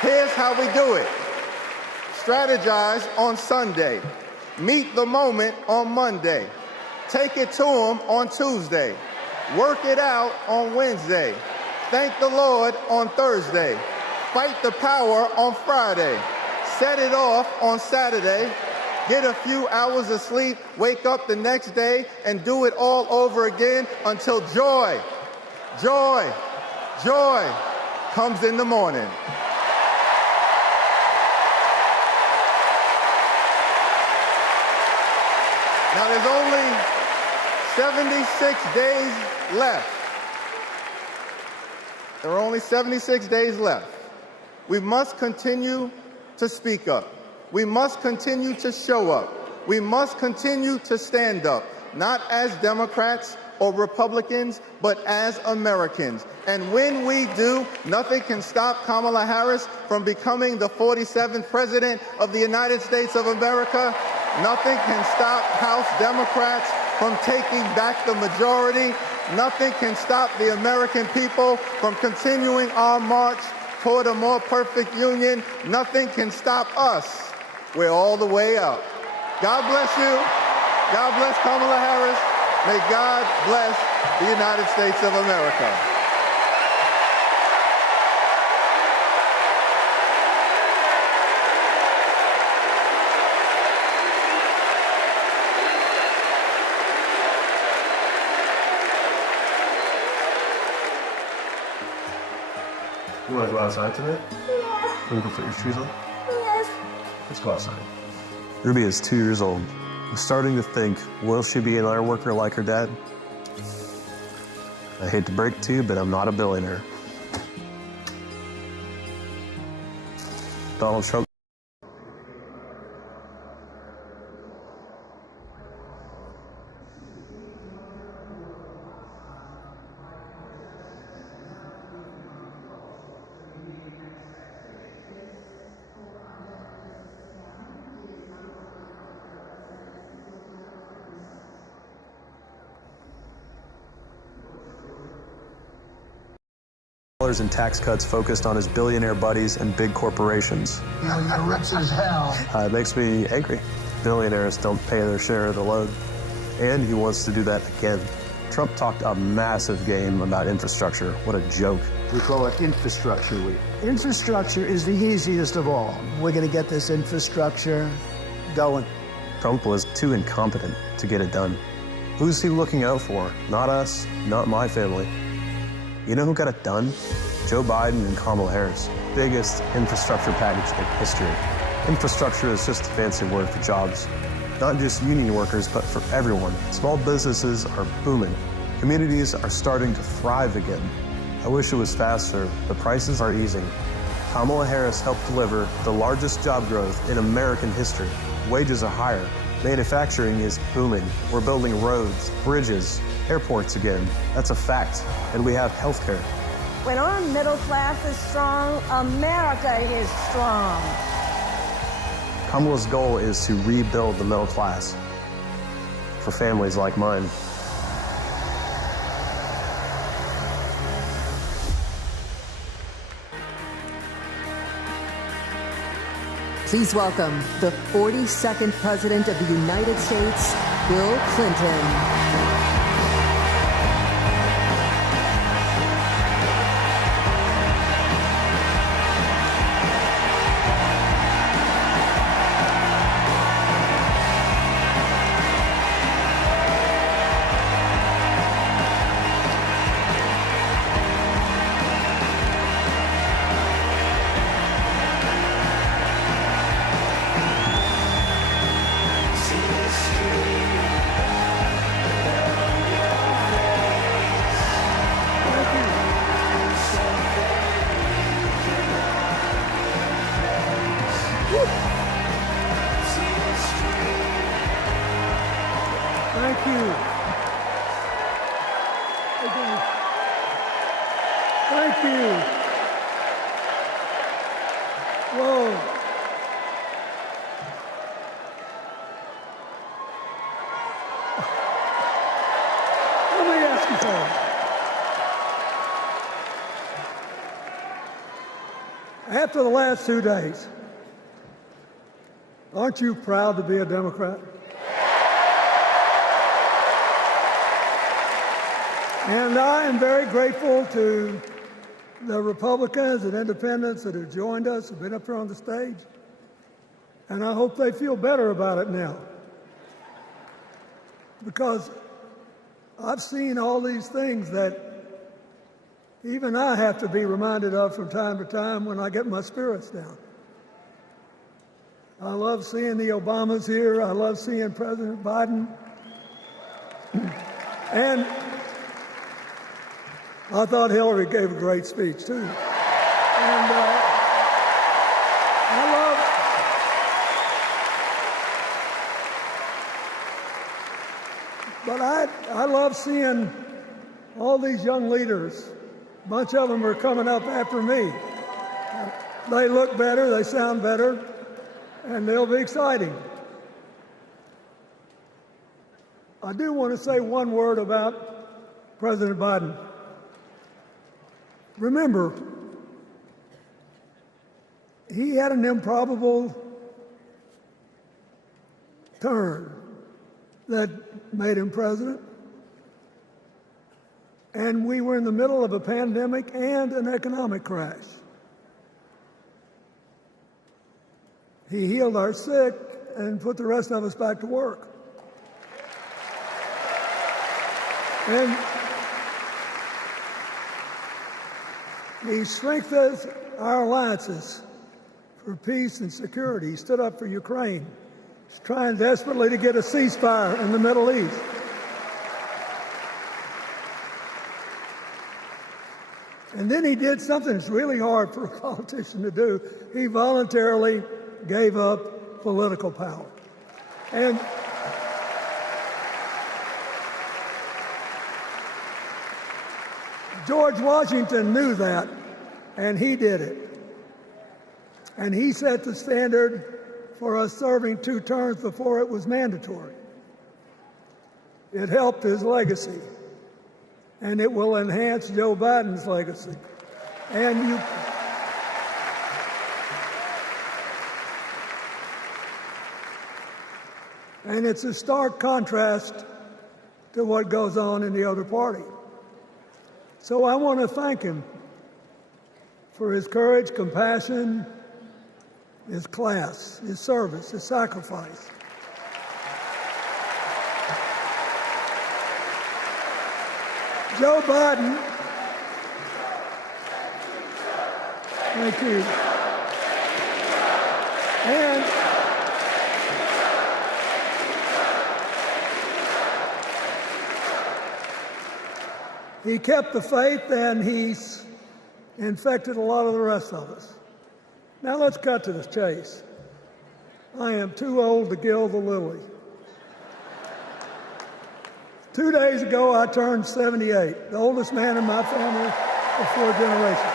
Here's how we do it. Strategize on Sunday. Meet the moment on Monday. Take it to them on Tuesday. Work it out on Wednesday. Thank the Lord on Thursday. Fight the power on Friday. Set it off on Saturday. Get a few hours of sleep, wake up the next day, and do it all over again until joy comes in the morning. Now there's only 76 days left. There are only 76 days left. We must continue to speak up. We must continue to show up. We must continue to stand up, not as Democrats or Republicans, but as Americans. And when we do, nothing can stop Kamala Harris from becoming the 47th President of the United States of America. Nothing can stop House Democrats from taking back the majority. Nothing can stop the American people from continuing our march toward a more perfect union. Nothing can stop us. We're all the way up. God bless you. God bless Kamala Harris. May God bless the United States of America. You want to go outside tonight? Yeah. Can we go put your shoes on? Yes. Let's go outside. Ruby is 2 years old. I'm starting to think, will she be an iron worker like her dad? I hate to break it to you, but I'm not a billionaire. Donald Trump. In tax cuts focused on his billionaire buddies and big corporations. You're rich as hell. It makes me angry. Billionaires don't pay their share of the load. And he wants to do that again. Trump talked a massive game about infrastructure. What a joke. We call it Infrastructure Week. Infrastructure is the easiest of all. We're going to get this infrastructure going. Trump was too incompetent to get it done. Who's he looking out for? Not us, not my family. You know who got it done? Joe Biden and Kamala Harris. Biggest infrastructure package in history. Infrastructure is just a fancy word for jobs. Not just union workers, but for everyone. Small businesses are booming. Communities are starting to thrive again. I wish it was faster. The prices are easing. Kamala Harris helped deliver the largest job growth in American history. Wages are higher. Manufacturing is booming. We're building roads, bridges, airports again. That's a fact. And we have healthcare. When our middle class is strong, America is strong. Kamala's goal is to rebuild the middle class for families like mine. Please welcome the 42nd President of the United States, Bill Clinton. Thank you. Thank you. Whoa. Let me ask you something. After the last 2 days, aren't you proud to be a Democrat? And I am very grateful to the Republicans and independents that have joined us, have been up here on the stage. And I hope they feel better about it now. Because I've seen all these things that even I have to be reminded of from time to time when I get my spirits down. I love seeing the Obamas here. I love seeing President Biden. And I thought Hillary gave a great speech, too. And I love seeing all these young leaders. A bunch of them are coming up after me. They look better, they sound better, and they'll be exciting. I do want to say one word about President Biden. Remember, he had an improbable turn that made him president. And we were in the middle of a pandemic and an economic crash. He healed our sick and put the rest of us back to work. And he strengthens our alliances for peace and security. He stood up for Ukraine. He's trying desperately to get a ceasefire in the Middle East. And then he did something that's really hard for a politician to do. He voluntarily gave up political power. And George Washington knew that, and he did it. And he set the standard for us serving 2 terms before it was mandatory. It helped his legacy, and it will enhance Joe Biden's legacy. And it's a stark contrast to what goes on in the other party. So I want to thank him for his courage, compassion, his class, his service, his sacrifice. Joe Biden, thank you. And he kept the faith, and he's infected a lot of the rest of us. Now let's cut to the chase. I am too old to gild the lily. 2 days ago, I turned 78, the oldest man in my family of 4 generations.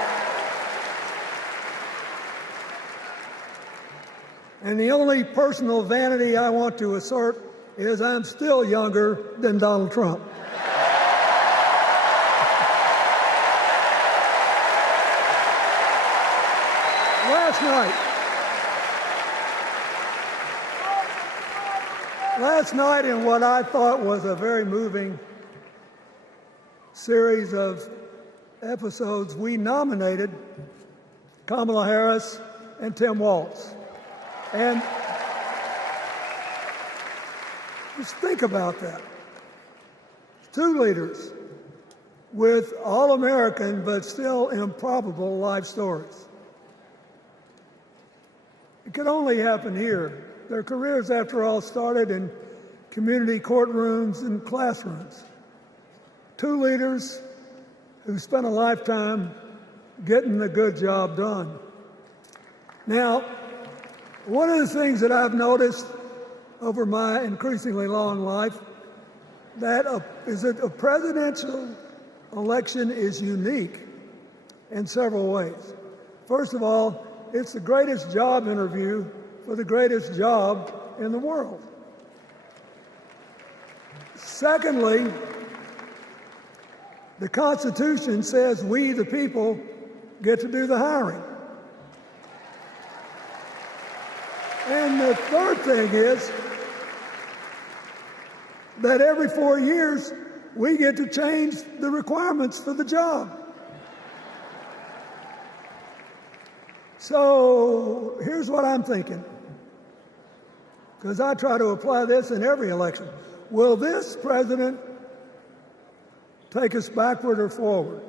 And the only personal vanity I want to assert is I'm still younger than Donald Trump. Last night, in what I thought was a very moving series of episodes, we nominated Kamala Harris and Tim Walz. And just think about that. Two leaders with all-American but still improbable life stories. It could only happen here. Their careers, after all, started in community courtrooms and classrooms. Two leaders who spent a lifetime getting the good job done. Now, one of the things that I've noticed over my increasingly long life is that a presidential election is unique in several ways. First of all, it's the greatest job interview for the greatest job in the world. Secondly, the Constitution says we, the people, get to do the hiring. And the third thing is that every 4 years, we get to change the requirements for the job. So here's what I'm thinking, because I try to apply this in every election. Will this president take us backward or forward?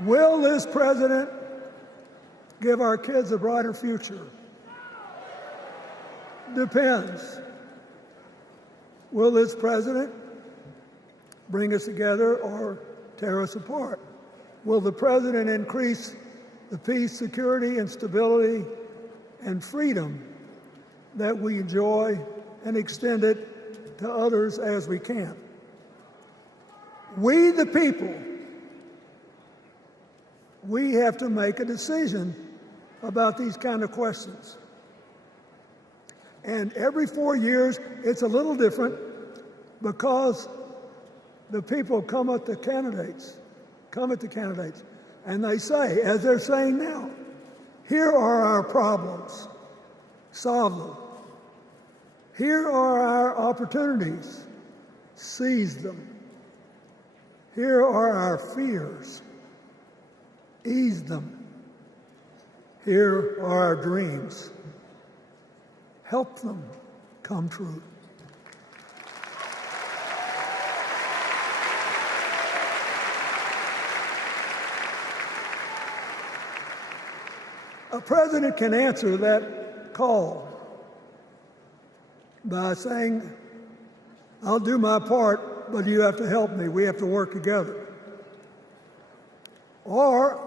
Will this president give our kids a brighter future? Depends. Will this president bring us together or tear us apart? Will the president increase the peace, security, and stability and freedom that we enjoy and extend it to others as we can? We, the people, we have to make a decision about these kind of questions. And every 4 years, it's a little different because the people come at the candidates, and they say, as they're saying now, here are our problems, solve them. Here are our opportunities, seize them. Here are our fears, ease them. Here are our dreams, help them come true. A president can answer that call by saying, I'll do my part, but you have to help me. We have to work together. Or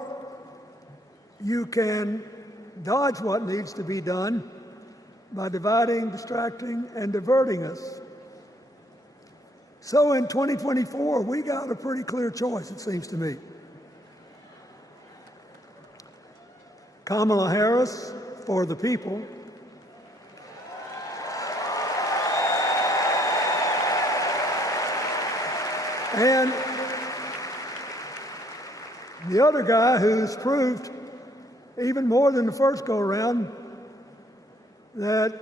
you can dodge what needs to be done by dividing, distracting, and diverting us. So in 2024, we got a pretty clear choice, it seems to me. Kamala Harris for the people, and the other guy who's proved even more than the first go-around that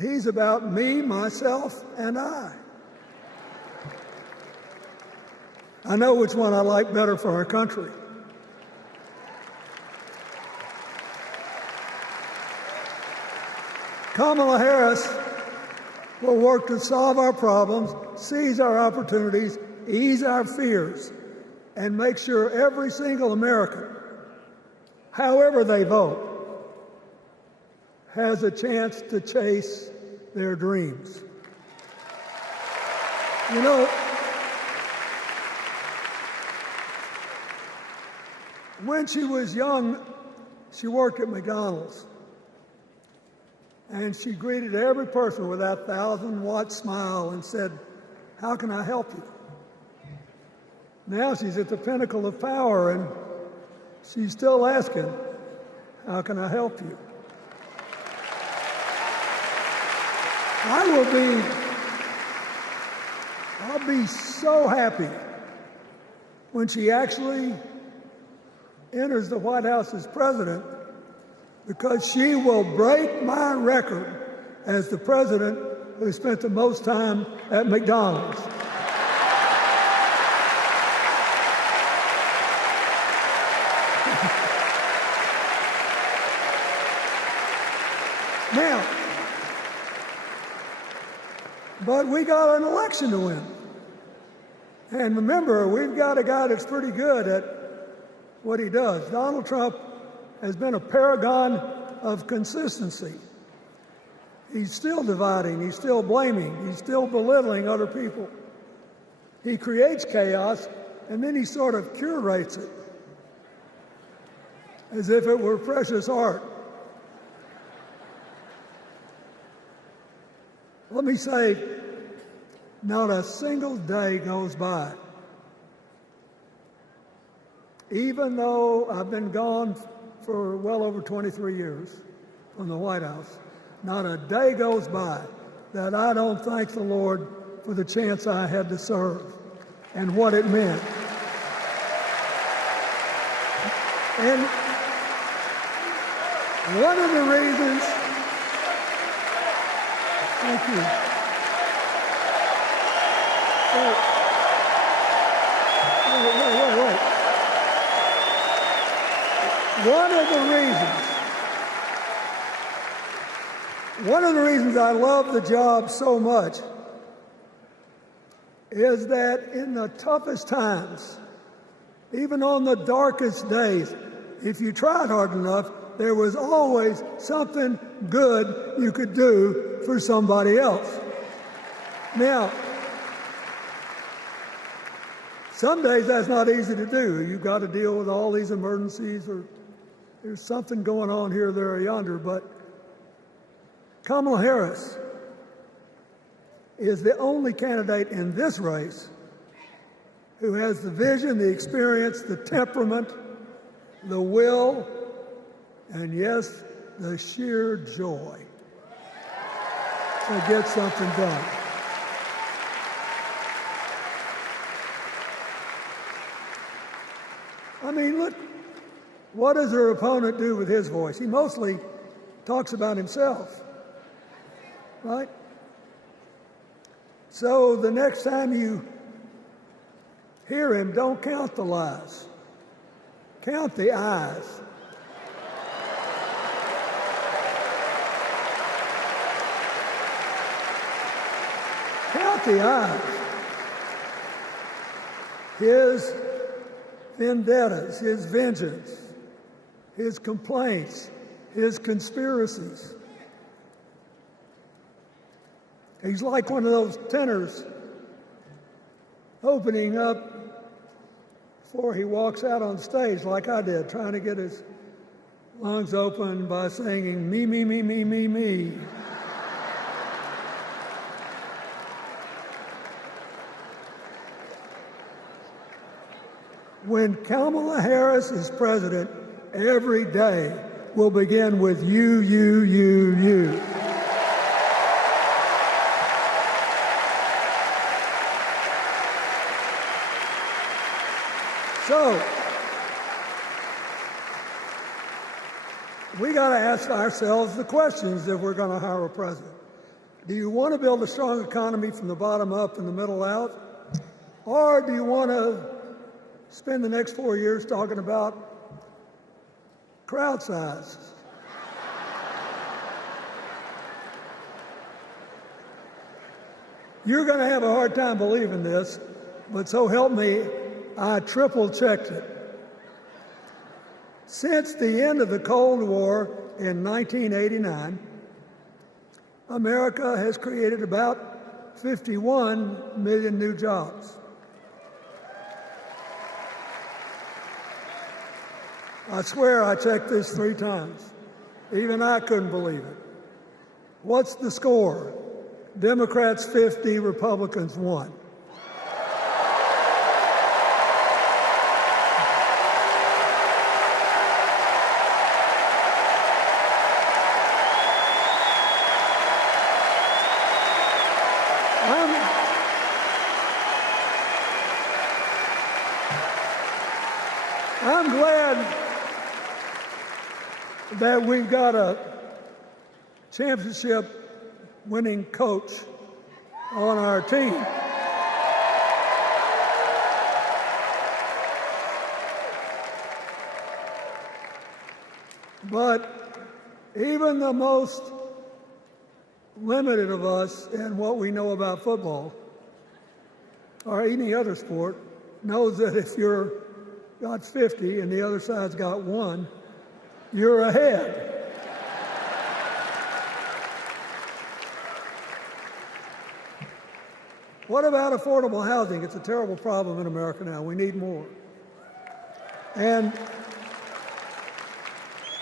he's about me, myself, and I. I know which one I like better for our country. Kamala Harris will work to solve our problems, seize our opportunities, ease our fears, and make sure every single American, however they vote, has a chance to chase their dreams. You know, when she was young, she worked at McDonald's. And she greeted every person with that 1,000-watt smile and said, "How can I help you?" Now she's at the pinnacle of power, and she's still asking, "How can I help you?" I'll be so happy when she actually enters the White House as president because she will break my record as the president who spent the most time at McDonald's. Now, but we got an election to win. And remember, we've got a guy that's pretty good at what he does. Donald Trump has been a paragon of consistency. He's still dividing, he's still blaming, he's still belittling other people. He creates chaos, and then he sort of curates it as if it were precious art. Let me say, not a single day goes by, even though I've been gone for well over 23 years from the White House, not a day goes by that I don't thank the Lord for the chance I had to serve and what it meant. And one of the reasons, thank you. Wait. One of the reasons I love the job so much is that in the toughest times, even on the darkest days, if you tried hard enough, there was always something good you could do for somebody else. Now, some days that's not easy to do. You've got to deal with all these emergencies, or there's something going on here, there, or yonder. But Kamala Harris is the only candidate in this race who has the vision, the experience, the temperament, the will, and yes, the sheer joy to get something done. I mean, look, what does her opponent do with his voice? He mostly talks about himself, right? So the next time you hear him, don't count the lies. Count the eyes. Count the eyes. His vendettas, his vengeance, his complaints, his conspiracies. He's like one of those tenors opening up before he walks out on stage, like I did, trying to get his lungs open by singing, me, me, me, me, me, me. When Kamala Harris is president, every day will begin with you, you, you, you. So, we got to ask ourselves the questions if we're going to hire a president. Do you want to build a strong economy from the bottom up and the middle out? Or do you want to spend the next 4 years talking about crowd size? You're going to have a hard time believing this, but so help me, I triple-checked it. Since the end of the Cold War in 1989, America has created about 51 million new jobs. I swear I checked this 3 times. Even I couldn't believe it. What's the score? Democrats 50, Republicans 1. that we've got a championship-winning coach on our team. But even the most limited of us in what we know about football or any other sport knows that if you're got 50 and the other side's got 1, you're ahead. What about affordable housing? It's a terrible problem in America now. We need more. And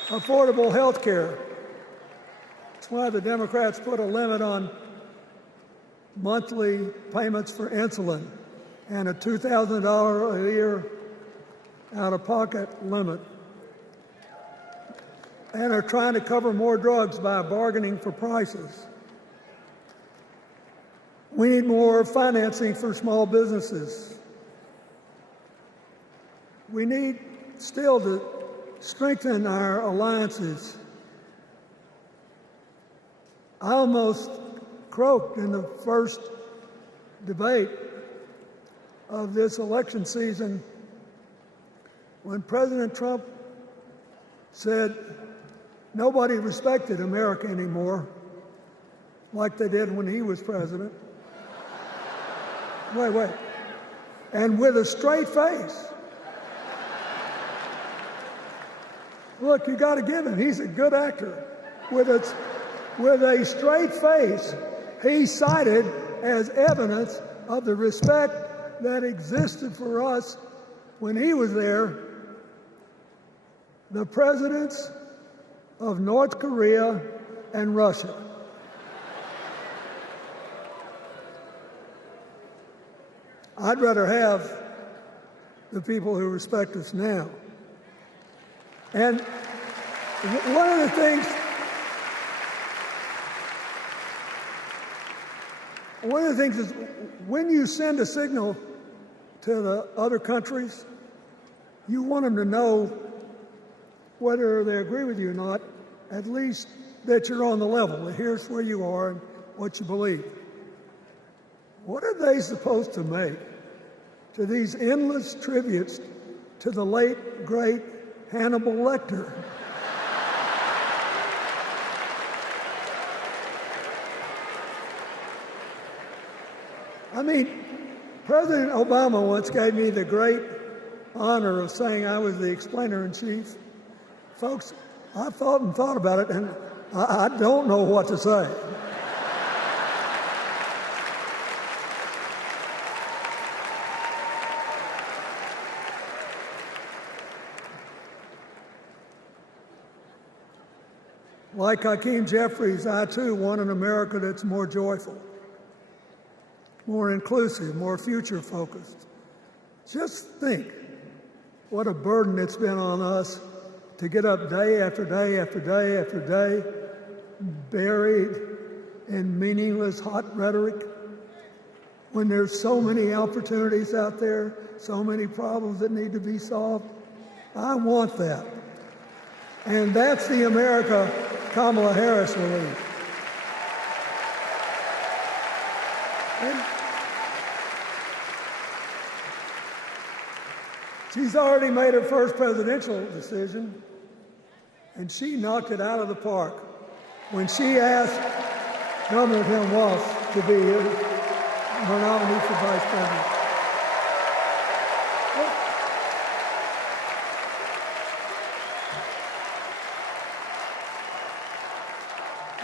affordable health care. That's why the Democrats put a limit on monthly payments for insulin and a $2,000 a year out-of-pocket limit, and are trying to cover more drugs by bargaining for prices. We need more financing for small businesses. We need still to strengthen our alliances. I almost croaked in the first debate of this election season when President Trump said nobody respected America anymore like they did when he was president. Wait. And with a straight face. Look, you got to give him. He's a good actor. With a straight face, he cited as evidence of the respect that existed for us when he was there the presidents of North Korea and Russia. I'd rather have the people who respect us now. And one of the things is when you send a signal to the other countries, you want them to know whether they agree with you or not, at least that you're on the level. Here's where you are and what you believe. What are they supposed to make to these endless tributes to the late, great Hannibal Lecter? I mean, President Obama once gave me the great honor of saying I was the explainer-in-chief. Folks, I thought about it, and I don't know what to say. Like Hakeem Jeffries, I too want an America that's more joyful, more inclusive, more future-focused. Just think what a burden it's been on us to get up day after day after day after day, buried in meaningless hot rhetoric, when there's so many opportunities out there, so many problems that need to be solved. I want that. And that's the America Kamala Harris will lead. She's already made her first presidential decision, and she knocked it out of the park when she asked Gorman Tim Walz to be her nominee for vice president.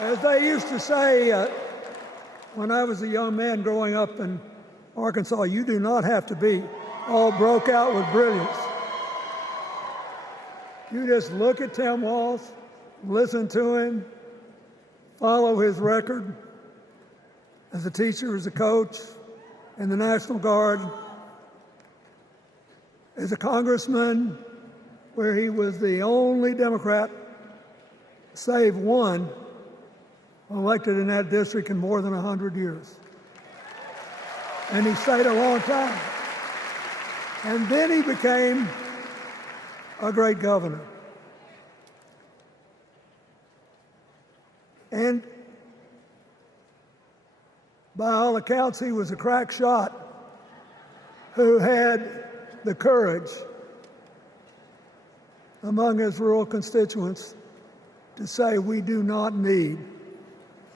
As they used to say when I was a young man growing up in Arkansas, you do not have to be all broke out with brilliance. You just look at Tim Walz, listen to him, follow his record as a teacher, as a coach, in the National Guard, as a congressman, where he was the only Democrat, save one, elected in that district in more than 100 years. And he stayed a long time. And then he became a great governor. And by all accounts, he was a crack shot who had the courage among his rural constituents to say, we do not need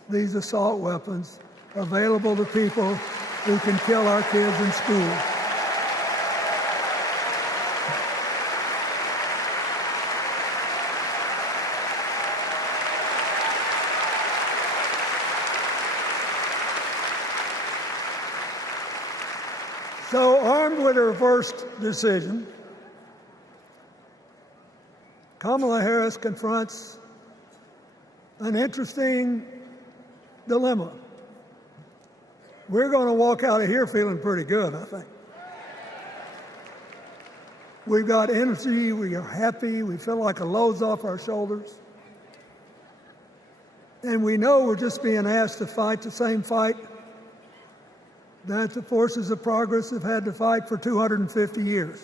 these assault weapons available to people who can kill our kids in school. So, armed with her first decision, Kamala Harris confronts an interesting dilemma. We're going to walk out of here feeling pretty good, I think. We've got energy, we are happy, we feel like a load's off our shoulders. And we know we're just being asked to fight the same fight that the forces of progress have had to fight for 250 years.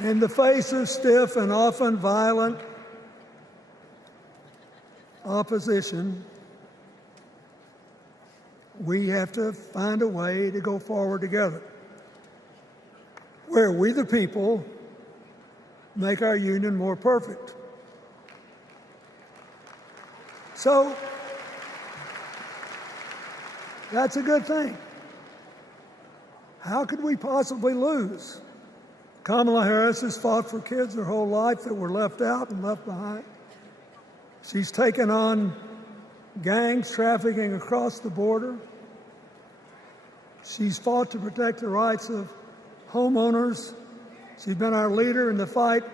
In the face of stiff and often violent opposition, we have to find a way to go forward together, where we the people make our union more perfect. So, that's a good thing. How could we possibly lose? Kamala Harris has fought for kids her whole life that were left out and left behind. She's taken on gangs trafficking across the border. She's fought to protect the rights of homeowners. She's been our leader in the fight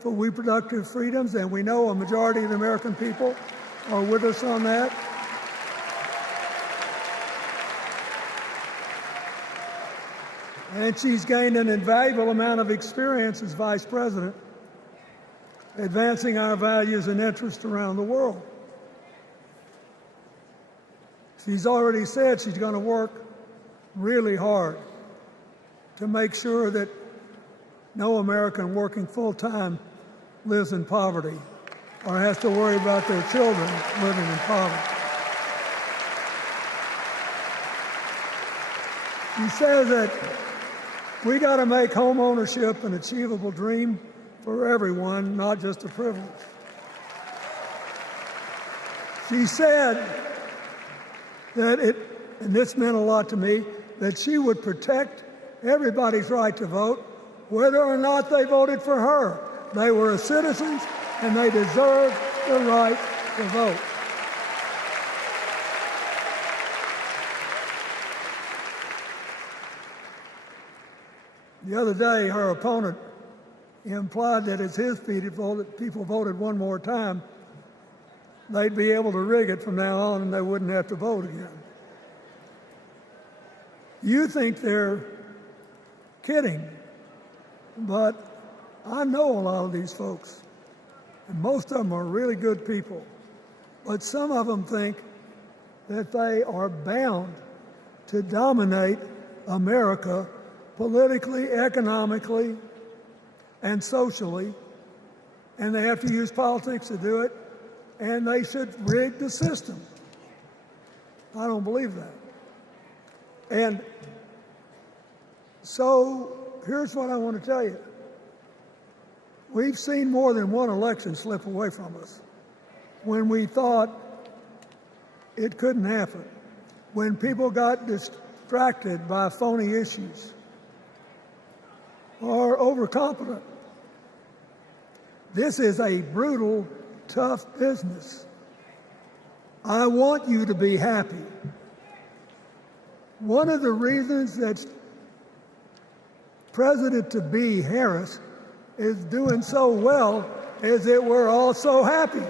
for reproductive freedoms, and we know a majority of the American people are with us on that. And she's gained an invaluable amount of experience as vice president, advancing our values and interests around the world. She's already said she's going to work really hard to make sure that no American working full-time lives in poverty or has to worry about their children living in poverty. She says that we got to make home ownership an achievable dream for everyone, not just a privilege. She said that and this meant a lot to me, that she would protect everybody's right to vote, whether or not they voted for her. They were citizens and they deserved the right to vote. The other day, her opponent implied that as his people voted one more time, they'd be able to rig it from now on and they wouldn't have to vote again. You think they're kidding, but I know a lot of these folks, and most of them are really good people, but some of them think that they are bound to dominate America politically, economically, and socially, and they have to use politics to do it, and they should rig the system. I don't believe that. And so here's what I want to tell you. We've seen more than one election slip away from us when we thought it couldn't happen, when people got distracted by phony issues or overconfident. This is a brutal, tough business. I want you to be happy. One of the reasons that President-to-be Harris is doing so well is that we're all so happy.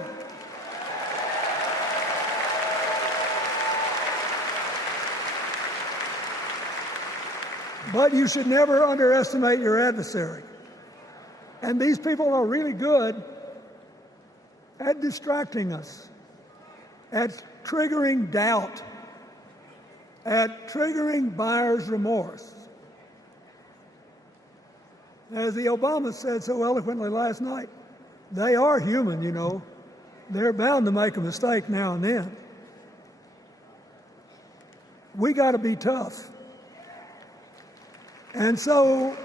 But you should never underestimate your adversary. And these people are really good at distracting us, at triggering doubt, at triggering buyer's remorse. As the Obama said so eloquently last night, They are human, you know. They're bound to make a mistake now and then. We got to be tough. And so,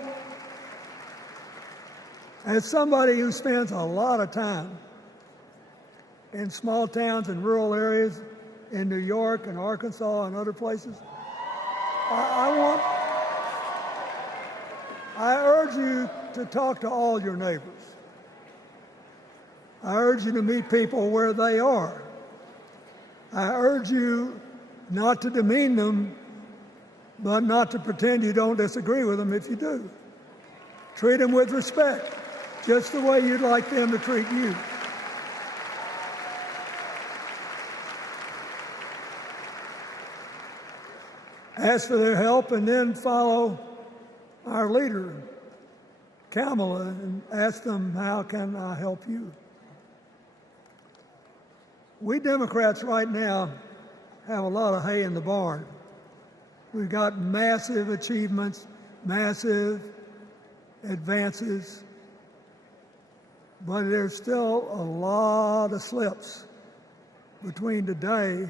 as somebody who spends a lot of time in small towns and rural areas in New York and Arkansas and other places, I urge you to talk to all your neighbors. I urge you to meet people where they are. I urge you not to demean them, but not to pretend you don't disagree with them if you do. Treat them with respect, just the way you'd like them to treat you. Ask for their help and then follow our leader, Kamala, and ask them, how can I help you? We Democrats right now have a lot of hay in the barn. We've got massive achievements, massive advances, but there's still a lot of slips between today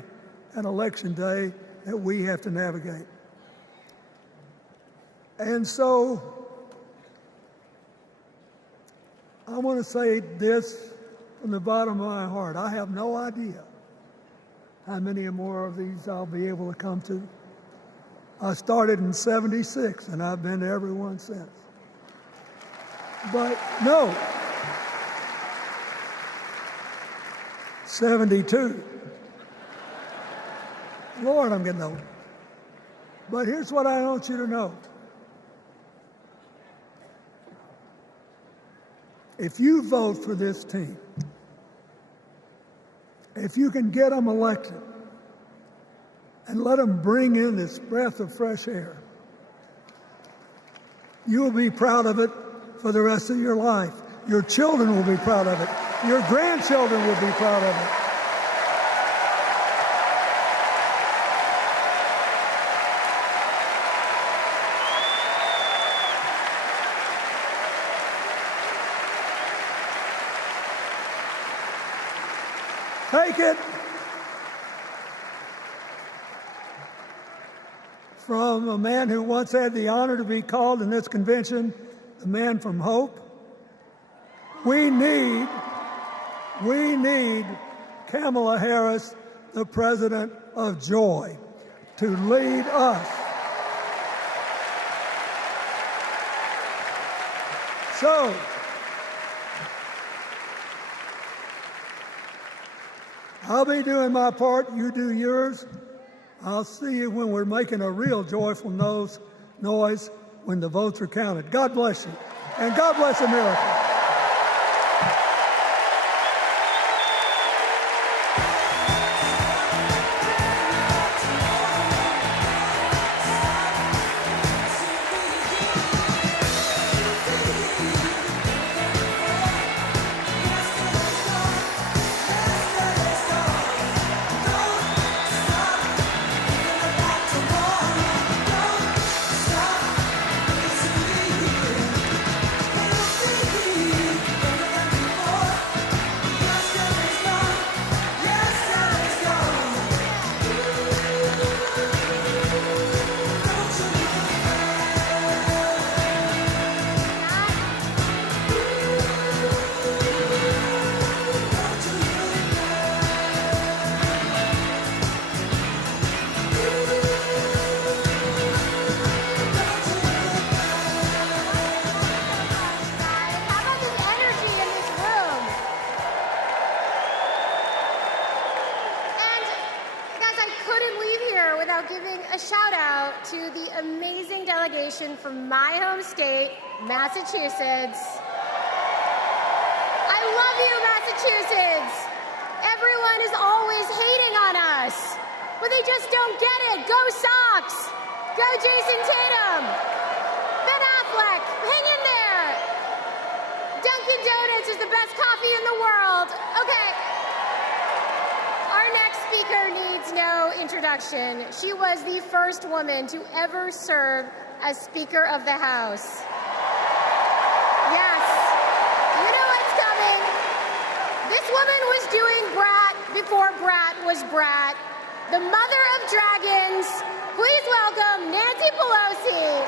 and Election Day that we have to navigate. And so I want to say this from the bottom of my heart. I have no idea how many more of these I'll be able to come to. I started in '76, and I've been to every one since. But no, 72. Lord, I'm getting old. But here's what I want you to know. If you vote for this team, if you can get them elected and let them bring in this breath of fresh air, you will be proud of it for the rest of your life. Your children will be proud of it. Your grandchildren will be proud of it. Take it from a man who once had the honor to be called in this convention the man from hope. We need Kamala Harris, the president of joy, to lead us. So, I'll be doing my part, you do yours. I'll see you when we're making a real joyful noise when the votes are counted. God bless you, and God bless America. From my home state, Massachusetts. I love you, Massachusetts. Everyone is always hating on us, but they just don't get it. Go Sox. Go Jason Tatum. Ben Affleck, hang in there. Dunkin' Donuts is the best coffee in the world. Okay. Our next speaker needs no introduction. She was the first woman to ever serve as Speaker of the House. Yes, you know what's coming. This woman was doing brat before brat was brat. The mother of dragons, please welcome Nancy Pelosi.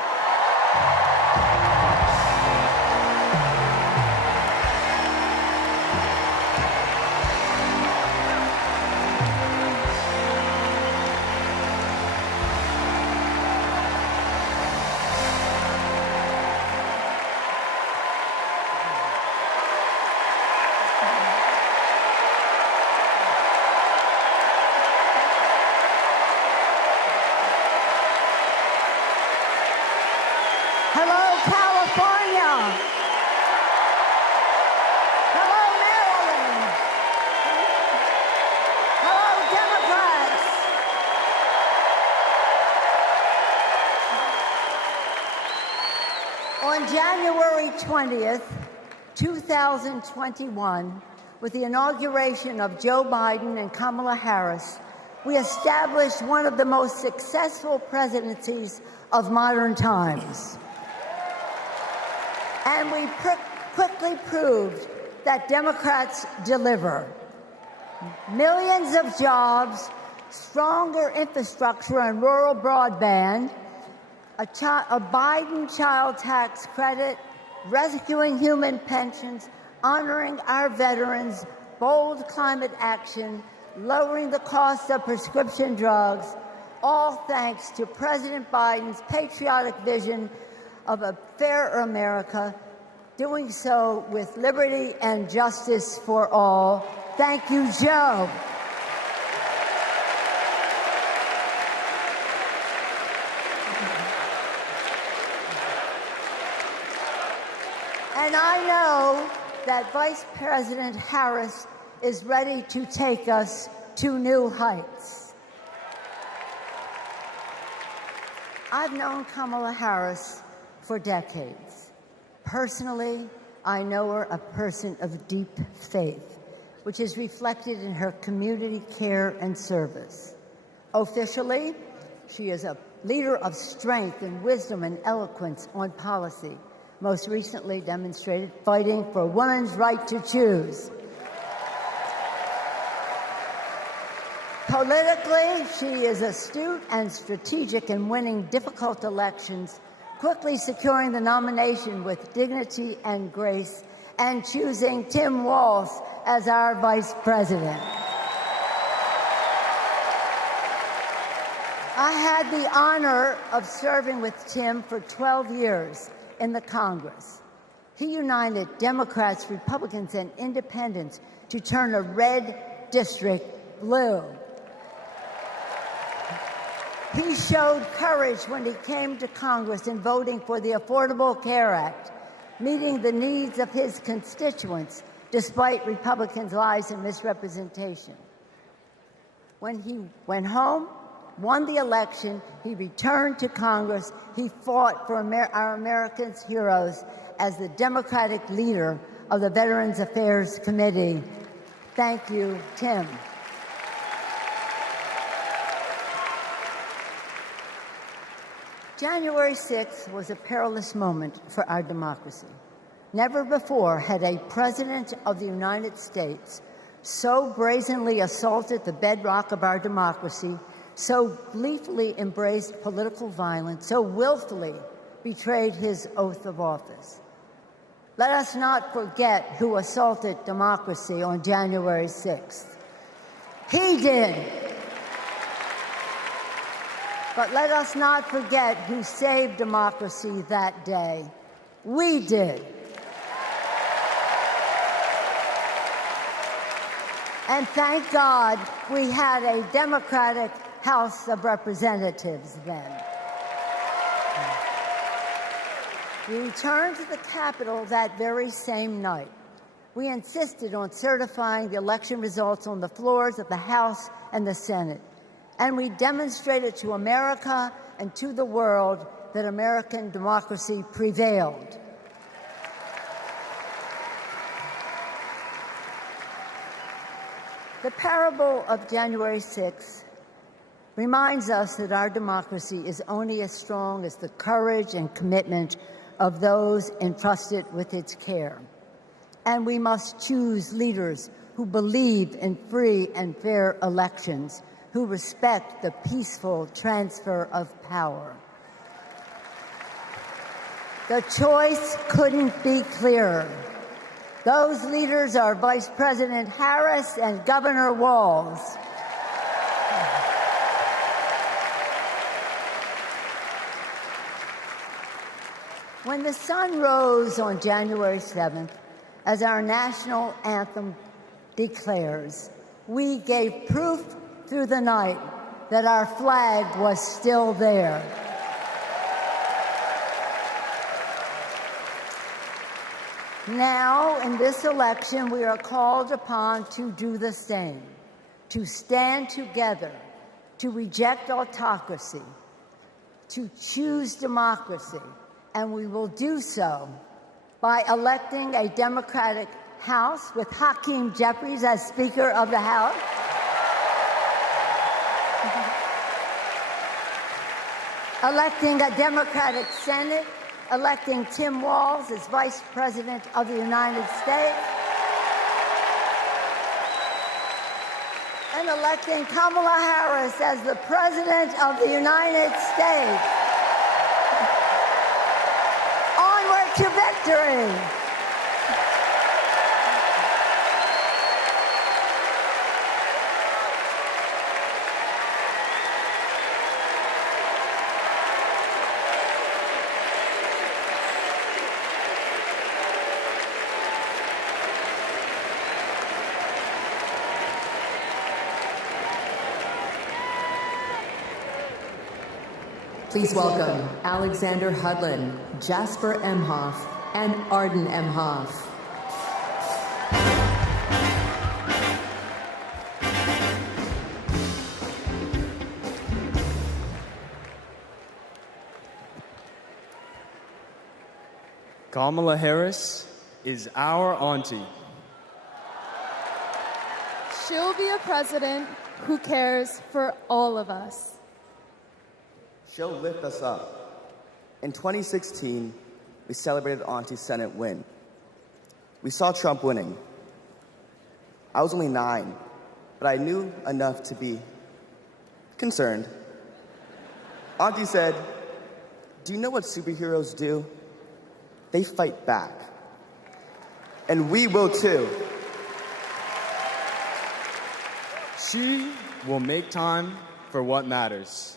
Hello, California. Hello, Maryland. Hello, Democrats. On January 20th, 2021, with the inauguration of Joe Biden and Kamala Harris, we established one of the most successful presidencies of modern times. And we quickly proved that Democrats deliver. Millions of jobs, stronger infrastructure and rural broadband, a Biden child tax credit, rescuing human pensions, honoring our veterans, bold climate action, lowering the cost of prescription drugs, all thanks to President Biden's patriotic vision of a fairer America, doing so with liberty and justice for all. Thank you, Joe. And I know that Vice President Harris is ready to take us to new heights. I've known Kamala Harris for decades. Personally, I know her a person of deep faith, which is reflected in her community care and service. Officially, she is a leader of strength and wisdom and eloquence on policy, most recently demonstrated fighting for women's right to choose. Politically, she is astute and strategic in winning difficult elections, quickly securing the nomination with dignity and grace, and choosing Tim Walz as our vice president. I had the honor of serving with Tim for 12 years in the Congress. He united Democrats, Republicans, and independents to turn a red district blue. He showed courage when he came to Congress in voting for the Affordable Care Act, meeting the needs of his constituents despite Republicans' lies and misrepresentation. When he went home, won the election, he returned to Congress. He fought for our Americans' heroes as the Democratic leader of the Veterans Affairs Committee. Thank you, Tim. January 6th was a perilous moment for our democracy. Never before had a president of the United States so brazenly assaulted the bedrock of our democracy, so gleefully embraced political violence, so willfully betrayed his oath of office. Let us not forget who assaulted democracy on January 6th. He did. But let us not forget who saved democracy that day. We did. And thank God we had a Democratic House of Representatives then. We returned to the Capitol that very same night. We insisted on certifying the election results on the floors of the House and the Senate. And we demonstrated to America and to the world that American democracy prevailed. The parable of January 6th reminds us that our democracy is only as strong as the courage and commitment of those entrusted with its care. And we must choose leaders who believe in free and fair elections, who respect the peaceful transfer of power. The choice couldn't be clearer. Those leaders are Vice President Harris and Governor Walz. When the sun rose on January 7th, as our national anthem declares, we gave proof through the night that our flag was still there. Now, in this election, we are called upon to do the same, to stand together, to reject autocracy, to choose democracy, and we will do so by electing a Democratic House with Hakeem Jeffries as Speaker of the House, electing a Democratic Senate, electing Tim Walz as Vice President of the United States, and electing Kamala Harris as the President of the United States. Onward to victory! Please welcome Alexander Hudlin, Jasper Emhoff, and Arden Emhoff. Kamala Harris is our auntie. She'll be a president who cares for all of us. She'll lift us up. In 2016, we celebrated Auntie's Senate win. We saw Trump winning. I was only 9, but I knew enough to be concerned. Auntie said, "Do you know what superheroes do? They fight back. And we will too." She will make time for what matters.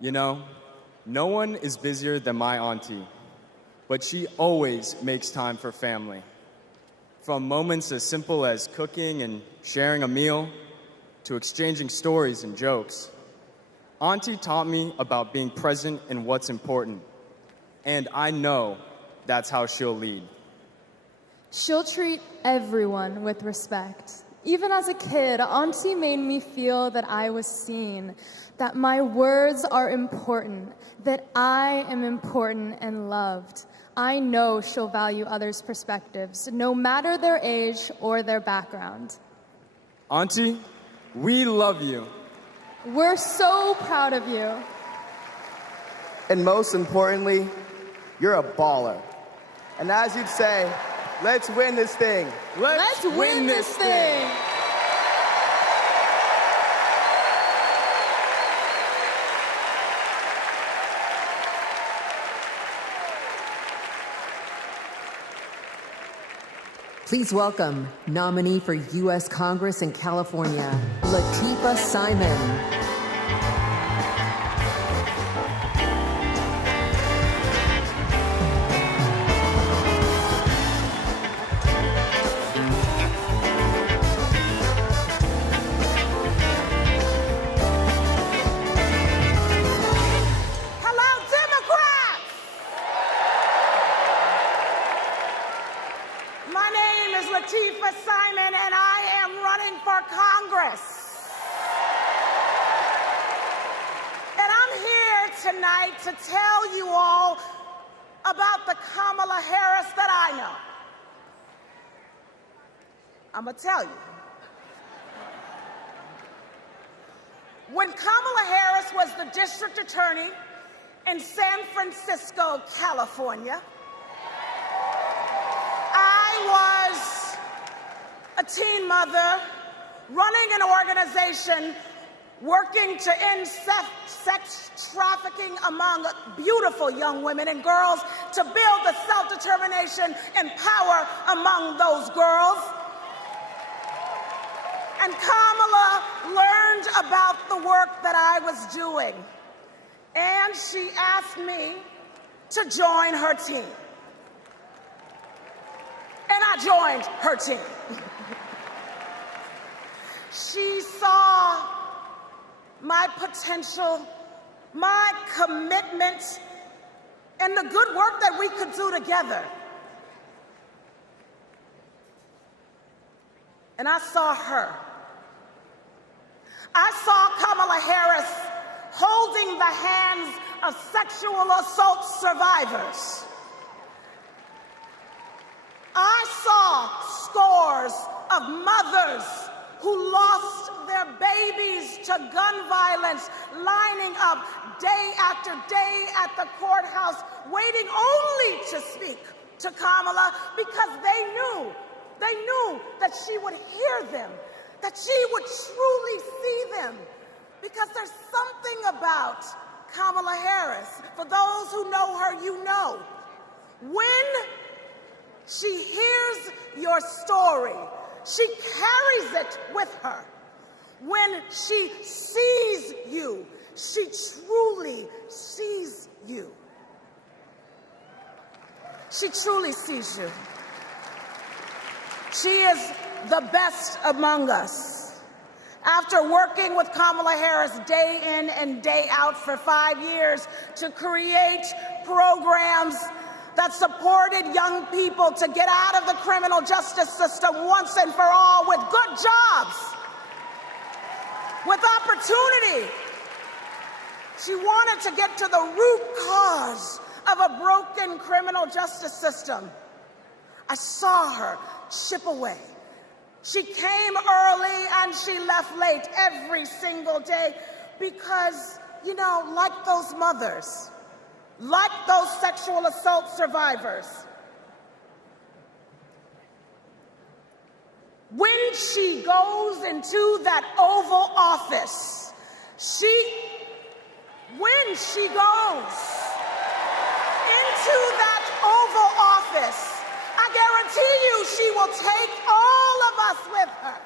You know, no one is busier than my auntie, but she always makes time for family. From moments as simple as cooking and sharing a meal to exchanging stories and jokes. Auntie taught me about being present in what's important, and I know that's how she'll lead. She'll treat everyone with respect. Even as a kid, Auntie made me feel that I was seen, that my words are important, that I am important and loved. I know she'll value others' perspectives, no matter their age or their background. Auntie, we love you. We're so proud of you. And most importantly, you're a baller. And as you'd say, let's win this thing. Let's win this thing. Please welcome nominee for U.S. Congress in California, Latifa Simon. Latifa Simon, and I am running for Congress. And I'm here tonight to tell you all about the Kamala Harris that I know. I'm gonna tell you. When Kamala Harris was the district attorney in San Francisco, California, I was a teen mother, running an organization working to end sex trafficking among beautiful young women and girls, to build the self-determination and power among those girls. And Kamala learned about the work that I was doing, and she asked me to join her team. And I joined her team. She saw my potential, my commitment, and the good work that we could do together. And I saw her. I saw Kamala Harris holding the hands of sexual assault survivors. I saw scores of mothers who lost their babies to gun violence, lining up day after day at the courthouse, waiting only to speak to Kamala because they knew that she would hear them, that she would truly see them. Because there's something about Kamala Harris. For those who know her, you know. When she hears your story, she carries it with her. When she sees you, she truly sees you. She truly sees you. She is the best among us. After working with Kamala Harris day in and day out for 5 years to create programs that supported young people to get out of the criminal justice system once and for all with good jobs, with opportunity. She wanted to get to the root cause of a broken criminal justice system. I saw her chip away. She came early and she left late every single day because, you know, like those mothers, like those sexual assault survivors, when she goes into that Oval Office, when she goes into that Oval Office, I guarantee you she will take all of us with her.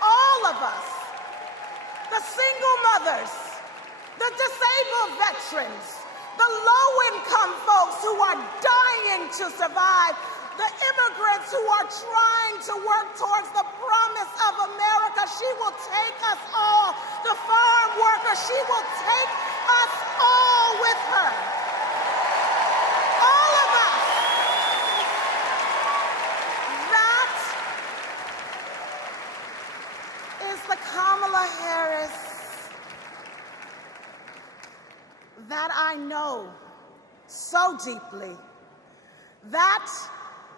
All of us. The single mothers, the disabled veterans, the low-income folks who are dying to survive, the immigrants who are trying to work towards the promise of America. She will take us all. The farm workers, she will take us all with her. All of us. That is the Kamala Harris that I know so deeply. That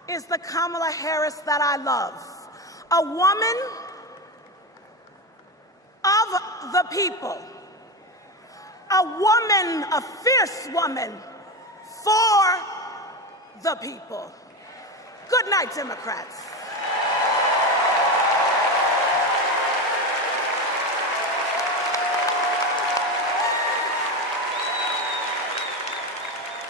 is the Kamala Harris that I love. A woman of the people. A woman, a fierce woman for the people. Good night, Democrats.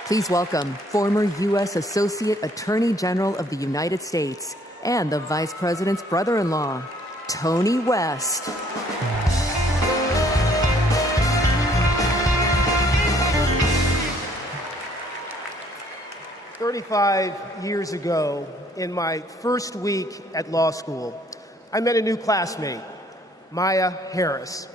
Please welcome former U.S. Associate Attorney General of the United States and the Vice President's brother-in-law, Tony West. "35 years ago, in my first week at law school, I met a new classmate, Maya Harris.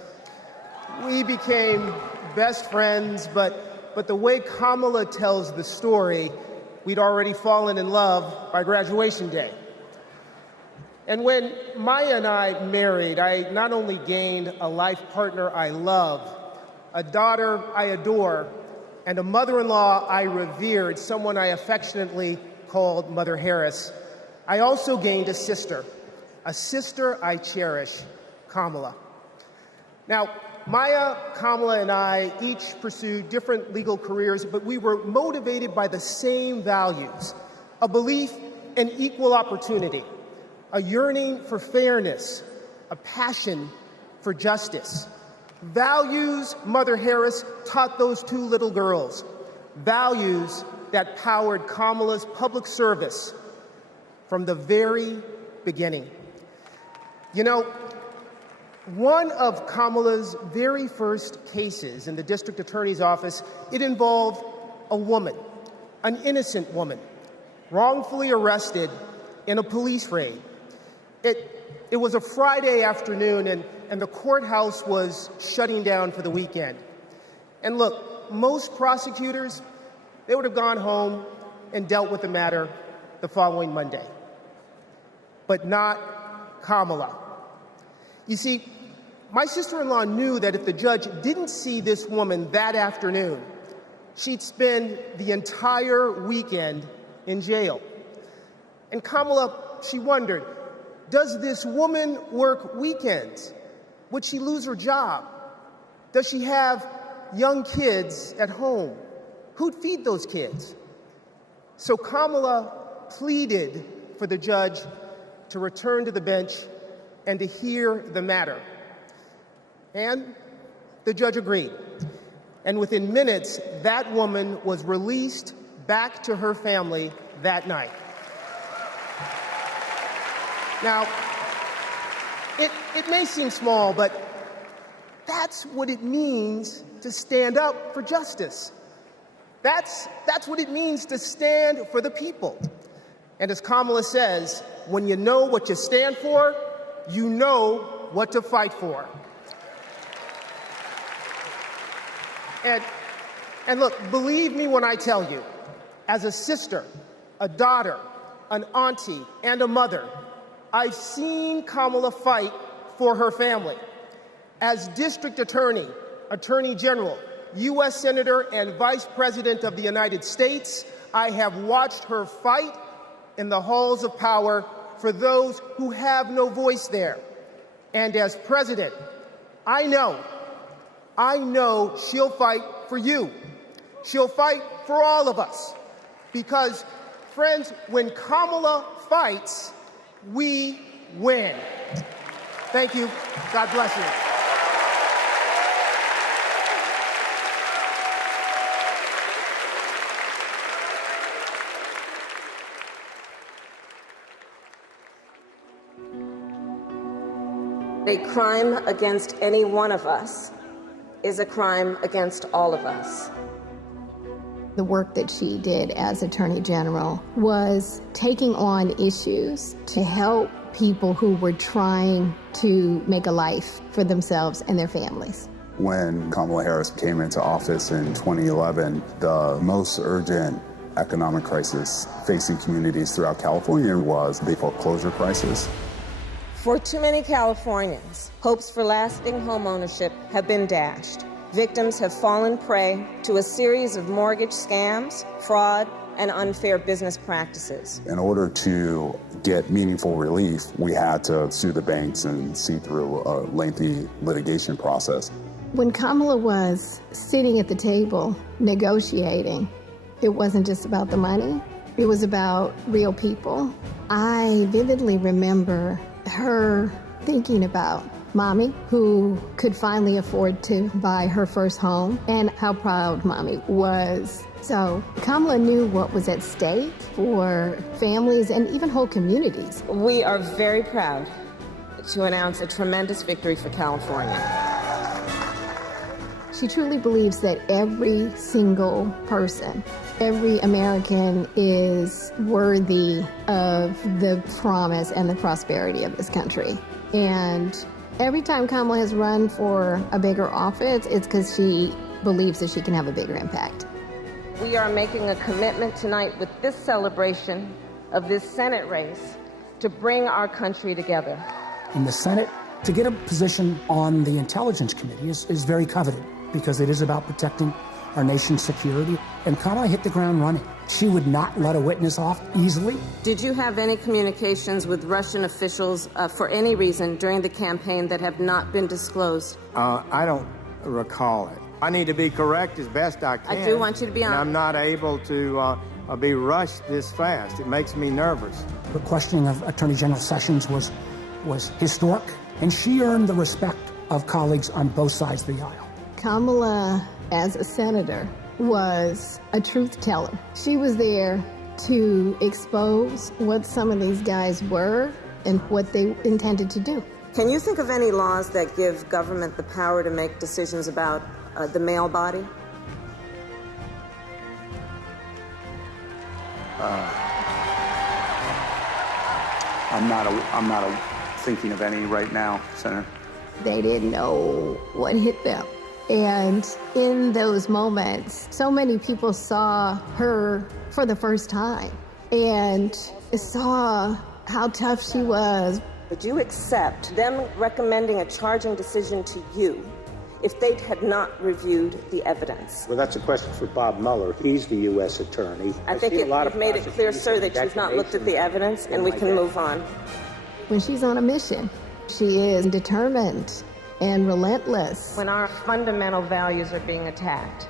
We became best friends, but the way Kamala tells the story, we'd already fallen in love by graduation day. And when Maya and I married, I not only gained a life partner I love, a daughter I adore, and a mother-in-law I revered, someone I affectionately called Mother Harris, I also gained a sister I cherish, Kamala. Now, Maya, Kamala, and I each pursued different legal careers, but we were motivated by the same values, a belief in equal opportunity, a yearning for fairness, a passion for justice. Values Mother Harris taught those two little girls, values that powered Kamala's public service from the very beginning. You know, one of Kamala's very first cases in the district attorney's office, it involved a woman, an innocent woman, wrongfully arrested in a police raid. It was a Friday afternoon, and the courthouse was shutting down for the weekend. And look, most prosecutors, they would have gone home and dealt with the matter the following Monday. But not Kamala. You see, my sister-in-law knew that if the judge didn't see this woman that afternoon, she'd spend the entire weekend in jail. And Kamala, she wondered, does this woman work weekends? Would she lose her job? Does she have young kids at home? Who'd feed those kids? So Kamala pleaded for the judge to return to the bench and to hear the matter. And the judge agreed. And within minutes, that woman was released back to her family that night. Now, it may seem small, but that's what it means to stand up for justice. That's what it means to stand for the people. And as Kamala says, when you know what you stand for, you know what to fight for. And look, believe me when I tell you, as a sister, a daughter, an auntie, and a mother, I've seen Kamala fight for her family. As district attorney, attorney general, U.S. Senator, and Vice President of the United States, I have watched her fight in the halls of power for those who have no voice there. And as president, I know she'll fight for you. She'll fight for all of us. Because, friends, when Kamala fights, we win. Thank you. God bless you. A crime against any one of us is a crime against all of us. The work that she did as Attorney General was taking on issues to help people who were trying to make a life for themselves and their families. When Kamala Harris came into office in 2011, the most urgent economic crisis facing communities throughout California was the foreclosure crisis. For too many Californians, hopes for lasting homeownership have been dashed. Victims have fallen prey to a series of mortgage scams, fraud, and unfair business practices. In order to get meaningful relief, we had to sue the banks and see through a lengthy litigation process. When Kamala was sitting at the table negotiating, it wasn't just about the money, it was about real people. I vividly remember her thinking about Mommy, who could finally afford to buy her first home, and how proud Mommy was. So Kamala knew what was at stake for families and even whole communities. We are very proud to announce a tremendous victory for California. She truly believes that every single person, every American is worthy of the promise and the prosperity of this country. And every time Kamala has run for a bigger office, it's because she believes that she can have a bigger impact. We are making a commitment tonight with this celebration of this Senate race to bring our country together. In the Senate, to get a position on the Intelligence Committee is very coveted because it is about protecting our nation's security. And Kamala hit the ground running. She would not let a witness off easily. Did you have any communications with Russian officials for any reason during the campaign that have not been disclosed? I don't recall it. I need to be correct as best I can. I do want you to be honest. And I'm not able to be rushed this fast. It makes me nervous. The questioning of Attorney General Sessions was historic, and she earned the respect of colleagues on both sides of the aisle. Kamala, as a senator, was a truth teller. She was there to expose what some of these guys were and what they intended to do. Can you think of any laws that give government the power to make decisions about the male body? I'm not thinking of any right now, Senator. They didn't know what hit them. And in those moments, so many people saw her for the first time and saw how tough she was. Would you accept them recommending a charging decision to you if they had not reviewed the evidence? Well, that's a question for Bob Mueller. He's the U.S. attorney. I think you've made it clear, sir, that you've not looked at the evidence, and we can move on. When she's on a mission, she is determined and relentless. When our fundamental values are being attacked,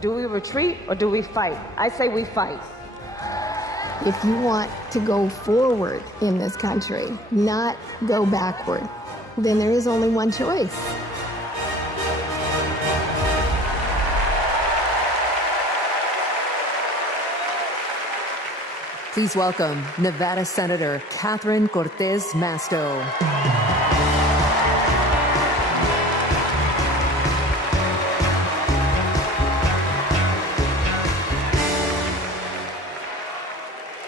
do we retreat or do we fight? I say we fight. If you want to go forward in this country, not go backward, then there is only one choice. Please welcome Nevada Senator Catherine Cortez Masto.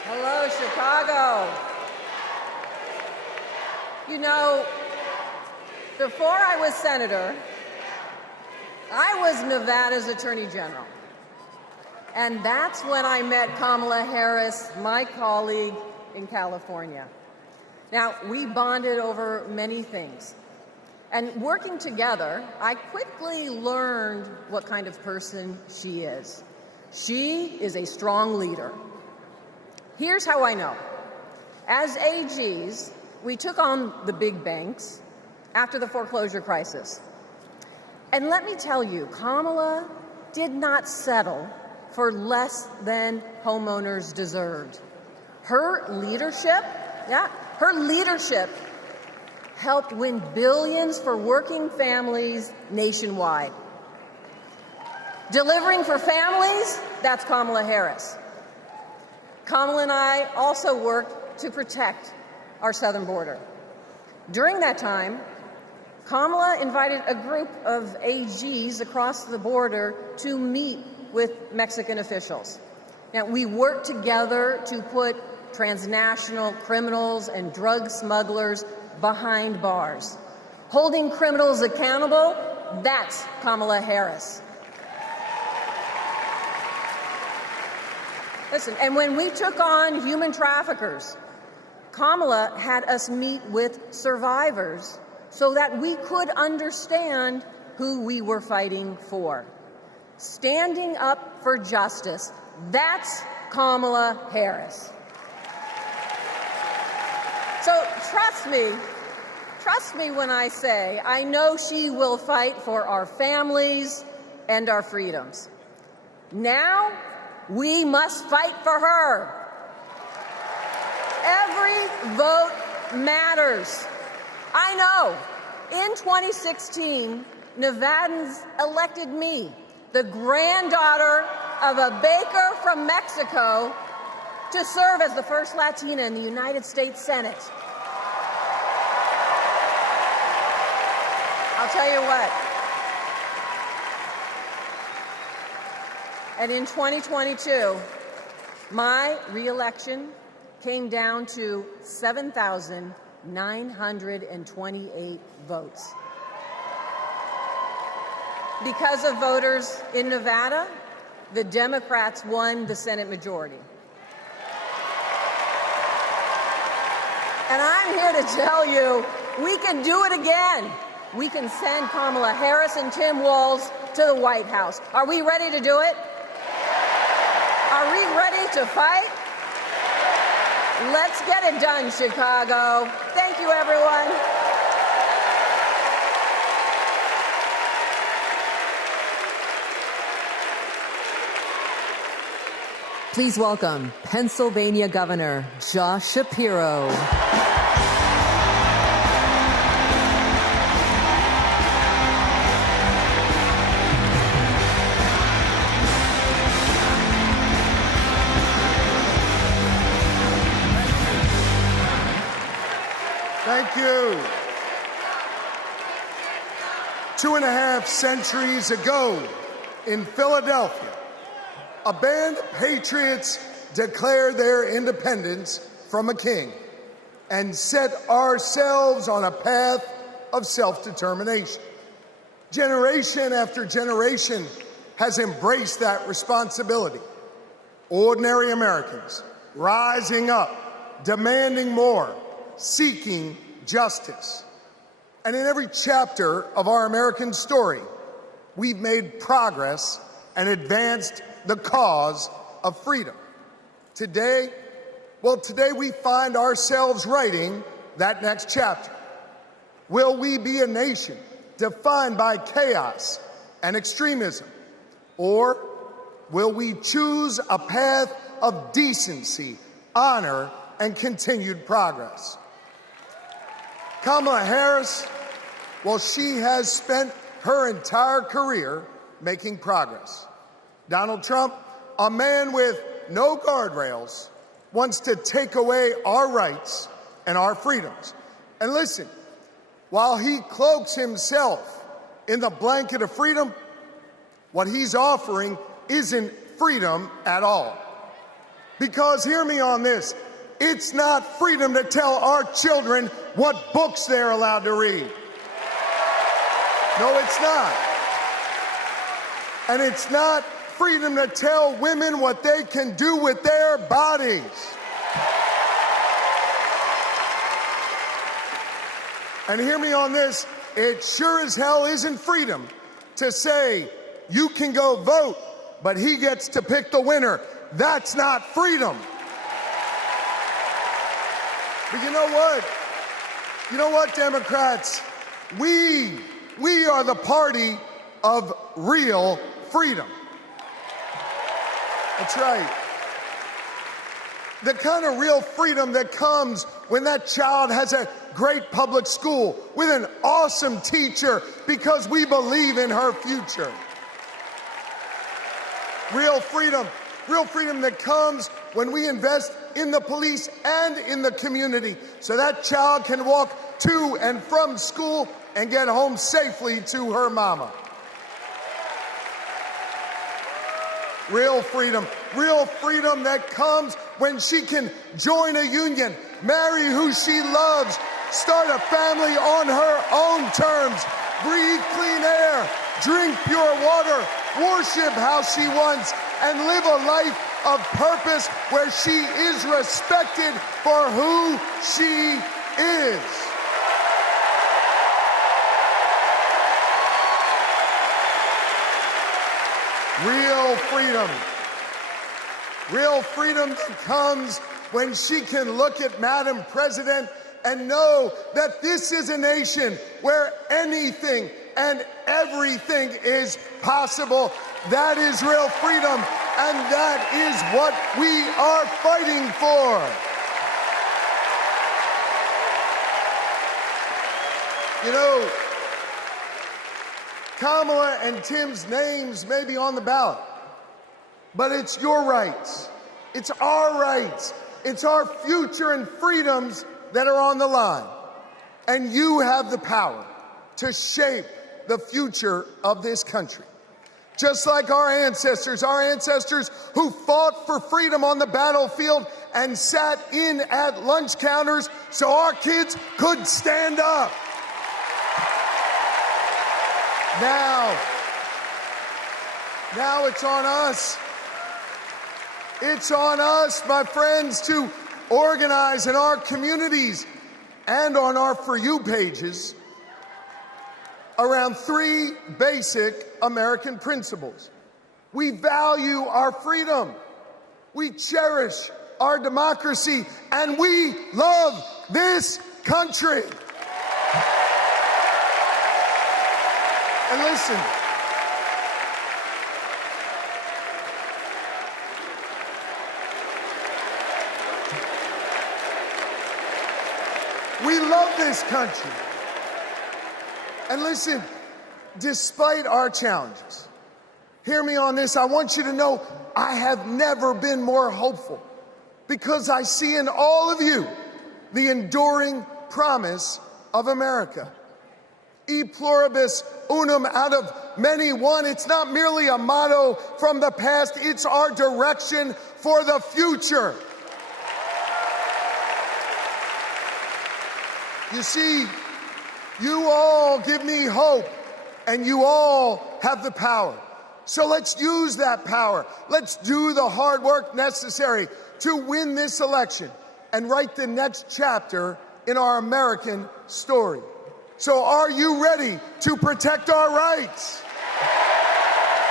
Hello, Chicago. You know, before I was senator, I was Nevada's Attorney General. And that's when I met Kamala Harris, my colleague in California. Now, we bonded over many things. And working together, I quickly learned what kind of person she is. She is a strong leader. Here's how I know. As AGs, we took on the big banks after the foreclosure crisis. And let me tell you, Kamala did not settle for less than homeowners deserved. Her leadership helped win billions for working families nationwide. Delivering for families, that's Kamala Harris. Kamala and I also worked to protect our southern border. During that time, Kamala invited a group of AGs across the border to meet with Mexican officials. Now, we worked together to put transnational criminals and drug smugglers behind bars. Holding criminals accountable, that's Kamala Harris. Listen, and when we took on human traffickers, Kamala had us meet with survivors so that we could understand who we were fighting for. Standing up for justice, that's Kamala Harris. So trust me when I say I know she will fight for our families and our freedoms. Now, we must fight for her. Every vote matters. I know, in 2016, Nevadans elected me, the granddaughter of a baker from Mexico, to serve as the first Latina in the United States Senate. I'll tell you what. And in 2022, my re-election came down to 7,928 votes. Because of voters in Nevada, the Democrats won the Senate majority. And I'm here to tell you, we can do it again. We can send Kamala Harris and Tim Walz to the White House. Are we ready to do it? Are we ready to fight? Let's get it done, Chicago. Thank you, everyone. Please welcome Pennsylvania Governor Josh Shapiro. Thank you. 2.5 centuries ago in Philadelphia, a band of patriots declared their independence from a king and set ourselves on a path of self-determination. Generation after generation has embraced that responsibility. Ordinary Americans rising up, demanding more, seeking justice. And in every chapter of our American story, we've made progress and advanced the cause of freedom. Today we find ourselves writing that next chapter. Will we be a nation defined by chaos and extremism? Or will we choose a path of decency, honor, and continued progress? Kamala Harris, well, she has spent her entire career making progress. Donald Trump, a man with no guardrails, wants to take away our rights and our freedoms. And listen, while he cloaks himself in the blanket of freedom, what he's offering isn't freedom at all. Because hear me on this, it's not freedom to tell our children what books they're allowed to read. No, it's not. And it's not freedom to tell women what they can do with their bodies. And hear me on this, it sure as hell isn't freedom to say you can go vote, but he gets to pick the winner. That's not freedom. But you know what? You know what, Democrats? We are the party of real freedom. That's right. The kind of real freedom that comes when that child has a great public school with an awesome teacher because we believe in her future. Real freedom that comes when we invest in the police and in the community so that child can walk to and from school and get home safely to her mama. Real freedom that comes when she can join a union, marry who she loves, start a family on her own terms, breathe clean air, drink pure water, worship how she wants, and live a life of purpose where she is respected for who she is. Real freedom that comes when she can look at Madam President and know that this is a nation where anything and everything is possible. That is real freedom, and that is what we are fighting for. You know, Kamala and Tim's names may be on the ballot, but it's your rights. It's our rights. It's our future and freedoms that are on the line. And you have the power to shape the future of this country. Just like our ancestors who fought for freedom on the battlefield and sat in at lunch counters so our kids could stand up. Now it's on us. It's on us, my friends, to organize in our communities and on our For You pages around 3 basic American principles. We value our freedom, we cherish our democracy, and we love this country. And listen, We love this country. And listen, despite our challenges, hear me on this, I want you to know I have never been more hopeful because I see in all of you the enduring promise of America. E pluribus unum, out of many one. It's not merely a motto from the past, it's our direction for the future. You see, you all give me hope, and you all have the power. So let's use that power. Let's do the hard work necessary to win this election and write the next chapter in our American story. So are you ready to protect our rights?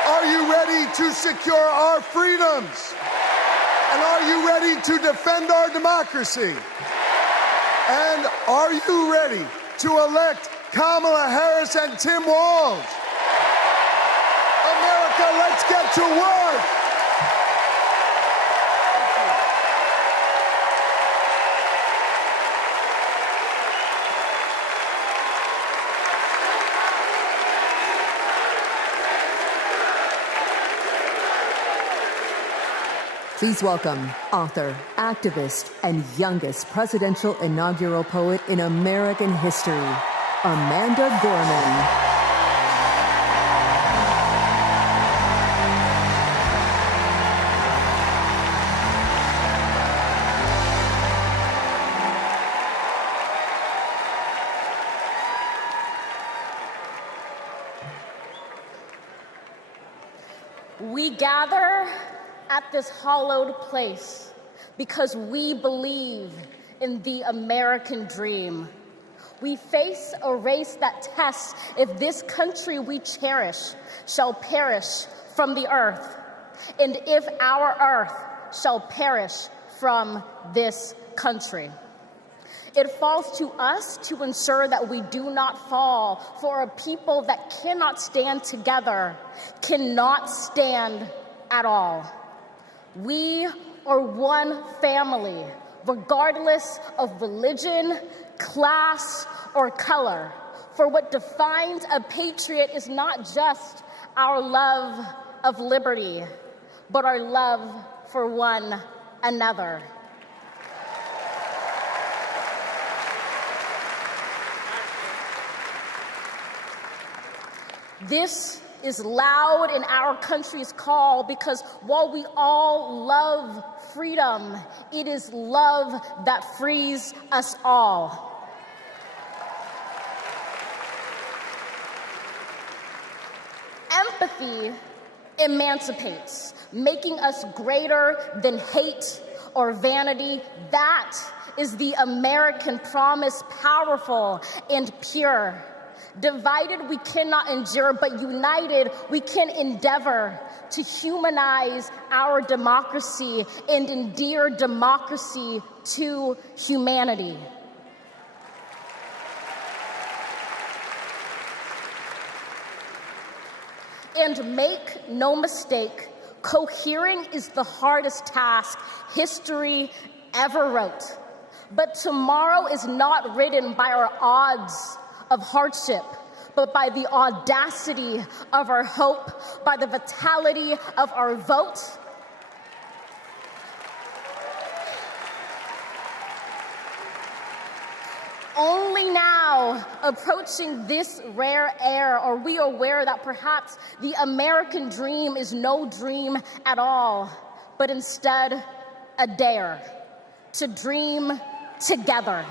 Are you ready to secure our freedoms? And are you ready to defend our democracy? And are you ready to elect Kamala Harris and Tim Walz? America, let's get to work. Please welcome author, activist, and youngest presidential inaugural poet in American history, Amanda Gorman. We gather at this hallowed place because we believe in the American dream. We face a race that tests if this country we cherish shall perish from the earth, and if our earth shall perish from this country. It falls to us to ensure that we do not fall, for a people that cannot stand together cannot stand at all. We are one family, regardless of religion, class, or color. For what defines a patriot is not just our love of liberty, but our love for one another. This is loud in our country's call because while we all love freedom, it is love that frees us all. Empathy emancipates, making us greater than hate or vanity. That is the American promise, powerful and pure. Divided, we cannot endure, but united, we can endeavor to humanize our democracy and endear democracy to humanity. And make no mistake, cohering is the hardest task history ever wrote. But tomorrow is not written by our odds of hardship, but by the audacity of our hope, by the vitality of our vote. Only now, approaching this rare air, are we aware that perhaps the American dream is no dream at all, but instead a dare to dream together.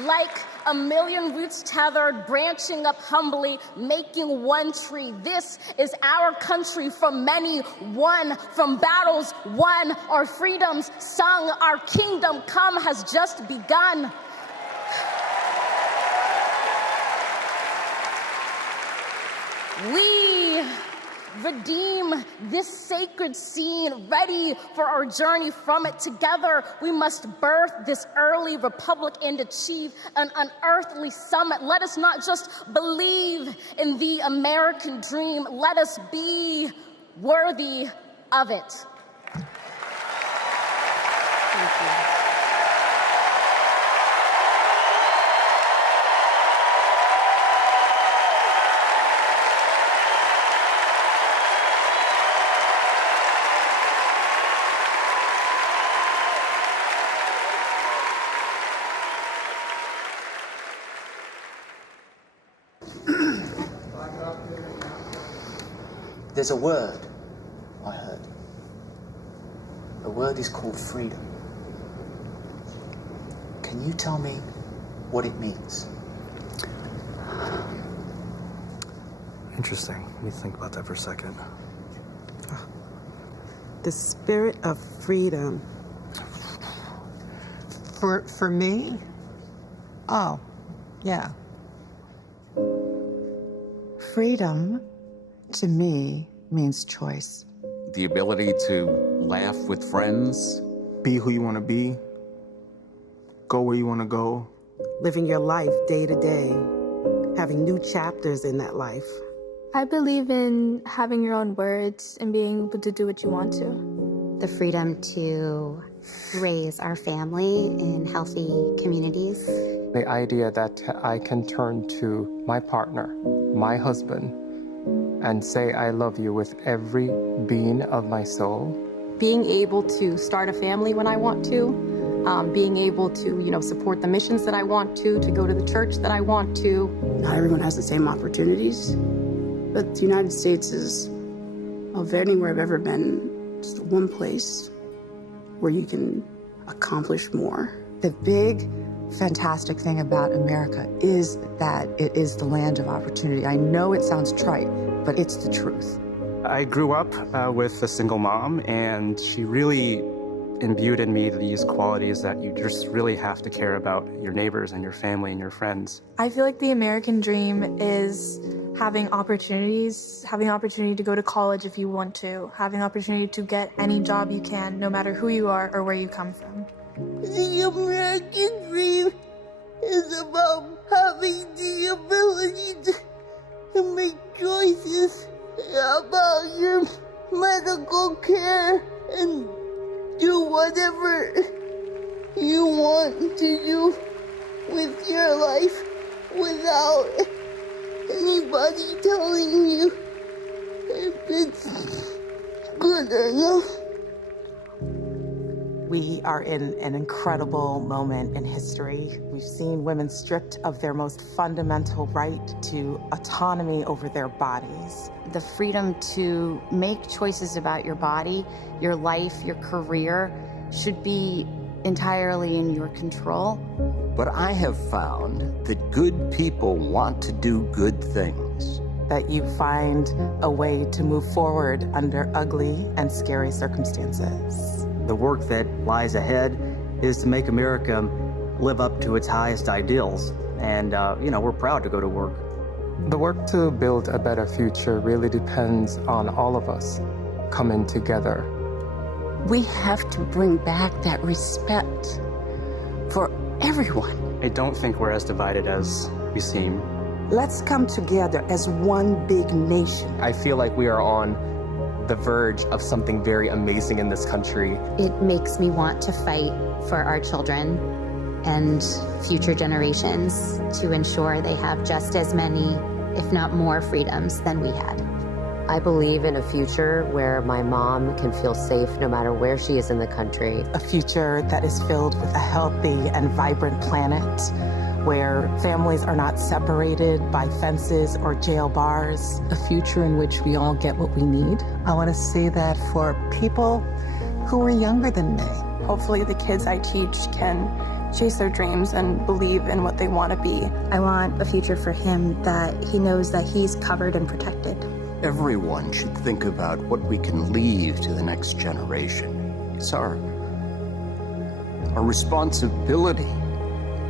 Like a million roots tethered, branching up humbly, making one tree. This is our country from many, one, from battles won, our freedoms sung, our kingdom come has just begun. We redeem this sacred scene, ready for our journey from it. Together, we must birth this early republic and achieve an unearthly summit. Let us not just believe in the American dream. Let us be worthy of it. Thank you. There's a word I heard. The word is called freedom. Can you tell me what it means? Interesting. Let me think about that for a second. The spirit of freedom. For me? Oh, yeah. Freedom, to me, means choice. The ability to laugh with friends. Be who you want to be. Go where you want to go. Living your life day to day. Having new chapters in that life. I believe in having your own words and being able to do what you want to. The freedom to raise our family in healthy communities. The idea that I can turn to my partner, my husband, and say I love you with every being of my soul. Being able to start a family when I want to, being able to, support the missions that I want to go to the church that I want to. Not everyone has the same opportunities, but the United States is, of anywhere I've ever been, just one place where you can accomplish more. The big, fantastic thing about America is that it is the land of opportunity. I know it sounds trite, but it's the truth. I grew up with a single mom, and she really imbued in me these qualities that you just really have to care about your neighbors and your family and your friends. I feel like the American dream is having opportunities, having opportunity to go to college if you want to, having opportunity to get any job you can, no matter who you are or where you come from. The American dream is about having the ability to make choices about your medical care and do whatever you want to do with your life without anybody telling you if it's good enough. We are in an incredible moment in history. We've seen women stripped of their most fundamental right to autonomy over their bodies. The freedom to make choices about your body, your life, your career should be entirely in your control. But I have found that good people want to do good things. That you find a way to move forward under ugly and scary circumstances. The work that lies ahead is to make America live up to its highest ideals. And, we're proud to go to work. The work to build a better future really depends on all of us coming together. We have to bring back that respect for everyone. I don't think we're as divided as we seem. Let's come together as one big nation. I feel like we are on the verge of something very amazing in this country. It makes me want to fight for our children and future generations to ensure they have just as many, if not more, freedoms than we had. I believe in a future where my mom can feel safe no matter where she is in the country. A future that is filled with a healthy and vibrant planet, where families are not separated by fences or jail bars. A future in which we all get what we need. I want to say that for people who are younger than me. Hopefully the kids I teach can chase their dreams and believe in what they want to be. I want a future for him that he knows that he's covered and protected. Everyone should think about what we can leave to the next generation. It's our responsibility.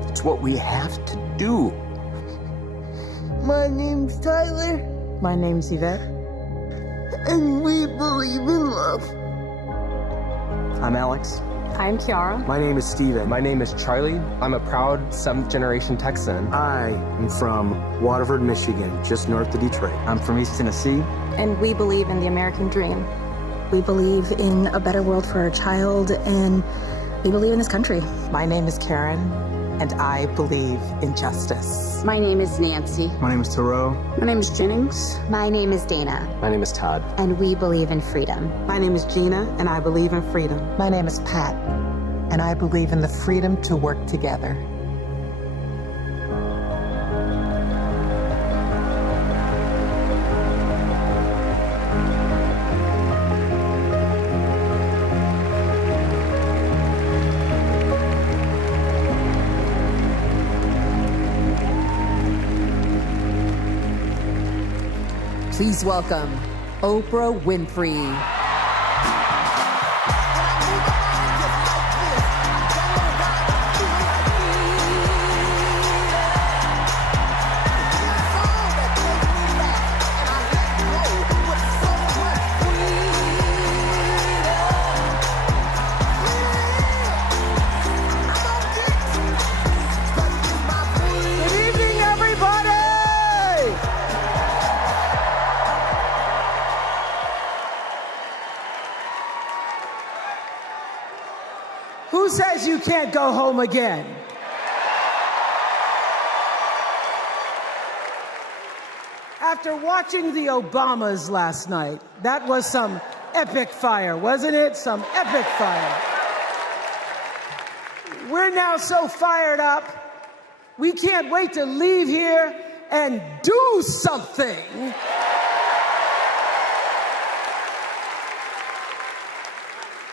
It's what we have to do. My name's Tyler. My name's Yvette. And we believe in love. I'm Alex, I'm Kiara. My name is Steven. My name is Charlie. I'm a proud 7th generation Texan. I am from Waterford, Michigan, just north of Detroit. I'm from East Tennessee. And we believe in the American dream. We believe in a better world for our child, and we believe in this country. My name is Karen, and I believe in justice. My name is Nancy. My name is Thoreau. My name is Jennings. My name is Dana. My name is Todd. And we believe in freedom. My name is Gina, and I believe in freedom. My name is Pat, and I believe in the freedom to work together. Please welcome Oprah Winfrey. Who says you can't go home again? After watching the Obamas last night, that was some epic fire, wasn't it? Some epic fire. We're now so fired up, we can't wait to leave here and do something.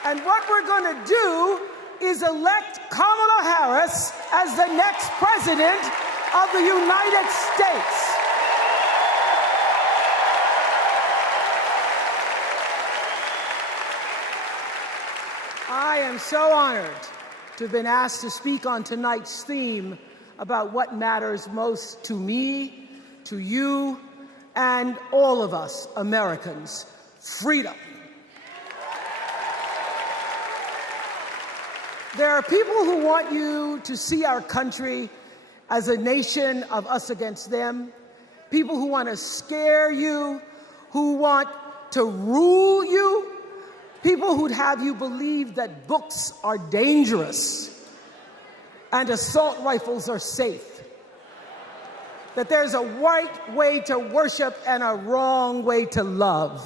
And what we're going to do is elect Kamala Harris as the next president of the United States. I am so honored to have been asked to speak on tonight's theme about what matters most to me, to you, and all of us Americans: freedom. There are people who want you to see our country as a nation of us against them, people who want to scare you, who want to rule you, people who'd have you believe that books are dangerous and assault rifles are safe, that there's a right way to worship and a wrong way to love,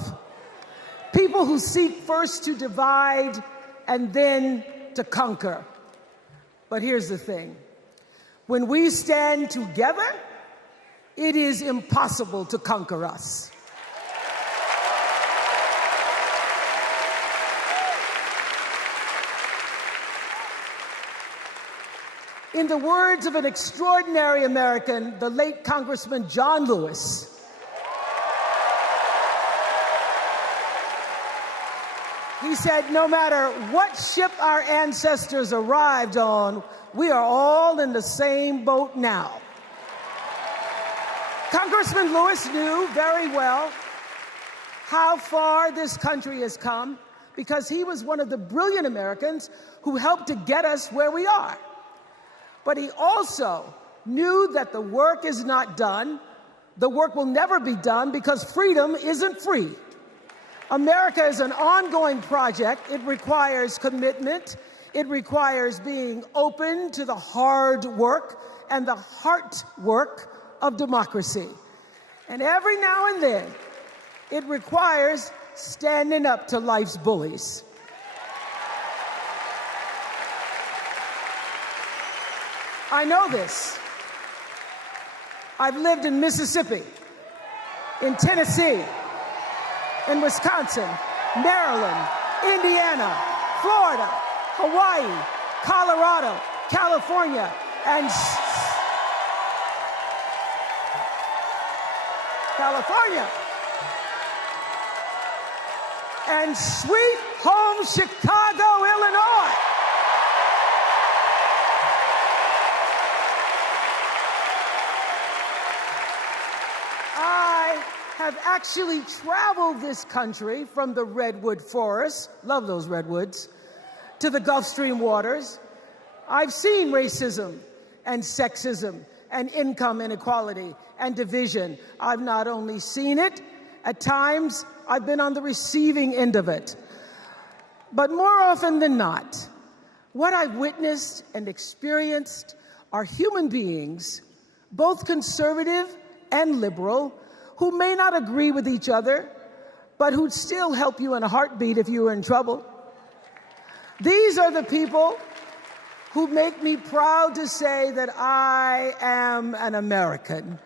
people who seek first to divide and then to conquer. But here's the thing. When we stand together, it is impossible to conquer us. In the words of an extraordinary American, the late Congressman John Lewis, he said, no matter what ship our ancestors arrived on, we are all in the same boat now. Congressman Lewis knew very well how far this country has come because he was one of the brilliant Americans who helped to get us where we are. But he also knew that the work is not done. The work will never be done because freedom isn't free. America is an ongoing project. It requires commitment. It requires being open to the hard work and the heart work of democracy. And every now and then, it requires standing up to life's bullies. I know this. I've lived in Mississippi, in Tennessee, in Wisconsin, Maryland, Indiana, Florida, Hawaii, Colorado, California, and sweet home Chicago, Illinois. Have actually traveled this country from the redwood forest, love those redwoods, to the Gulf Stream waters. I've seen racism and sexism and income inequality and division. I've not only seen it, at times I've been on the receiving end of it. But more often than not, what I've witnessed and experienced are human beings, both conservative and liberal, who may not agree with each other, but who'd still help you in a heartbeat if you were in trouble. These are the people who make me proud to say that I am an American.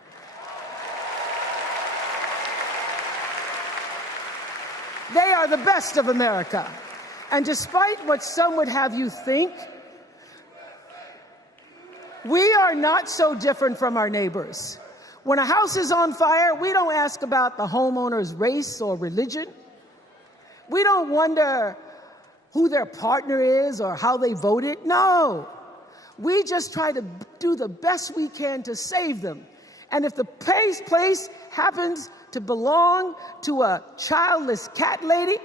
They are the best of America. And despite what some would have you think, we are not so different from our neighbors. When a house is on fire, we don't ask about the homeowner's race or religion. We don't wonder who their partner is or how they voted. No. We just try to do the best we can to save them. And if the place happens to belong to a childless cat lady,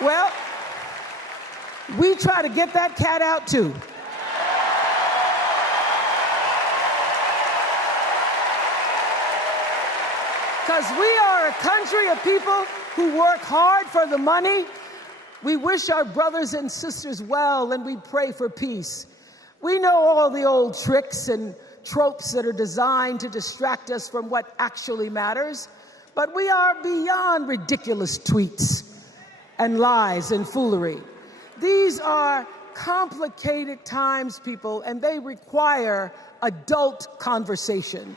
well, we try to get that cat out too. Because we are a country of people who work hard for the money. We wish our brothers and sisters well, and we pray for peace. We know all the old tricks and tropes that are designed to distract us from what actually matters, but we are beyond ridiculous tweets and lies and foolery. These are complicated times, people, and they require adult conversation.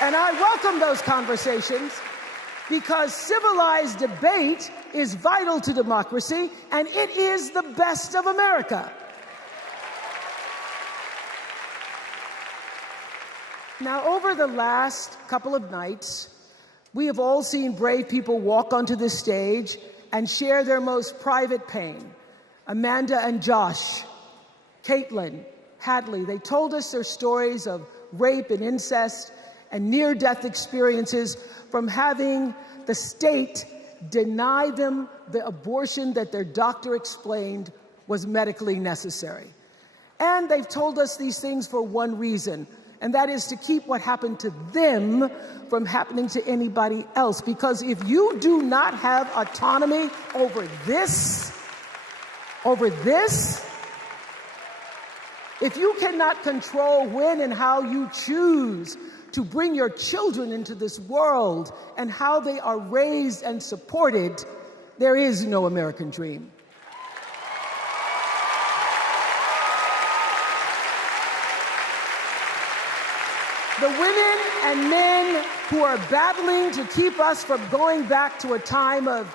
And I welcome those conversations because civilized debate is vital to democracy, and it is the best of America. Now, over the last couple of nights, we have all seen brave people walk onto this stage and share their most private pain. Amanda and Josh, Caitlin, Hadley, they told us their stories of rape and incest and near-death experiences from having the state deny them the abortion that their doctor explained was medically necessary. And they've told us these things for one reason, and that is to keep what happened to them from happening to anybody else. Because if you do not have autonomy over this, if you cannot control when and how you choose to bring your children into this world and how they are raised and supported, there is no American dream. The women and men who are battling to keep us from going back to a time of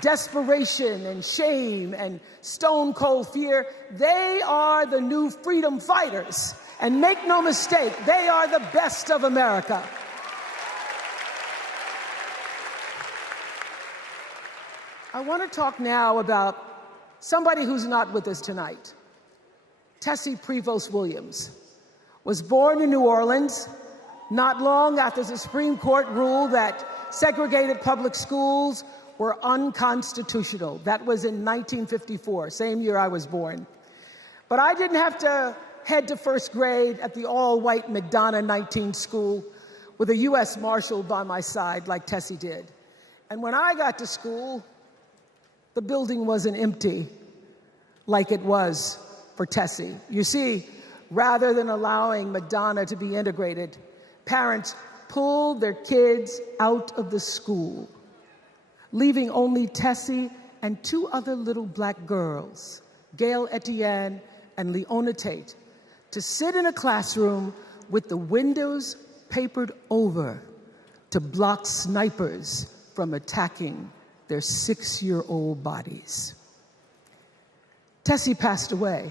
desperation and shame and stone cold fear, they are the new freedom fighters. And make no mistake, they are the best of America. I want to talk now about somebody who's not with us tonight. Tessie Prevost Williams was born in New Orleans not long after the Supreme Court ruled that segregated public schools were unconstitutional. That was in 1954, same year I was born. But I didn't have to head to first grade at the all-white McDonough 19 school with a U.S. Marshal by my side like Tessie did. And when I got to school, the building wasn't empty like it was for Tessie. You see, rather than allowing McDonough to be integrated, parents pulled their kids out of the school, leaving only Tessie and two other little black girls, Gail Etienne and Leona Tate, to sit in a classroom with the windows papered over to block snipers from attacking their 6-year-old bodies. Tessie passed away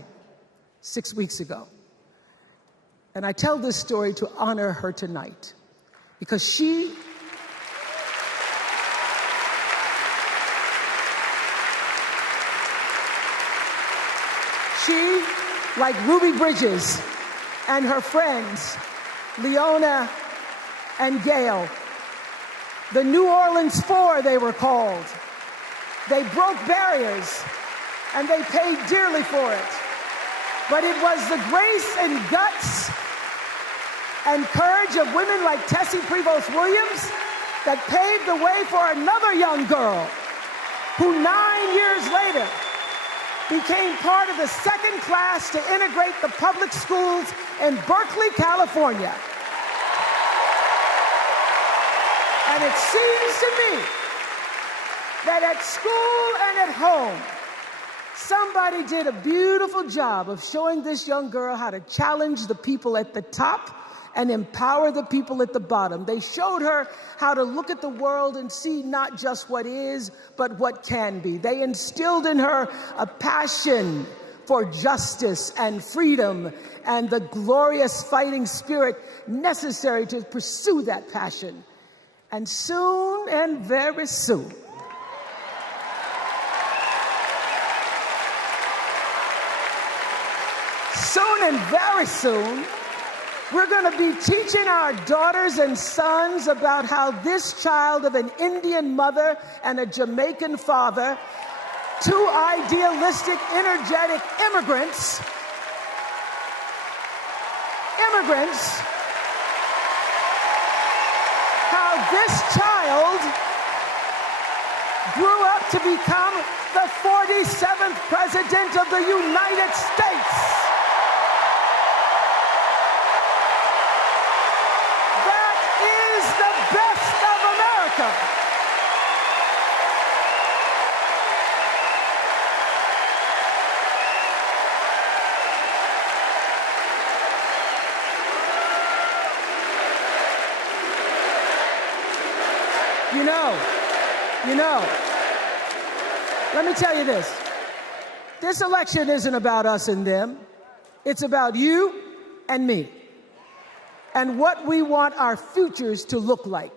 6 weeks ago. And I tell this story to honor her tonight because she like Ruby Bridges and her friends, Leona and Gail. The New Orleans Four, they were called. They broke barriers, and they paid dearly for it. But it was the grace and guts and courage of women like Tessie Prevost Williams that paved the way for another young girl who 9 years later became part of the second class to integrate the public schools in Berkeley, California. And it seems to me that at school and at home, somebody did a beautiful job of showing this young girl how to challenge the people at the top and empower the people at the bottom. They showed her how to look at the world and see not just what is, but what can be. They instilled in her a passion for justice and freedom and the glorious fighting spirit necessary to pursue that passion. And soon, and very soon, and very soon, we're going to be teaching our daughters and sons about how this child of an Indian mother and a Jamaican father, two idealistic, energetic immigrants, how this child grew up to become the 47th president of the United States. You know, let me tell you this. This election isn't about us and them. It's about you and me and what we want our futures to look like.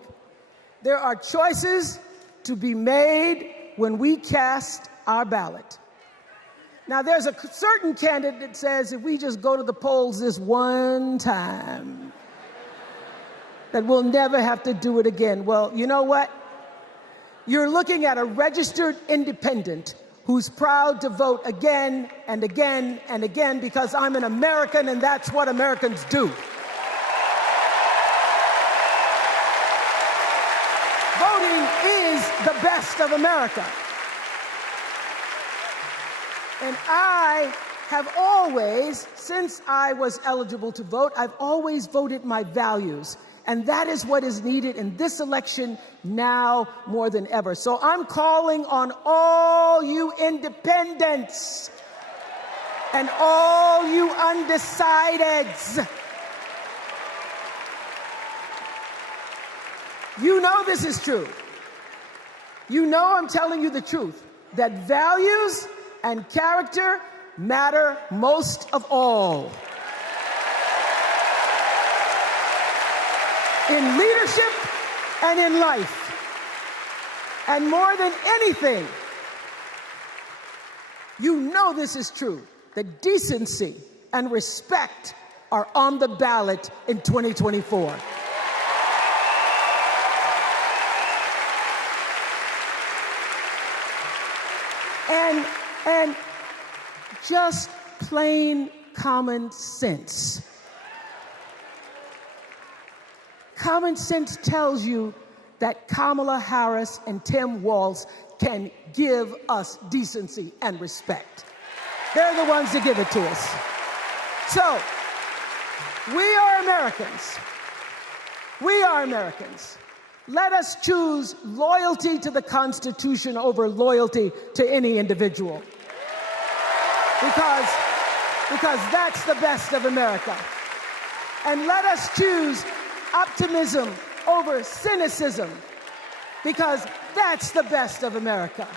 There are choices to be made when we cast our ballot. Now, there's a certain candidate that says if we just go to the polls this one time, that we'll never have to do it again. Well, you know what? You're looking at a registered independent who's proud to vote again and again and again because I'm an American and that's what Americans do. Voting is the best of America. And I have always, since I was eligible to vote, I've always voted my values. And that is what is needed in this election now more than ever. So I'm calling on all you independents and all you undecideds. You know this is true. You know I'm telling you the truth, that values and character matter most of all. In leadership and in life. And more than anything, you know this is true, that decency and respect are on the ballot in 2024. And just plain common sense. Common sense tells you that Kamala Harris and Tim Walz can give us decency and respect. They're the ones that give it to us. So, we are Americans. We are Americans. Let us choose loyalty to the Constitution over loyalty to any individual. Because that's the best of America. And let us choose optimism over cynicism, because that's the best of America.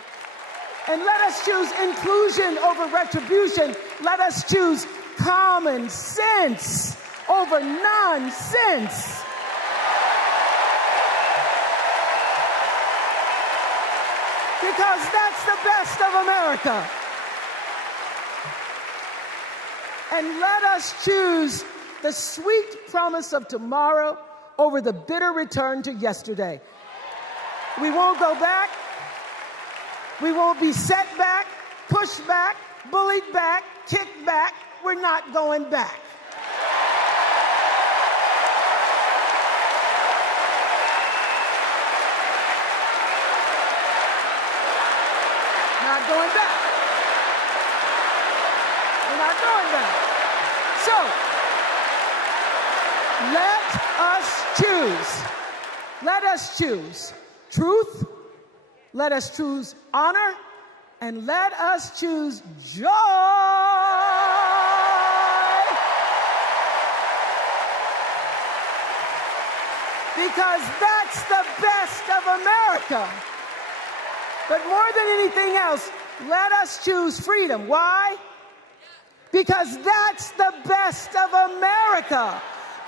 And let us choose inclusion over retribution. Let us choose common sense over nonsense. Because that's the best of America. And let us choose the sweet promise of tomorrow over the bitter return to yesterday. We won't go back. We won't be set back, pushed back, bullied back, kicked back. We're not going back. Not going back. We're not going back. So, let us choose. Let us choose truth. Let us choose honor. And let us choose joy. Because that's the best of America. But more than anything else, let us choose freedom. Why? Because that's the best of America.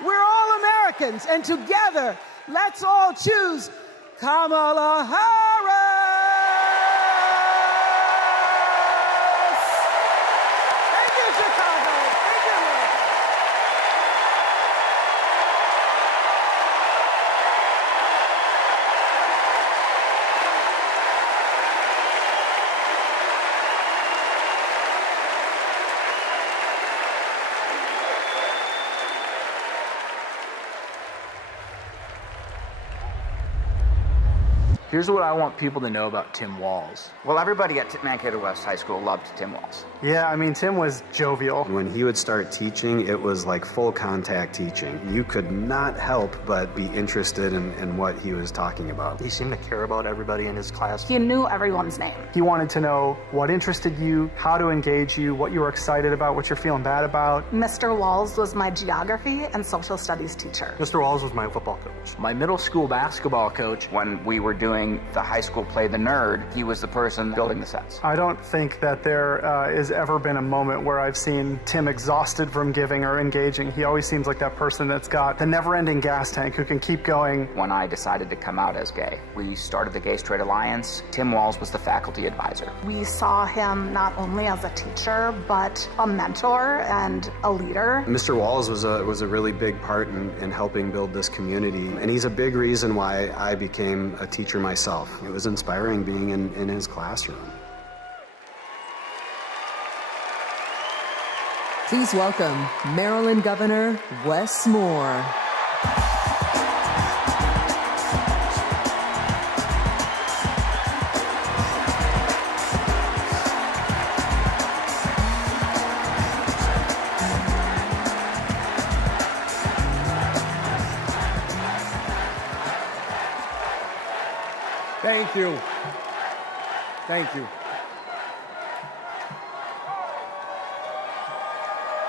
We're all Americans, and together, let's all choose Kamala Harris. Thank you, Chicago. Thank you, America. Here's what I want people to know about Tim Walz. Well, everybody at Mankato West High School loved Tim Walz. Yeah, I mean, Tim was jovial. When he would start teaching, it was like full contact teaching. You could not help but be interested in what he was talking about. He seemed to care about everybody in his class. He knew everyone's name. He wanted to know what interested you, how to engage you, what you were excited about, what you're feeling bad about. Mr. Walz was my geography and social studies teacher. Mr. Walz was my football coach. My middle school basketball coach, when we were doing the high school play The Nerd, he was the person building the sets. I don't think that there has ever been a moment where I've seen Tim exhausted from giving or engaging. He always seems like that person that's got the never-ending gas tank who can keep going. When I decided to come out as gay, we started the Gay Straight Alliance. Tim Walz was the faculty advisor. We saw him not only as a teacher, but a mentor and a leader. Mr. Walz was a really big part in helping build this community, and he's a big reason why I became a teacher myself. It was inspiring being in his classroom. Please welcome Maryland Governor Wes Moore. Thank you. Thank you.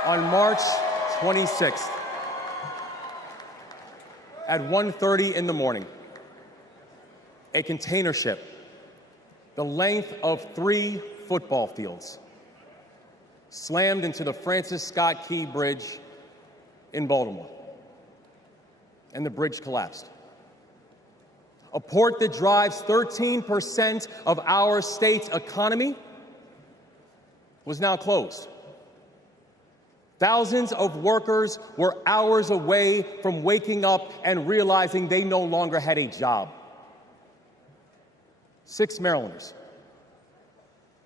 On March 26th, at 1:30 in the morning, a container ship, the length of 3 football fields, slammed into the Francis Scott Key Bridge in Baltimore, and the bridge collapsed. A port that drives 13% of our state's economy was now closed. Thousands of workers were hours away from waking up and realizing they no longer had a job. 6 Marylanders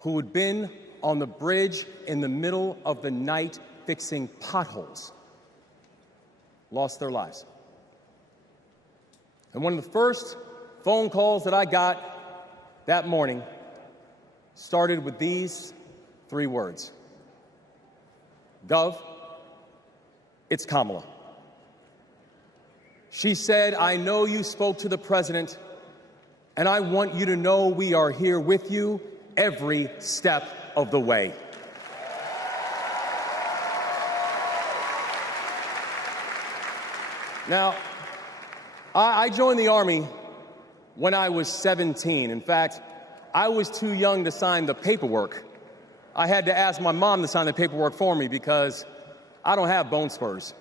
who had been on the bridge in the middle of the night fixing potholes lost their lives. And one of the first phone calls that I got that morning started with these 3 words. Gov, it's Kamala. She said, I know you spoke to the president, and I want you to know we are here with you every step of the way. Now, I joined the Army when I was 17. In fact, I was too young to sign the paperwork. I had to ask my mom to sign the paperwork for me because I don't have bone spurs.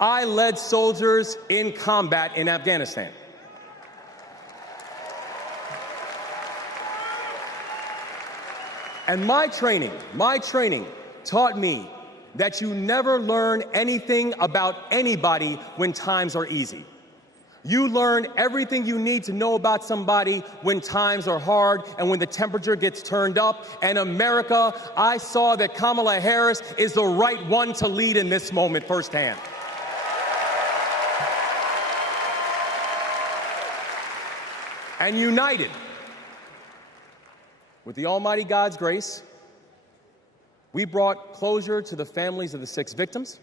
I led soldiers in combat in Afghanistan. And my training taught me that you never learn anything about anybody when times are easy. You learn everything you need to know about somebody when times are hard and when the temperature gets turned up. And America, I saw that Kamala Harris is the right one to lead in this moment firsthand. And united with the Almighty God's grace, we brought closure to the families of the 6 victims.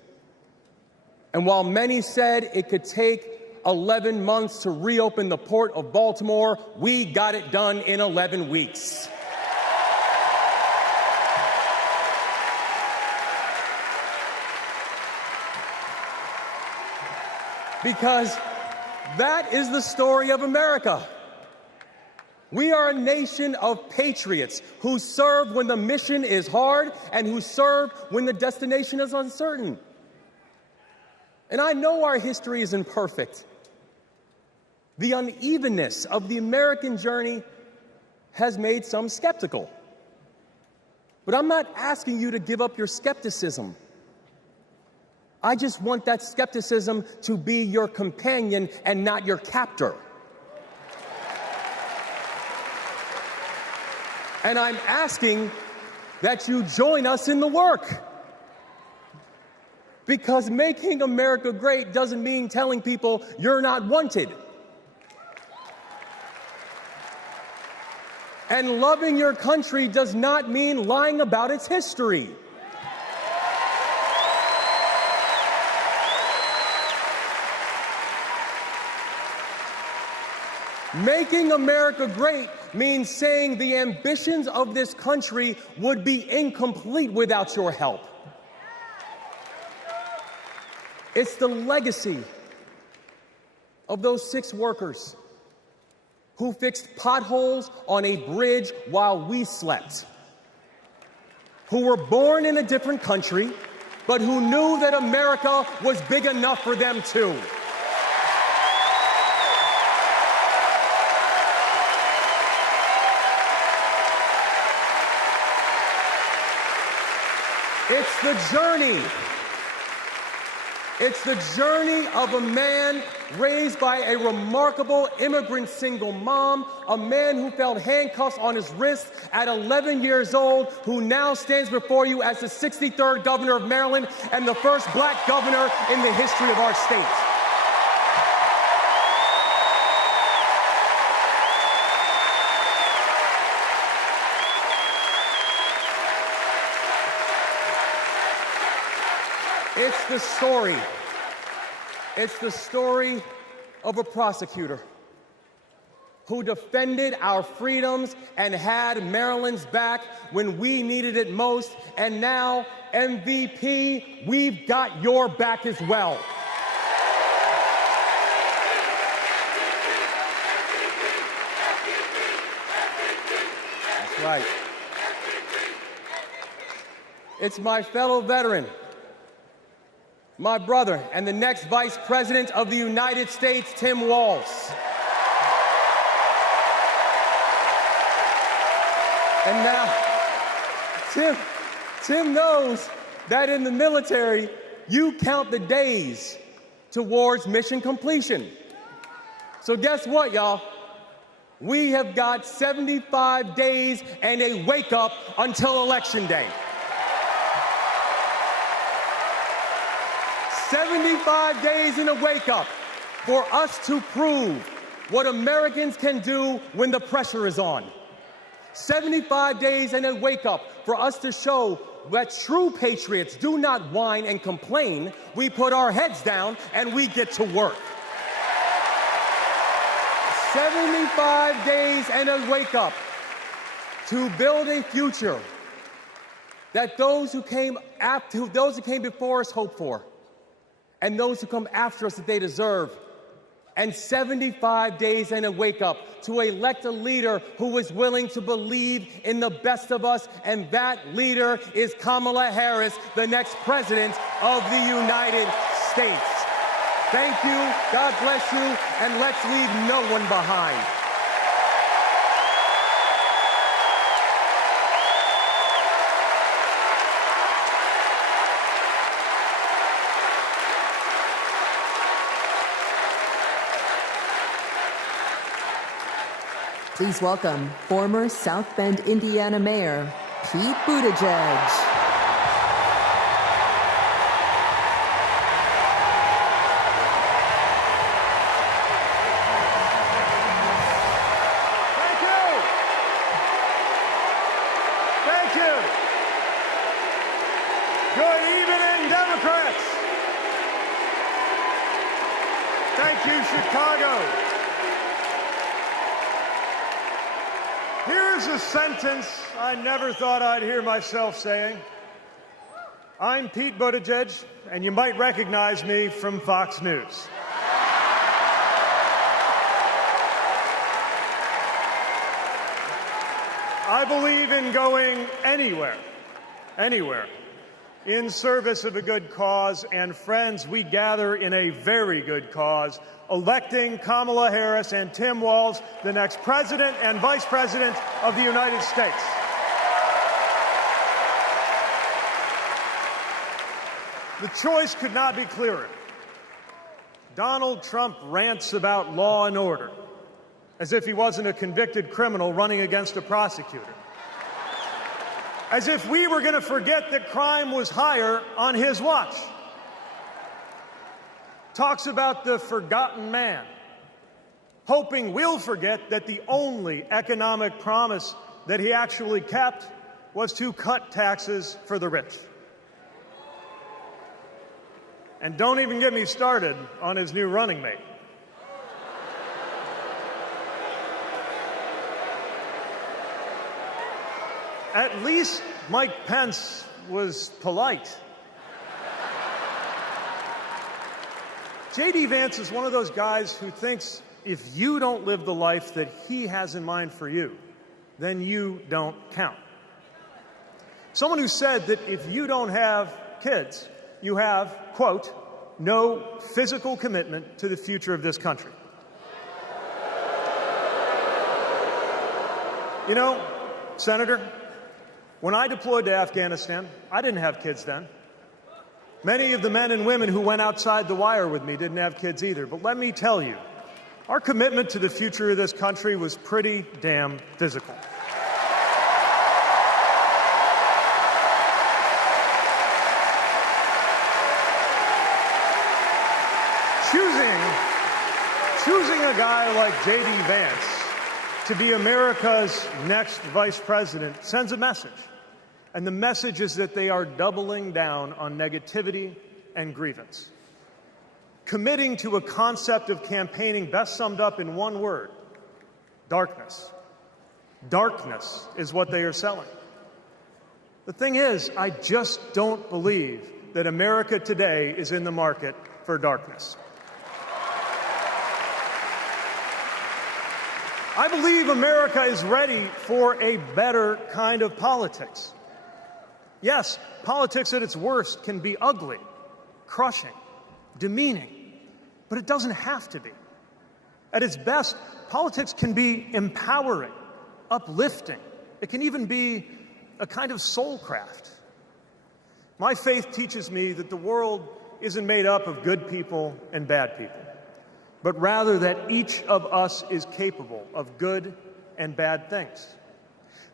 And while many said it could take 11 months to reopen the port of Baltimore, we got it done in 11 weeks. Because that is the story of America. We are a nation of patriots who serve when the mission is hard and who serve when the destination is uncertain. And I know our history is imperfect. The unevenness of the American journey has made some skeptical. But I'm not asking you to give up your skepticism. I just want that skepticism to be your companion and not your captor. And I'm asking that you join us in the work. Because making America great doesn't mean telling people you're not wanted. And loving your country does not mean lying about its history. Making America great means saying the ambitions of this country would be incomplete without your help. It's the legacy of those 6 workers who fixed potholes on a bridge while we slept, who were born in a different country, but who knew that America was big enough for them too. It's the journey. It's the journey of a man raised by a remarkable immigrant single mom, a man who felt handcuffs on his wrists at 11 years old, who now stands before you as the 63rd governor of Maryland and the first black governor in the history of our state. It's the story of a prosecutor who defended our freedoms and had Maryland's back when we needed it most. And now, MVP, we've got your back as well. That's right. It's my fellow veteran, my brother, and the next Vice President of the United States, Tim Walz. And now, Tim knows that in the military, you count the days towards mission completion. So guess what, y'all? We have got 75 days and a wake-up until Election Day. 75 days in a wake-up for us to prove what Americans can do when the pressure is on. 75 days and a wake-up for us to show that true patriots do not whine and complain. We put our heads down and we get to work. 75 days and a wake-up to build a future that those who came before us hope for, and those who come after us that they deserve. And 75 days and a wake-up to elect a leader who is willing to believe in the best of us, and that leader is Kamala Harris, the next president of the United States. Thank you, God bless you, and let's leave no one behind. Please welcome former South Bend, Indiana Mayor Pete Buttigieg. Thank you, Chicago. Here's a sentence I never thought I'd hear myself saying. I'm Pete Buttigieg, and you might recognize me from Fox News. I believe in going anywhere, in service of a good cause, and friends, we gather in a very good cause, electing Kamala Harris and Tim Walz, the next president and vice president of the United States. The choice could not be clearer. Donald Trump rants about law and order, as if he wasn't a convicted criminal running against a prosecutor. As if we were going to forget that crime was higher on his watch. Talks about the forgotten man, hoping we'll forget that the only economic promise that he actually kept was to cut taxes for the rich. And don't even get me started on his new running mate. At least Mike Pence was polite. J.D. Vance is one of those guys who thinks if you don't live the life that he has in mind for you, then you don't count. Someone who said that if you don't have kids, you have, quote, no physical commitment to the future of this country. You know, Senator, when I deployed to Afghanistan, I didn't have kids then. Many of the men and women who went outside the wire with me didn't have kids either. But let me tell you, our commitment to the future of this country was pretty damn physical. Choosing a guy like J.D. Vance to be America's next vice president sends a message. And the message is that they are doubling down on negativity and grievance. Committing to a concept of campaigning best summed up in one word: darkness. Darkness is what they are selling. The thing is, I just don't believe that America today is in the market for darkness. I believe America is ready for a better kind of politics. Yes, politics at its worst can be ugly, crushing, demeaning, but it doesn't have to be. At its best, politics can be empowering, uplifting. It can even be a kind of soul craft. My faith teaches me that the world isn't made up of good people and bad people, but rather that each of us is capable of good and bad things.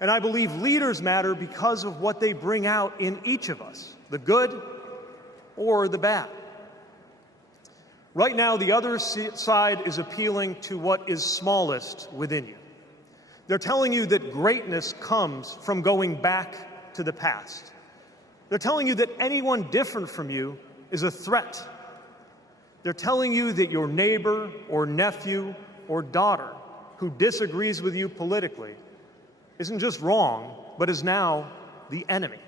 And I believe leaders matter because of what they bring out in each of us, the good or the bad. Right now, the other side is appealing to what is smallest within you. They're telling you that greatness comes from going back to the past. They're telling you that anyone different from you is a threat. They're telling you that your neighbor or nephew or daughter who disagrees with you politically isn't just wrong, but is now the enemy.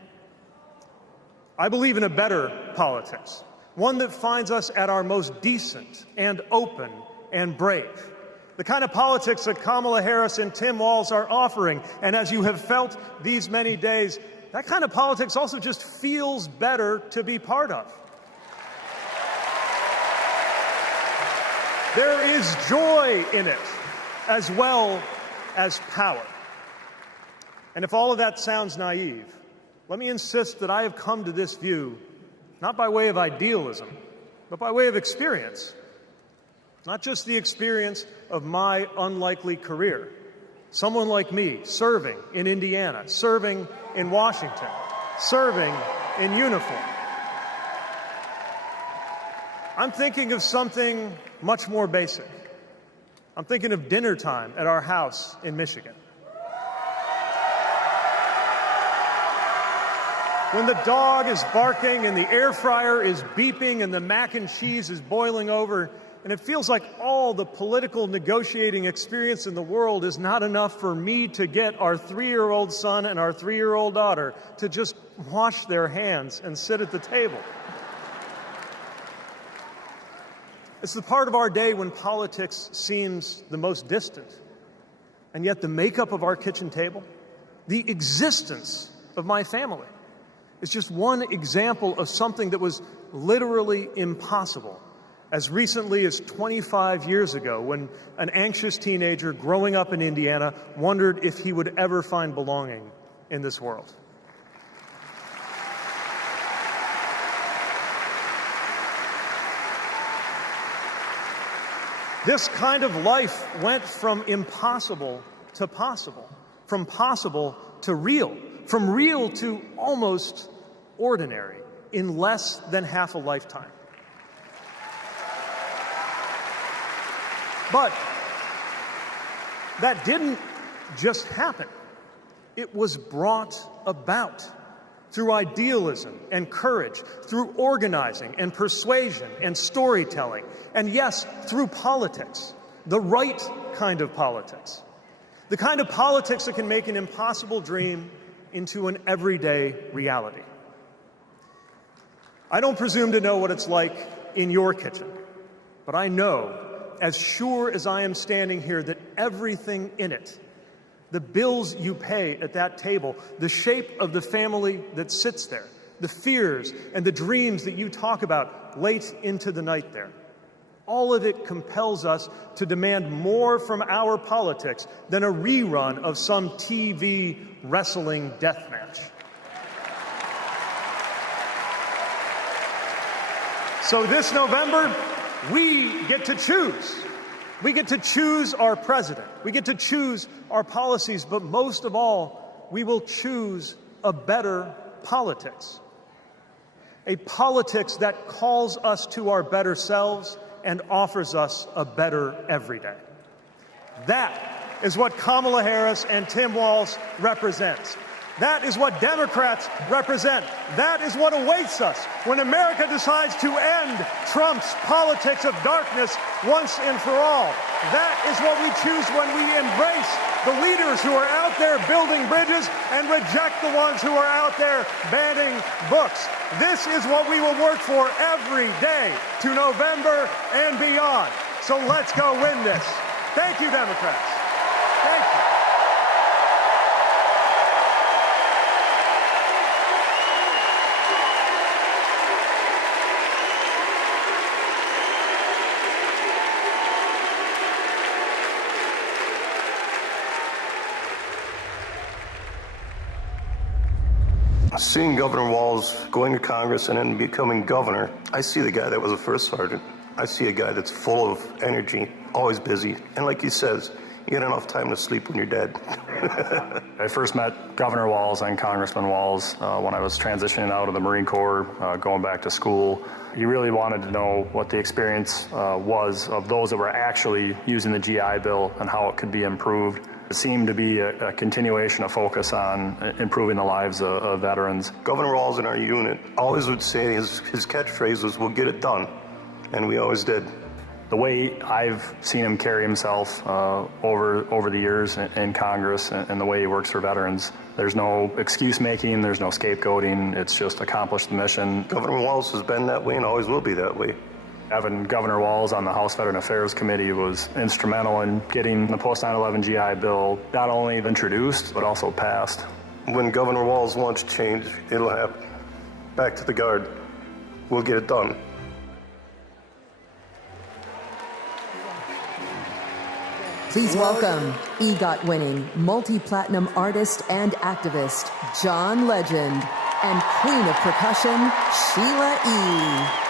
I believe in a better politics, one that finds us at our most decent and open and brave. The kind of politics that Kamala Harris and Tim Walz are offering. And as you have felt these many days, that kind of politics also just feels better to be part of. There is joy in it, as well as power. And if all of that sounds naive, let me insist that I have come to this view not by way of idealism, but by way of experience. Not just the experience of my unlikely career. Someone like me serving in Indiana, serving in Washington, serving in uniform. I'm thinking of something much more basic. I'm thinking of dinner time at our house in Michigan. When the dog is barking and the air fryer is beeping and the mac and cheese is boiling over, and it feels like all the political negotiating experience in the world is not enough for me to get our 3-year-old son and our 3-year-old daughter to just wash their hands and sit at the table. It's the part of our day when politics seems the most distant, and yet the makeup of our kitchen table, the existence of my family, is just one example of something that was literally impossible as recently as 25 years ago, when an anxious teenager growing up in Indiana wondered if he would ever find belonging in this world. This kind of life went from impossible to possible, from possible to real, from real to almost ordinary in less than half a lifetime. But that didn't just happen. It was brought about through idealism and courage, through organizing and persuasion and storytelling, and yes, through politics, the right kind of politics, the kind of politics that can make an impossible dream into an everyday reality. I don't presume to know what it's like in your kitchen, but I know, as sure as I am standing here, that everything in it, the bills you pay at that table, the shape of the family that sits there, the fears and the dreams that you talk about late into the night there, all of it compels us to demand more from our politics than a rerun of some TV wrestling death match. So this November, we get to choose. We get to choose our president. We get to choose our policies, but most of all, we will choose a better politics. A politics that calls us to our better selves and offers us a better everyday. That is what Kamala Harris and Tim Walz represents. That is what Democrats represent. That is what awaits us when America decides to end Trump's politics of darkness once and for all. That is what we choose when we embrace the leaders who are out there building bridges and reject the ones who are out there banning books. This is what we will work for every day to November and beyond. So let's go win this. Thank you, Democrats. Thank you. Seeing Governor Walz going to Congress and then becoming governor, I see the guy that was a first sergeant. I see a guy that's full of energy, always busy. And like he says, you get enough time to sleep when you're dead. I first met Governor Walz and Congressman Walz when I was transitioning out of the Marine Corps, going back to school. He really wanted to know what the experience was of those that were actually using the GI Bill and how it could be improved. It seemed to be a continuation of focus on improving the lives of veterans. Governor Walz in our unit always would say his catchphrase was, "We'll get it done," and we always did. The way I've seen him carry himself over the years in Congress and the way he works for veterans, there's no excuse making, there's no scapegoating, it's just accomplish the mission. Governor Walz has been that way and always will be that way. Having Governor Walz on the House Veteran Affairs Committee was instrumental in getting the post-9/11 GI Bill not only introduced, but also passed. When Governor Walz wants change, it'll happen. Back to the Guard. We'll get it done. Please welcome EGOT-winning, multi-platinum artist and activist, John Legend, and Queen of Percussion, Sheila E.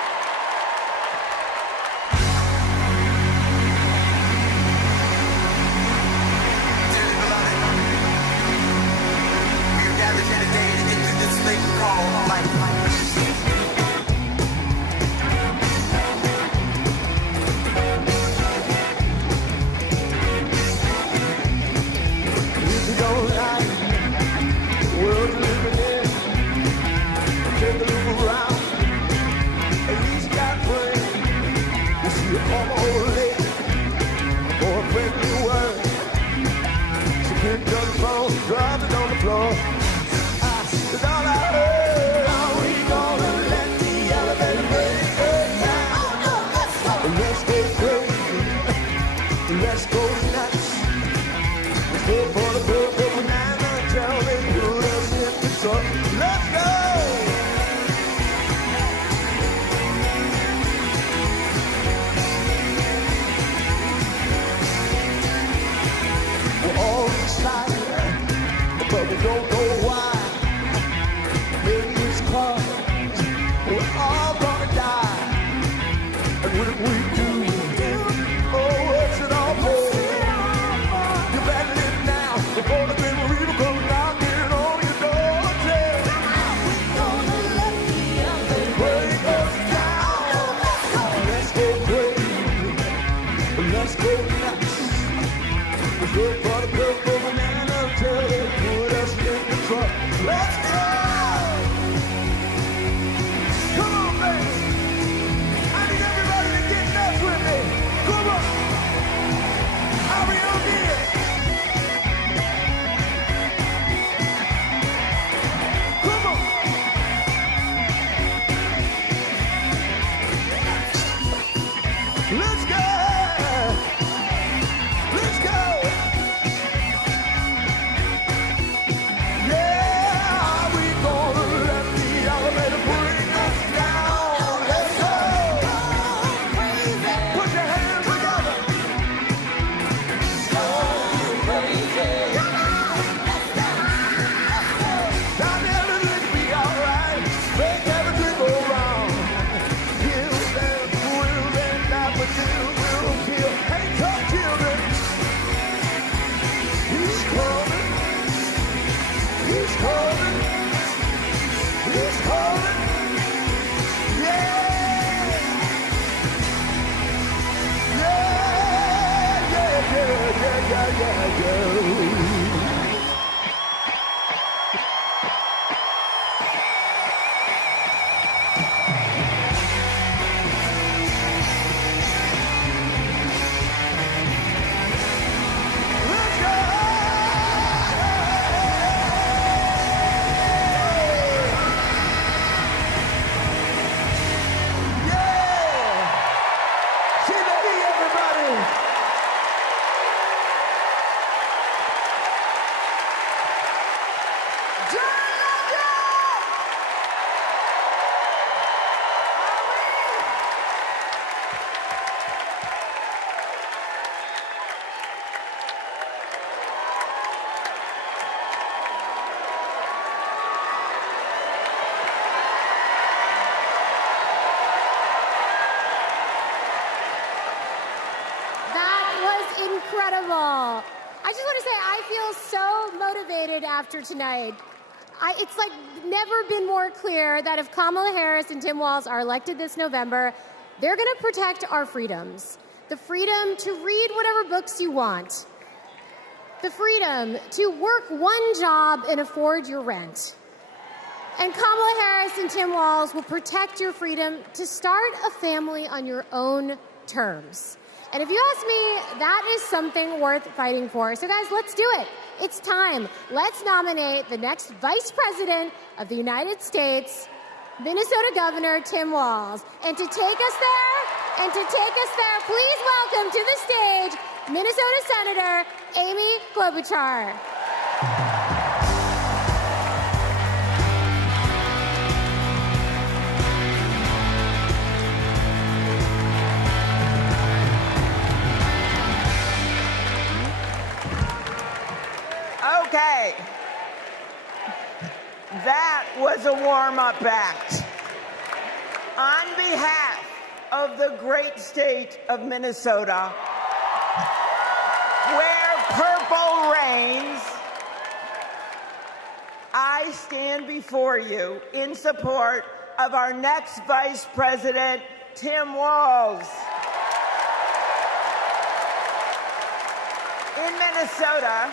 After tonight, it's like never been more clear that if Kamala Harris and Tim Walz are elected this November, they're going to protect our freedoms. The freedom to read whatever books you want. The freedom to work one job and afford your rent. And Kamala Harris and Tim Walz will protect your freedom to start a family on your own terms. And if you ask me, that is something worth fighting for. So guys, let's do it. It's time. Let's nominate the next Vice President of the United States, Minnesota Governor Tim Walz. And to take us there, please welcome to the stage Minnesota Senator Amy Klobuchar. That was a warm-up act. On behalf of the great state of Minnesota, where purple reigns, I stand before you in support of our next Vice President, Tim Walz. In Minnesota,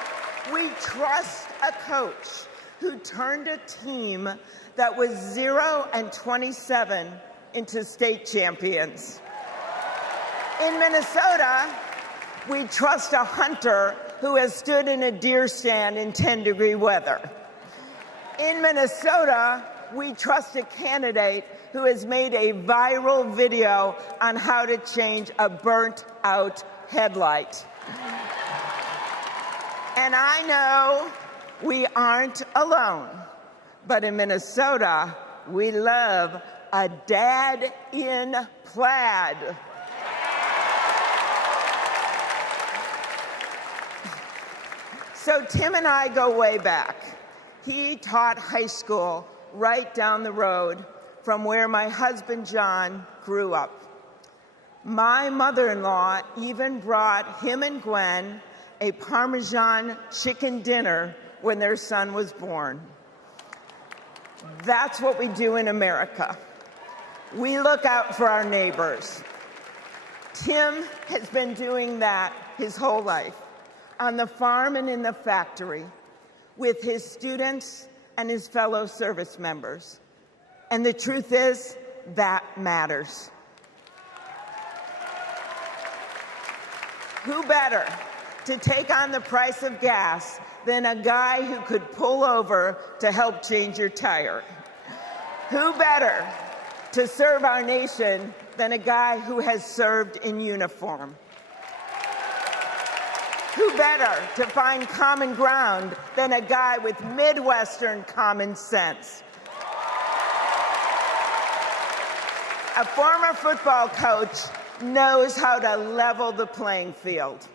we trust a coach who turned a team that was 0-27 into state champions. In Minnesota, we trust a hunter who has stood in a deer stand in 10-degree weather. In Minnesota, we trust a candidate who has made a viral video on how to change a burnt-out headlight. And I know we aren't alone, but in Minnesota, we love a dad in plaid. So Tim and I go way back. He taught high school right down the road from where my husband John grew up. My mother-in-law even brought him and Gwen a Parmesan chicken dinner when their son was born. That's what we do in America. We look out for our neighbors. Tim has been doing that his whole life, on the farm and in the factory, with his students and his fellow service members. And the truth is, that matters. Who better to take on the price of gas than a guy who could pull over to help change your tire? Who better to serve our nation than a guy who has served in uniform? Who better to find common ground than a guy with Midwestern common sense? A former football coach knows how to level the playing field.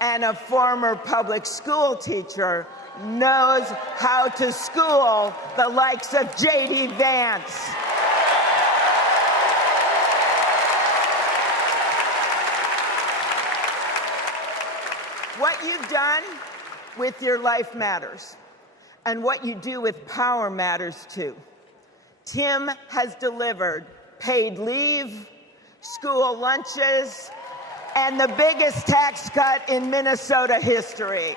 And a former public school teacher knows how to school the likes of J.D. Vance. What you've done with your life matters, and what you do with power matters too. Tim has delivered paid leave, school lunches, and the biggest tax cut in Minnesota history.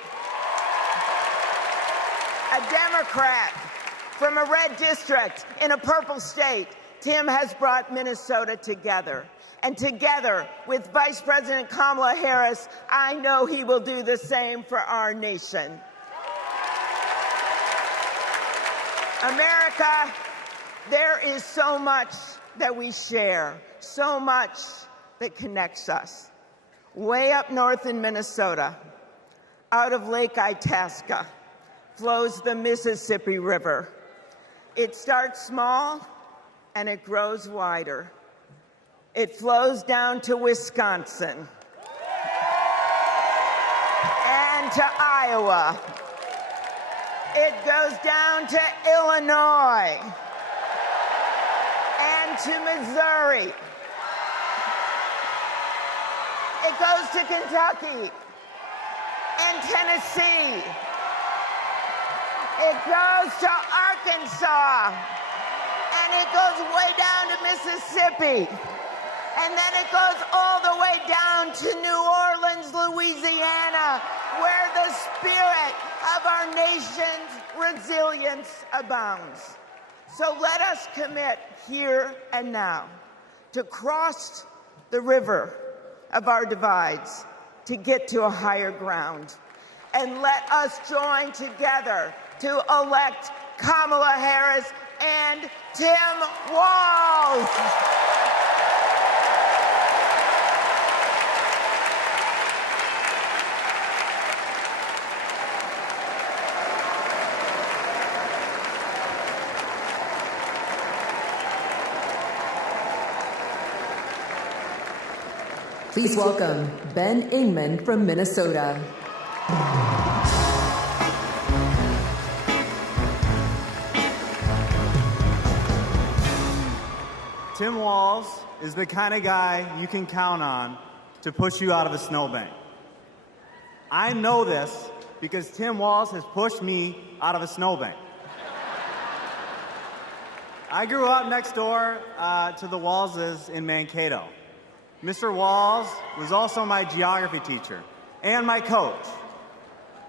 A Democrat from a red district in a purple state, Tim has brought Minnesota together. And together with Vice President Kamala Harris, I know he will do the same for our nation. America, there is so much that we share, so much that connects us. Way up north in Minnesota, out of Lake Itasca, flows the Mississippi River. It starts small and it grows wider. It flows down to Wisconsin and to Iowa. It goes down to Illinois and to Missouri. It goes to Kentucky and Tennessee. It goes to Arkansas, and it goes way down to Mississippi. And then it goes all the way down to New Orleans, Louisiana, where the spirit of our nation's resilience abounds. So let us commit here and now to cross the river of our divides to get to a higher ground. And let us join together to elect Kamala Harris and Tim Walz. Please welcome Ben Ingman from Tim Walz is the kind of guy you can count on to push you out of a snowbank. I know this because Tim Walz has pushed me out of a snowbank. I grew up next door to the Walzes in Mankato. Mr. Walz was also my geography teacher and my coach.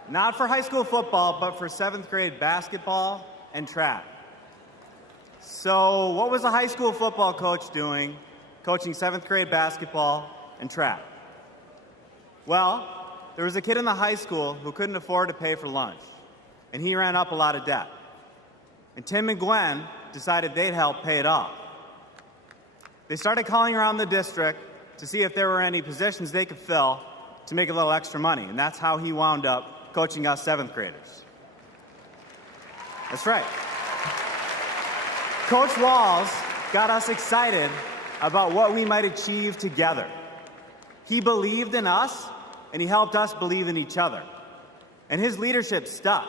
Not for high school football, but for 7th grade basketball and track. So what was a high school football coach doing, coaching 7th grade basketball and track? Well, there was a kid in the high school who couldn't afford to pay for lunch, and he ran up a lot of debt. And Tim and Gwen decided they'd help pay it off. They started calling around the district to see if there were any positions they could fill to make a little extra money, and that's how he wound up coaching us 7th graders. That's right. Coach Walz got us excited about what we might achieve together. He believed in us, and he helped us believe in each other. And his leadership stuck.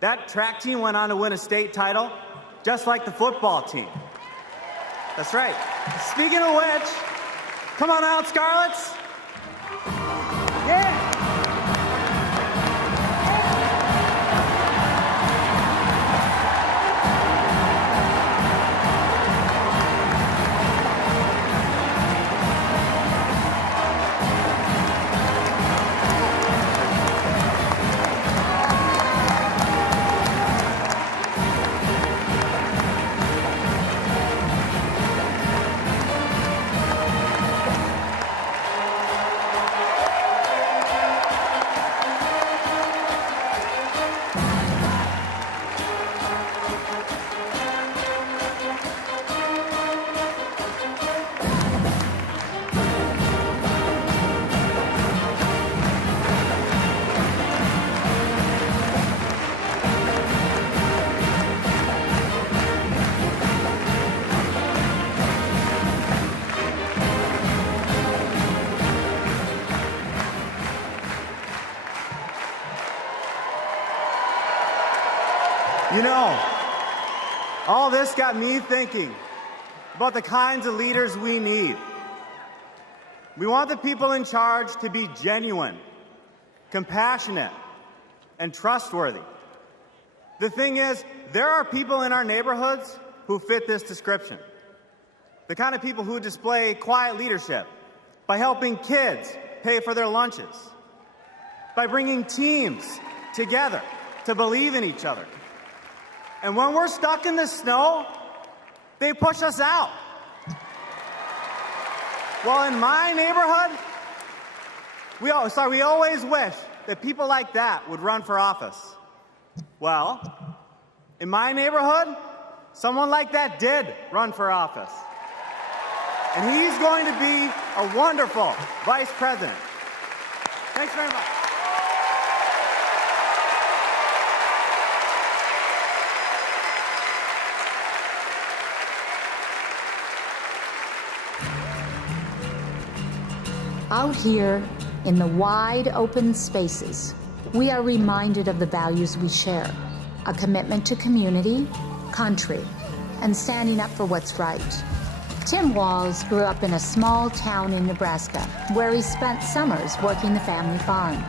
That track team went on to win a state title, just like the football team. That's right. Speaking of which, come on out, Scarlets. Yeah! You know, all this got me thinking about the kinds of leaders we need. We want the people in charge to be genuine, compassionate, and trustworthy. The thing is, there are people in our neighborhoods who fit this description. The kind of people who display quiet leadership by helping kids pay for their lunches, by bringing teams together to believe in each other. And when we're stuck in the snow, they push us out. Well, in my neighborhood, we always wish that people like that would run for office. Well, in my neighborhood, someone like that did run for office. And he's going to be a wonderful vice president. Thanks very much. Out here in the wide open spaces, we are reminded of the values we share: a commitment to community, country, and standing up for what's right. Tim Walz grew up in a small town in Nebraska where he spent summers working the family farm.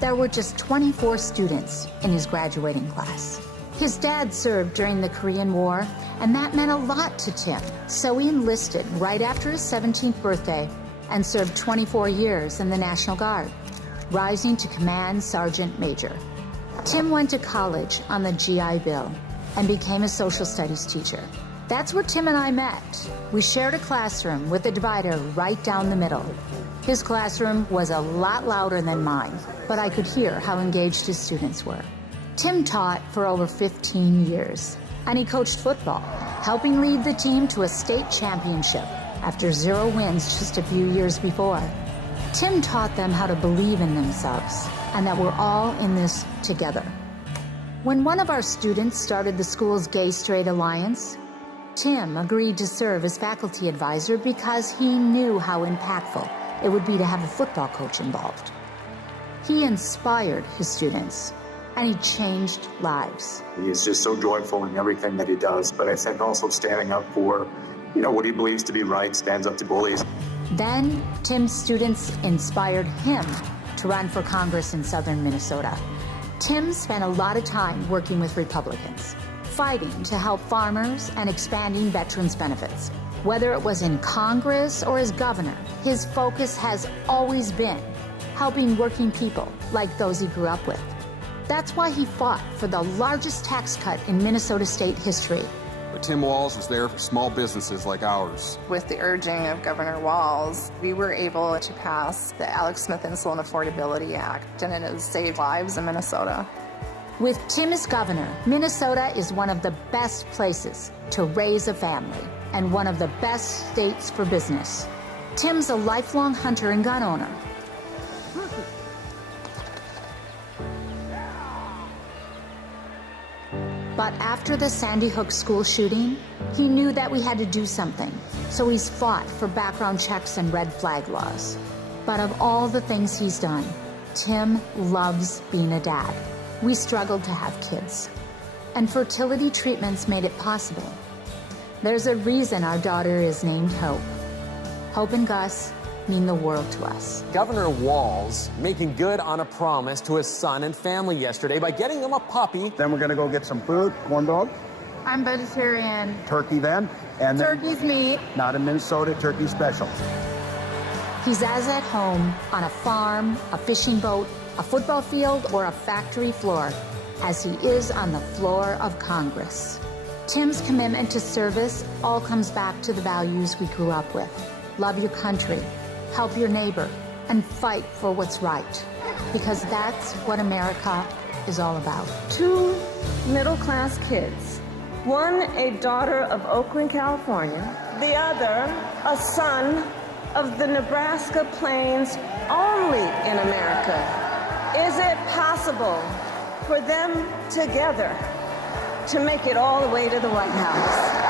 There were just 24 students in his graduating class. His dad served during the Korean War, and that meant a lot to Tim. So he enlisted right after his 17th birthday and served 24 years in the National Guard, rising to Command Sergeant Major. Tim went to college on the GI Bill and became a social studies teacher. That's where Tim and I met. We shared a classroom with a divider right down the middle. His classroom was a lot louder than mine, but I could hear how engaged his students were. Tim taught for over 15 years, and he coached football, helping lead the team to a state championship after 0 wins just a few years before. Tim taught them how to believe in themselves and that we're all in this together. When one of our students started the school's Gay Straight Alliance, Tim agreed to serve as faculty advisor because he knew how impactful it would be to have a football coach involved. He inspired his students, and he changed lives. He is just so joyful in everything that he does, but I think also standing up for what he believes to be right, stands up to bullies. Then, Tim's students inspired him to run for Congress in southern Minnesota. Tim spent a lot of time working with Republicans, fighting to help farmers and expanding veterans' benefits. Whether it was in Congress or as governor, his focus has always been helping working people like those he grew up with. That's why he fought for the largest tax cut in Minnesota state history. Tim Walz was there for small businesses like ours. With the urging of Governor Walz, we were able to pass the Alex Smith Insulin Affordability Act, and it has saved lives in Minnesota. With Tim as governor, Minnesota is one of the best places to raise a family and one of the best states for business. Tim's a lifelong hunter and gun owner. But after the Sandy Hook school shooting, he knew that we had to do something. So he's fought for background checks and red flag laws. But of all the things he's done, Tim loves being a dad. We struggled to have kids, and fertility treatments made it possible. There's a reason our daughter is named Hope. Hope and Gus mean the world to us. Governor Walz making good on a promise to his son and family yesterday by getting him a puppy. Then we're going to go get some food, corn dog. I'm vegetarian. Turkey then. And Turkey's meat. Not in Minnesota, turkey special. He's as at home on a farm, a fishing boat, a football field, or a factory floor as he is on the floor of Congress. Tim's commitment to service all comes back to the values we grew up with. Love your country, help your neighbor, and fight for what's right. Because that's what America is all about. 2 middle-class kids. One, a daughter of Oakland, California. The other, a son of the Nebraska Plains, only in America. Is it possible for them together to make it all the way to the White House?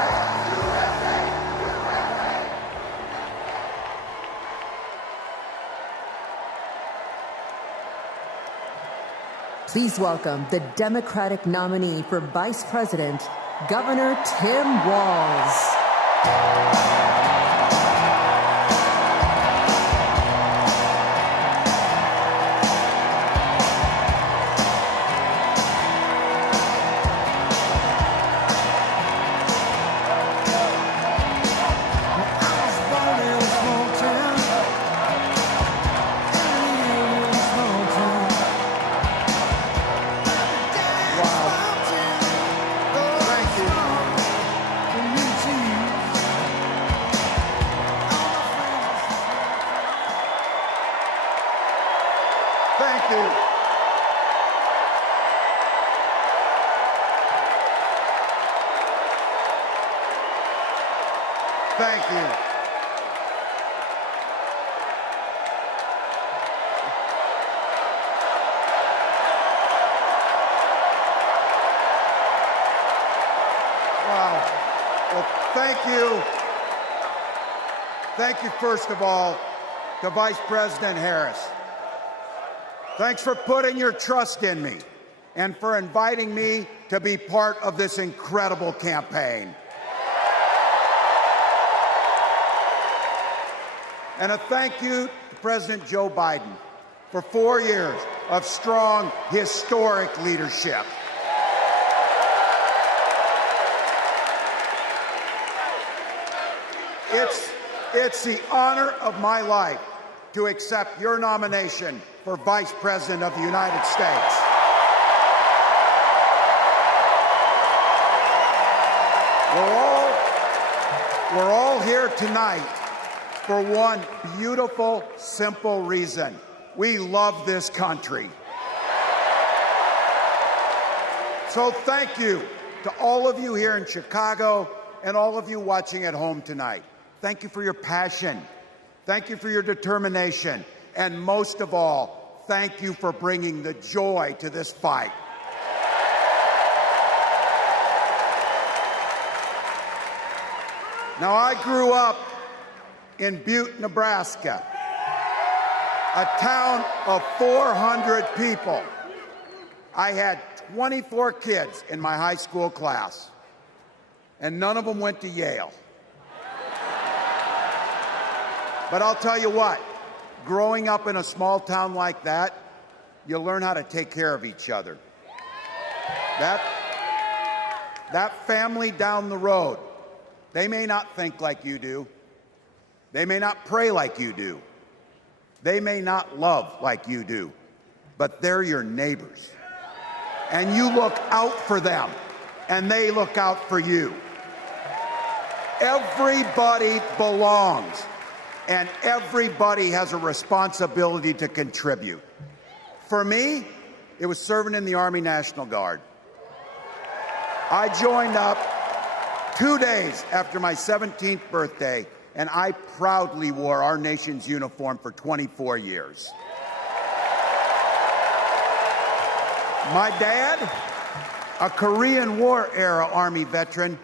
Please welcome the Democratic nominee for Vice President, Governor Tim Walz. Thank you. Wow. Well, thank you. Thank you, first of all, to Vice President Harris. Thanks for putting your trust in me and for inviting me to be part of this incredible campaign. And a thank you to President Joe Biden for 4 years of strong, historic leadership. It's the honor of my life to accept your nomination for Vice President of the United States. We're all here tonight for one beautiful, simple reason. We love this country. So thank you to all of you here in Chicago and all of you watching at home tonight. Thank you for your passion. Thank you for your determination. And most of all, thank you for bringing the joy to this fight. Now, I grew up in Butte, Nebraska, a town of 400 people. I had 24 kids in my high school class, and none of them went to Yale. But I'll tell you what, growing up in a small town like that, you learn how to take care of each other. That family down the road, they may not think like you do. They may not pray like you do. They may not love like you do. But they're your neighbors. And you look out for them, and they look out for you. Everybody belongs, and everybody has a responsibility to contribute. For me, it was serving in the Army National Guard. I joined up 2 days after my 17th birthday, and I proudly wore our nation's uniform for 24 years. My dad, a Korean War era Army veteran,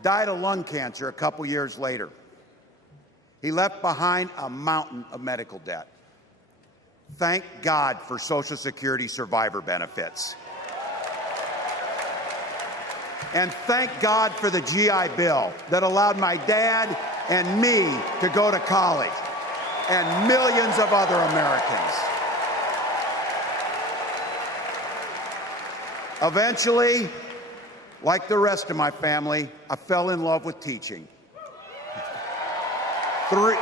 died of lung cancer a couple years later. He left behind a mountain of medical debt. Thank God for Social Security survivor benefits. And thank God for the GI Bill that allowed my dad and me to go to college, and millions of other Americans. Eventually, like the rest of my family, I fell in love with teaching. Three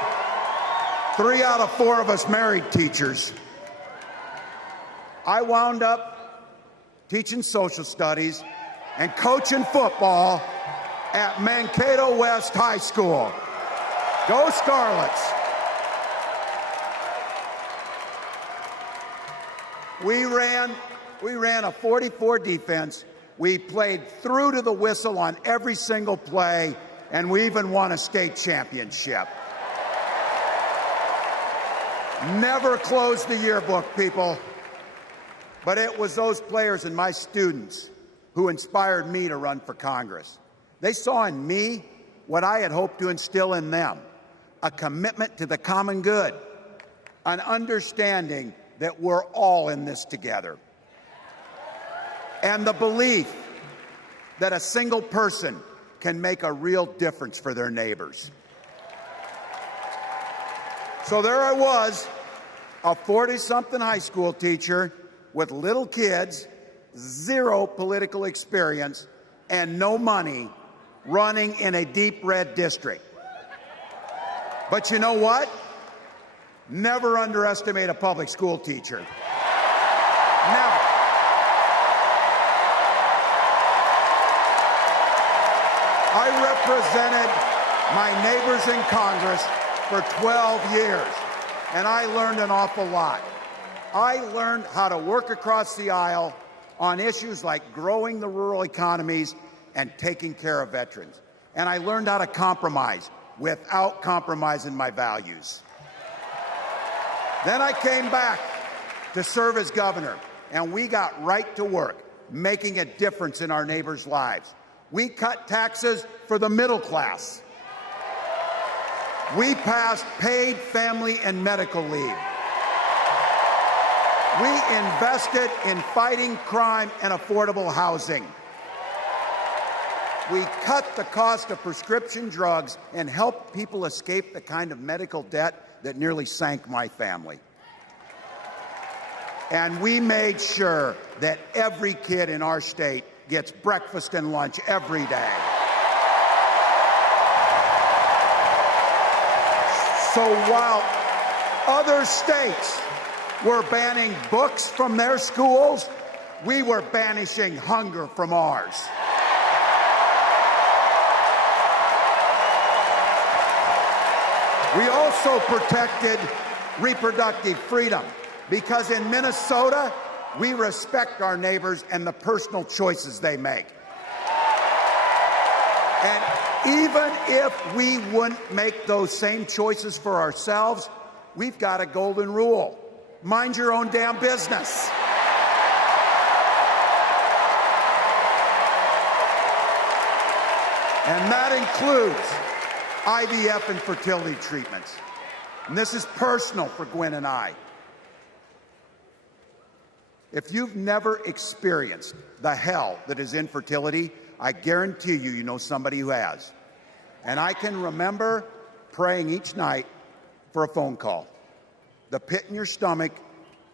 out of 4 of us married teachers. I wound up teaching social studies and coaching football at Mankato West High School. Go Scarlets! We ran a 44 defense. We played through to the whistle on every single play, and we even won a state championship. Never closed the yearbook, people. But it was those players and my students who inspired me to run for Congress. They saw in me what I had hoped to instill in them, a commitment to the common good, an understanding that we're all in this together, and the belief that a single person can make a real difference for their neighbors. So there I was, a 40-something high school teacher with little kids, 0 political experience, and no money, running in a deep red district. But you know what? Never underestimate a public school teacher. Never. I represented my neighbors in Congress for 12 years, and I learned an awful lot. I learned how to work across the aisle on issues like growing the rural economies and taking care of veterans. And I learned how to compromise without compromising my values. Then I came back to serve as governor, and we got right to work, making a difference in our neighbors' lives. We cut taxes for the middle class. We passed paid family and medical leave. We invested in fighting crime and affordable housing. We cut the cost of prescription drugs and helped people escape the kind of medical debt that nearly sank my family. And we made sure that every kid in our state gets breakfast and lunch every day. So while other states were banning books from their schools, we were banishing hunger from ours. We also protected reproductive freedom because in Minnesota, we respect our neighbors and the personal choices they make. And even if we wouldn't make those same choices for ourselves, we've got a golden rule. Mind your own damn business. And that includes IVF and fertility treatments. And this is personal for Gwen and I. If you've never experienced the hell that is infertility, I guarantee you know somebody who has. And I can remember praying each night for a phone call, the pit in your stomach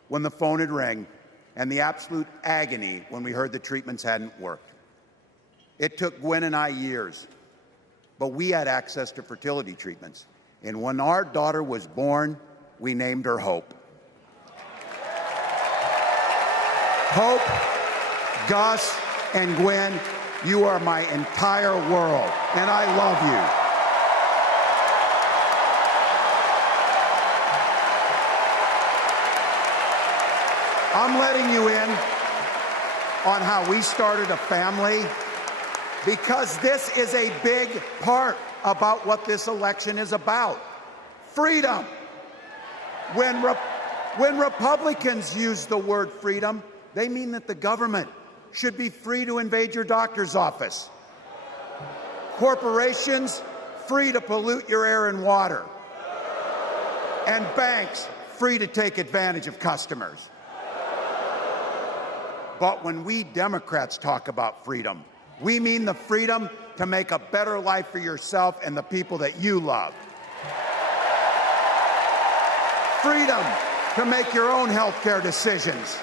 when the phone would ring, and the absolute agony when we heard the treatments hadn't worked. It took Gwen and I years, but we had access to fertility treatments. And when our daughter was born, we named her Hope. Hope, Gus, and Gwen, you are my entire world, and I love you. I'm letting you in on how we started a family, because this is a big part about what this election is about. Freedom. When Republicans use the word freedom, they mean that the government should be free to invade your doctor's office. Corporations free to pollute your air and water. And banks free to take advantage of customers. But when we Democrats talk about freedom, we mean the freedom to make a better life for yourself and the people that you love. Freedom to make your own health care decisions.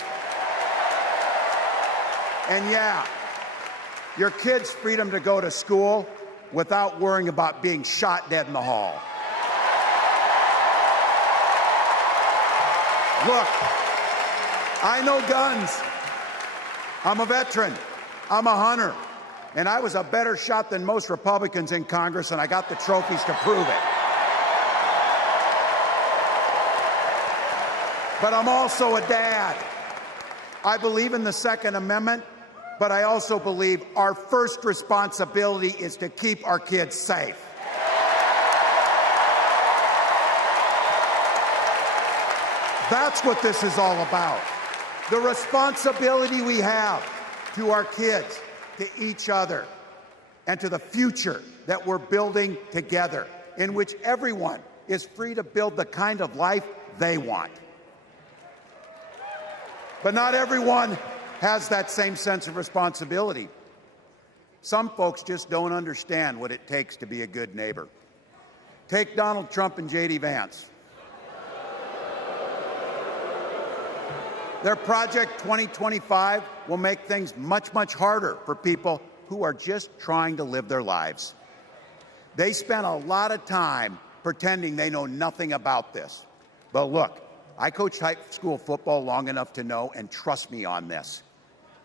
And yeah, your kids' freedom to go to school without worrying about being shot dead in the hall. Look, I know guns. I'm a veteran. I'm a hunter. And I was a better shot than most Republicans in Congress, and I got the trophies to prove it. But I'm also a dad. I believe in the Second Amendment, but I also believe our first responsibility is to keep our kids safe. That's what this is all about. The responsibility we have to our kids, to each other, and to the future that we're building together, in which everyone is free to build the kind of life they want. But not everyone has that same sense of responsibility. Some folks just don't understand what it takes to be a good neighbor. Take Donald Trump and J.D. Vance. Their Project 2025 will make things much, much harder for people who are just trying to live their lives. They spent a lot of time pretending they know nothing about this. But look, I coached high school football long enough to know, and trust me on this,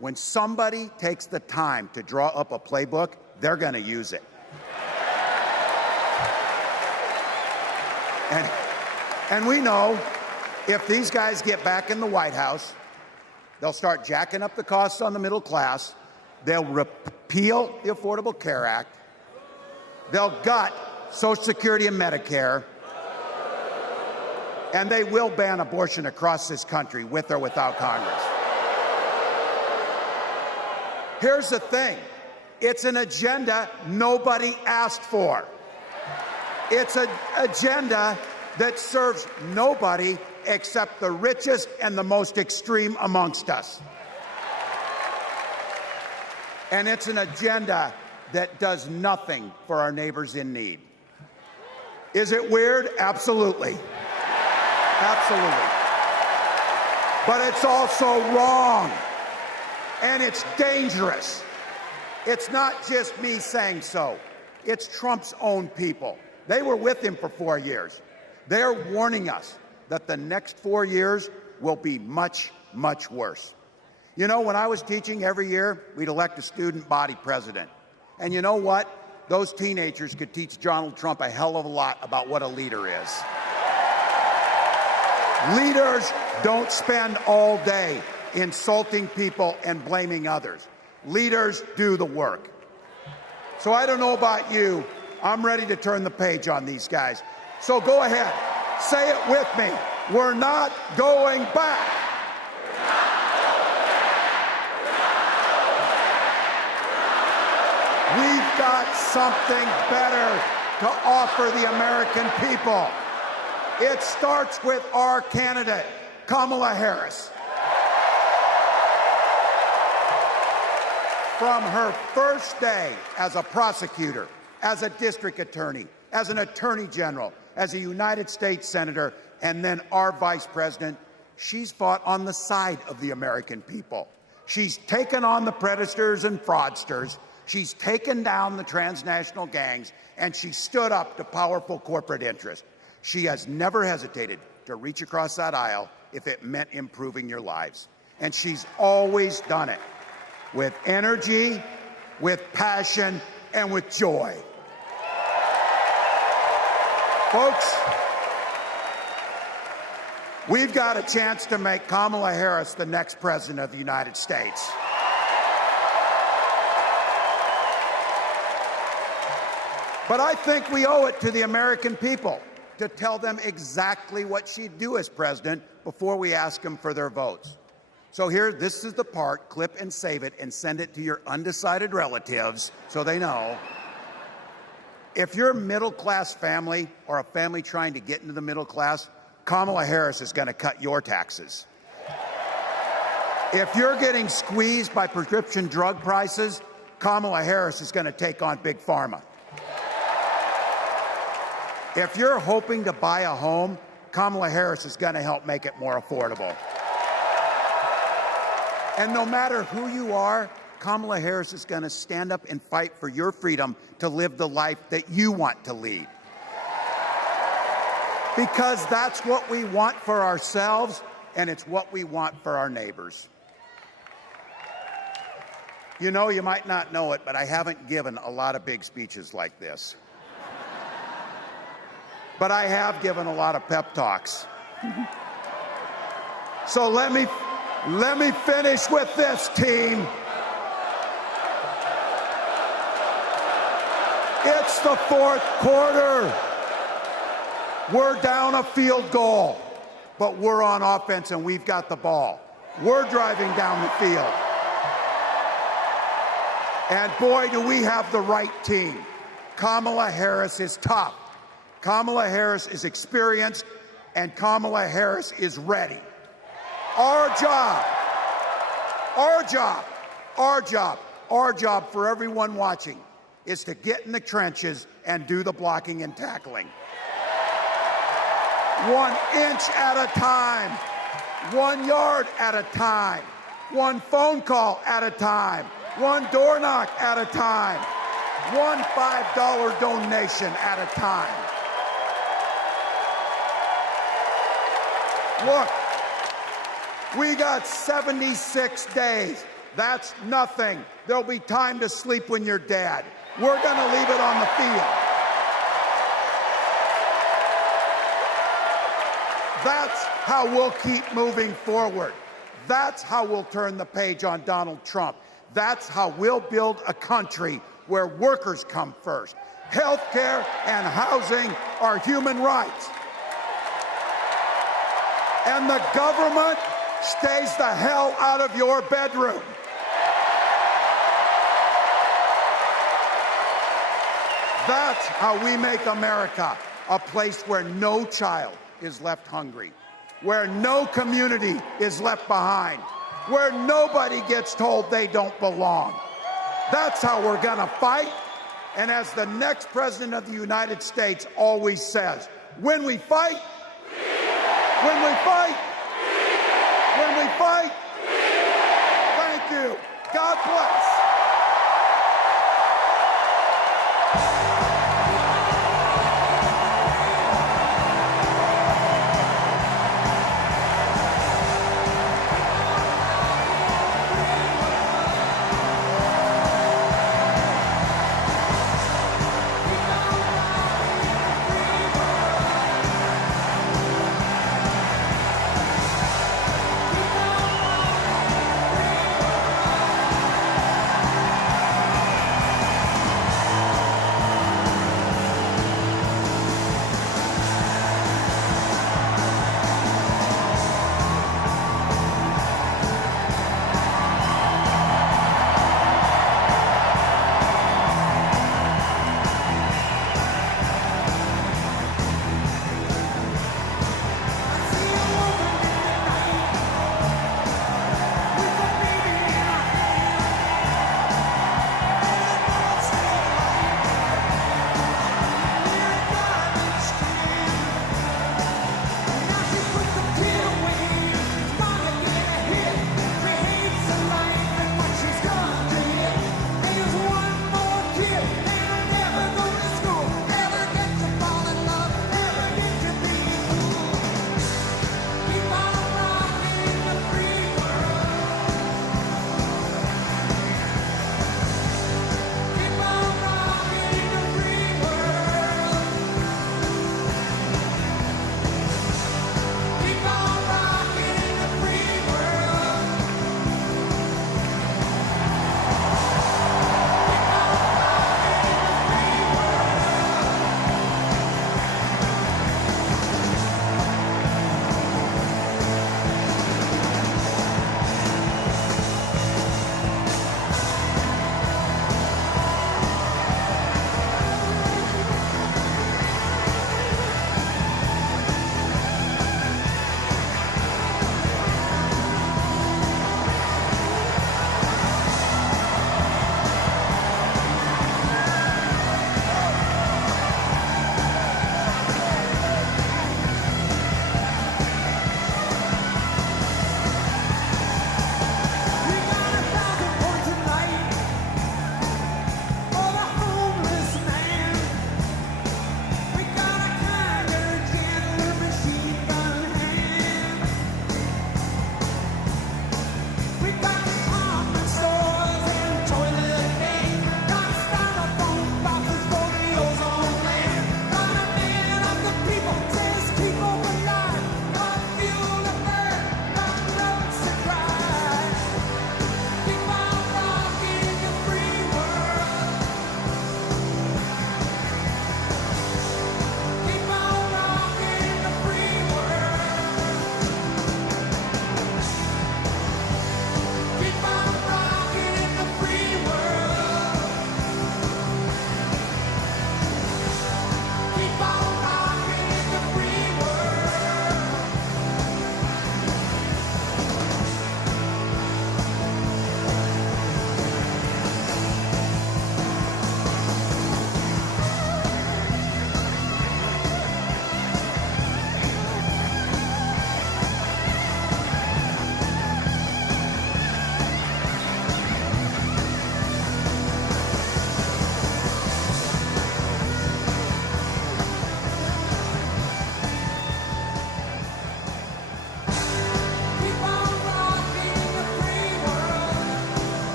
when somebody takes the time to draw up a playbook, they're going to use it. And we know if these guys get back in the White House, they'll start jacking up the costs on the middle class. They'll repeal the Affordable Care Act. They'll gut Social Security and Medicare. And they will ban abortion across this country, with or without Congress. Here's the thing. It's an agenda nobody asked for. It's an agenda that serves nobody except the richest and the most extreme amongst us. And it's an agenda that does nothing for our neighbors in need. Is it weird? Absolutely. Absolutely. But it's also wrong. And it's dangerous. It's not just me saying so. It's Trump's own people. They were with him for 4 years. They're warning us that the next 4 years will be much, much worse. You know, when I was teaching, every year, we'd elect a student body president. And you know what? Those teenagers could teach Donald Trump a hell of a lot about what a leader is. Leaders don't spend all day insulting people and blaming others. Leaders do the work. So I don't know about you. I'm ready to turn the page on these guys. So go ahead. Say it with me. We're not going back. We've got something better to offer the American people. It starts with our candidate, Kamala Harris. From her first day as a prosecutor, as a district attorney, as an attorney general, as a United States Senator and then our Vice President, she's fought on the side of the American people. She's taken on the predators and fraudsters. She's taken down the transnational gangs, and she stood up to powerful corporate interests. She has never hesitated to reach across that aisle if it meant improving your lives. And she's always done it with energy, with passion, and with joy. Folks, we've got a chance to make Kamala Harris the next president of the United States. But I think we owe it to the American people to tell them exactly what she'd do as president before we ask them for their votes. So here, this is the part, clip and save it and send it to your undecided relatives so they know. If you're a middle-class family or a family trying to get into the middle class, Kamala Harris is going to cut your taxes. If you're getting squeezed by prescription drug prices, Kamala Harris is going to take on Big Pharma. If you're hoping to buy a home, Kamala Harris is going to help make it more affordable. And no matter who you are, Kamala Harris is going to stand up and fight for your freedom to live the life that you want to lead. Because that's what we want for ourselves, and it's what we want for our neighbors. You know, you might not know it, but I haven't given a lot of big speeches like this. But I have given a lot of pep talks. So let me finish with this, team. It's the fourth quarter. We're down a field goal, but we're on offense and we've got the ball. We're driving down the field. And boy, do we have the right team. Kamala Harris is tough. Kamala Harris is experienced, and Kamala Harris is ready. Our job for everyone watching is to get in the trenches and do the blocking and tackling. 1 inch at a time, 1 yard at a time, 1 phone call at a time, 1 door knock at a time, 1 $5 donation at a time. Look, we got 76 days. That's nothing. There'll be time to sleep when you're dead. We're going to leave it on the field. That's how we'll keep moving forward. That's how we'll turn the page on Donald Trump. That's how we'll build a country where workers come first. Healthcare and housing are human rights. And the government stays the hell out of your bedroom. That's how we make America a place where no child is left hungry, where no community is left behind, where nobody gets told they don't belong. That's how we're going to fight. And as the next president of the United States always says, when we fight, when we fight, when we fight, thank you. God bless.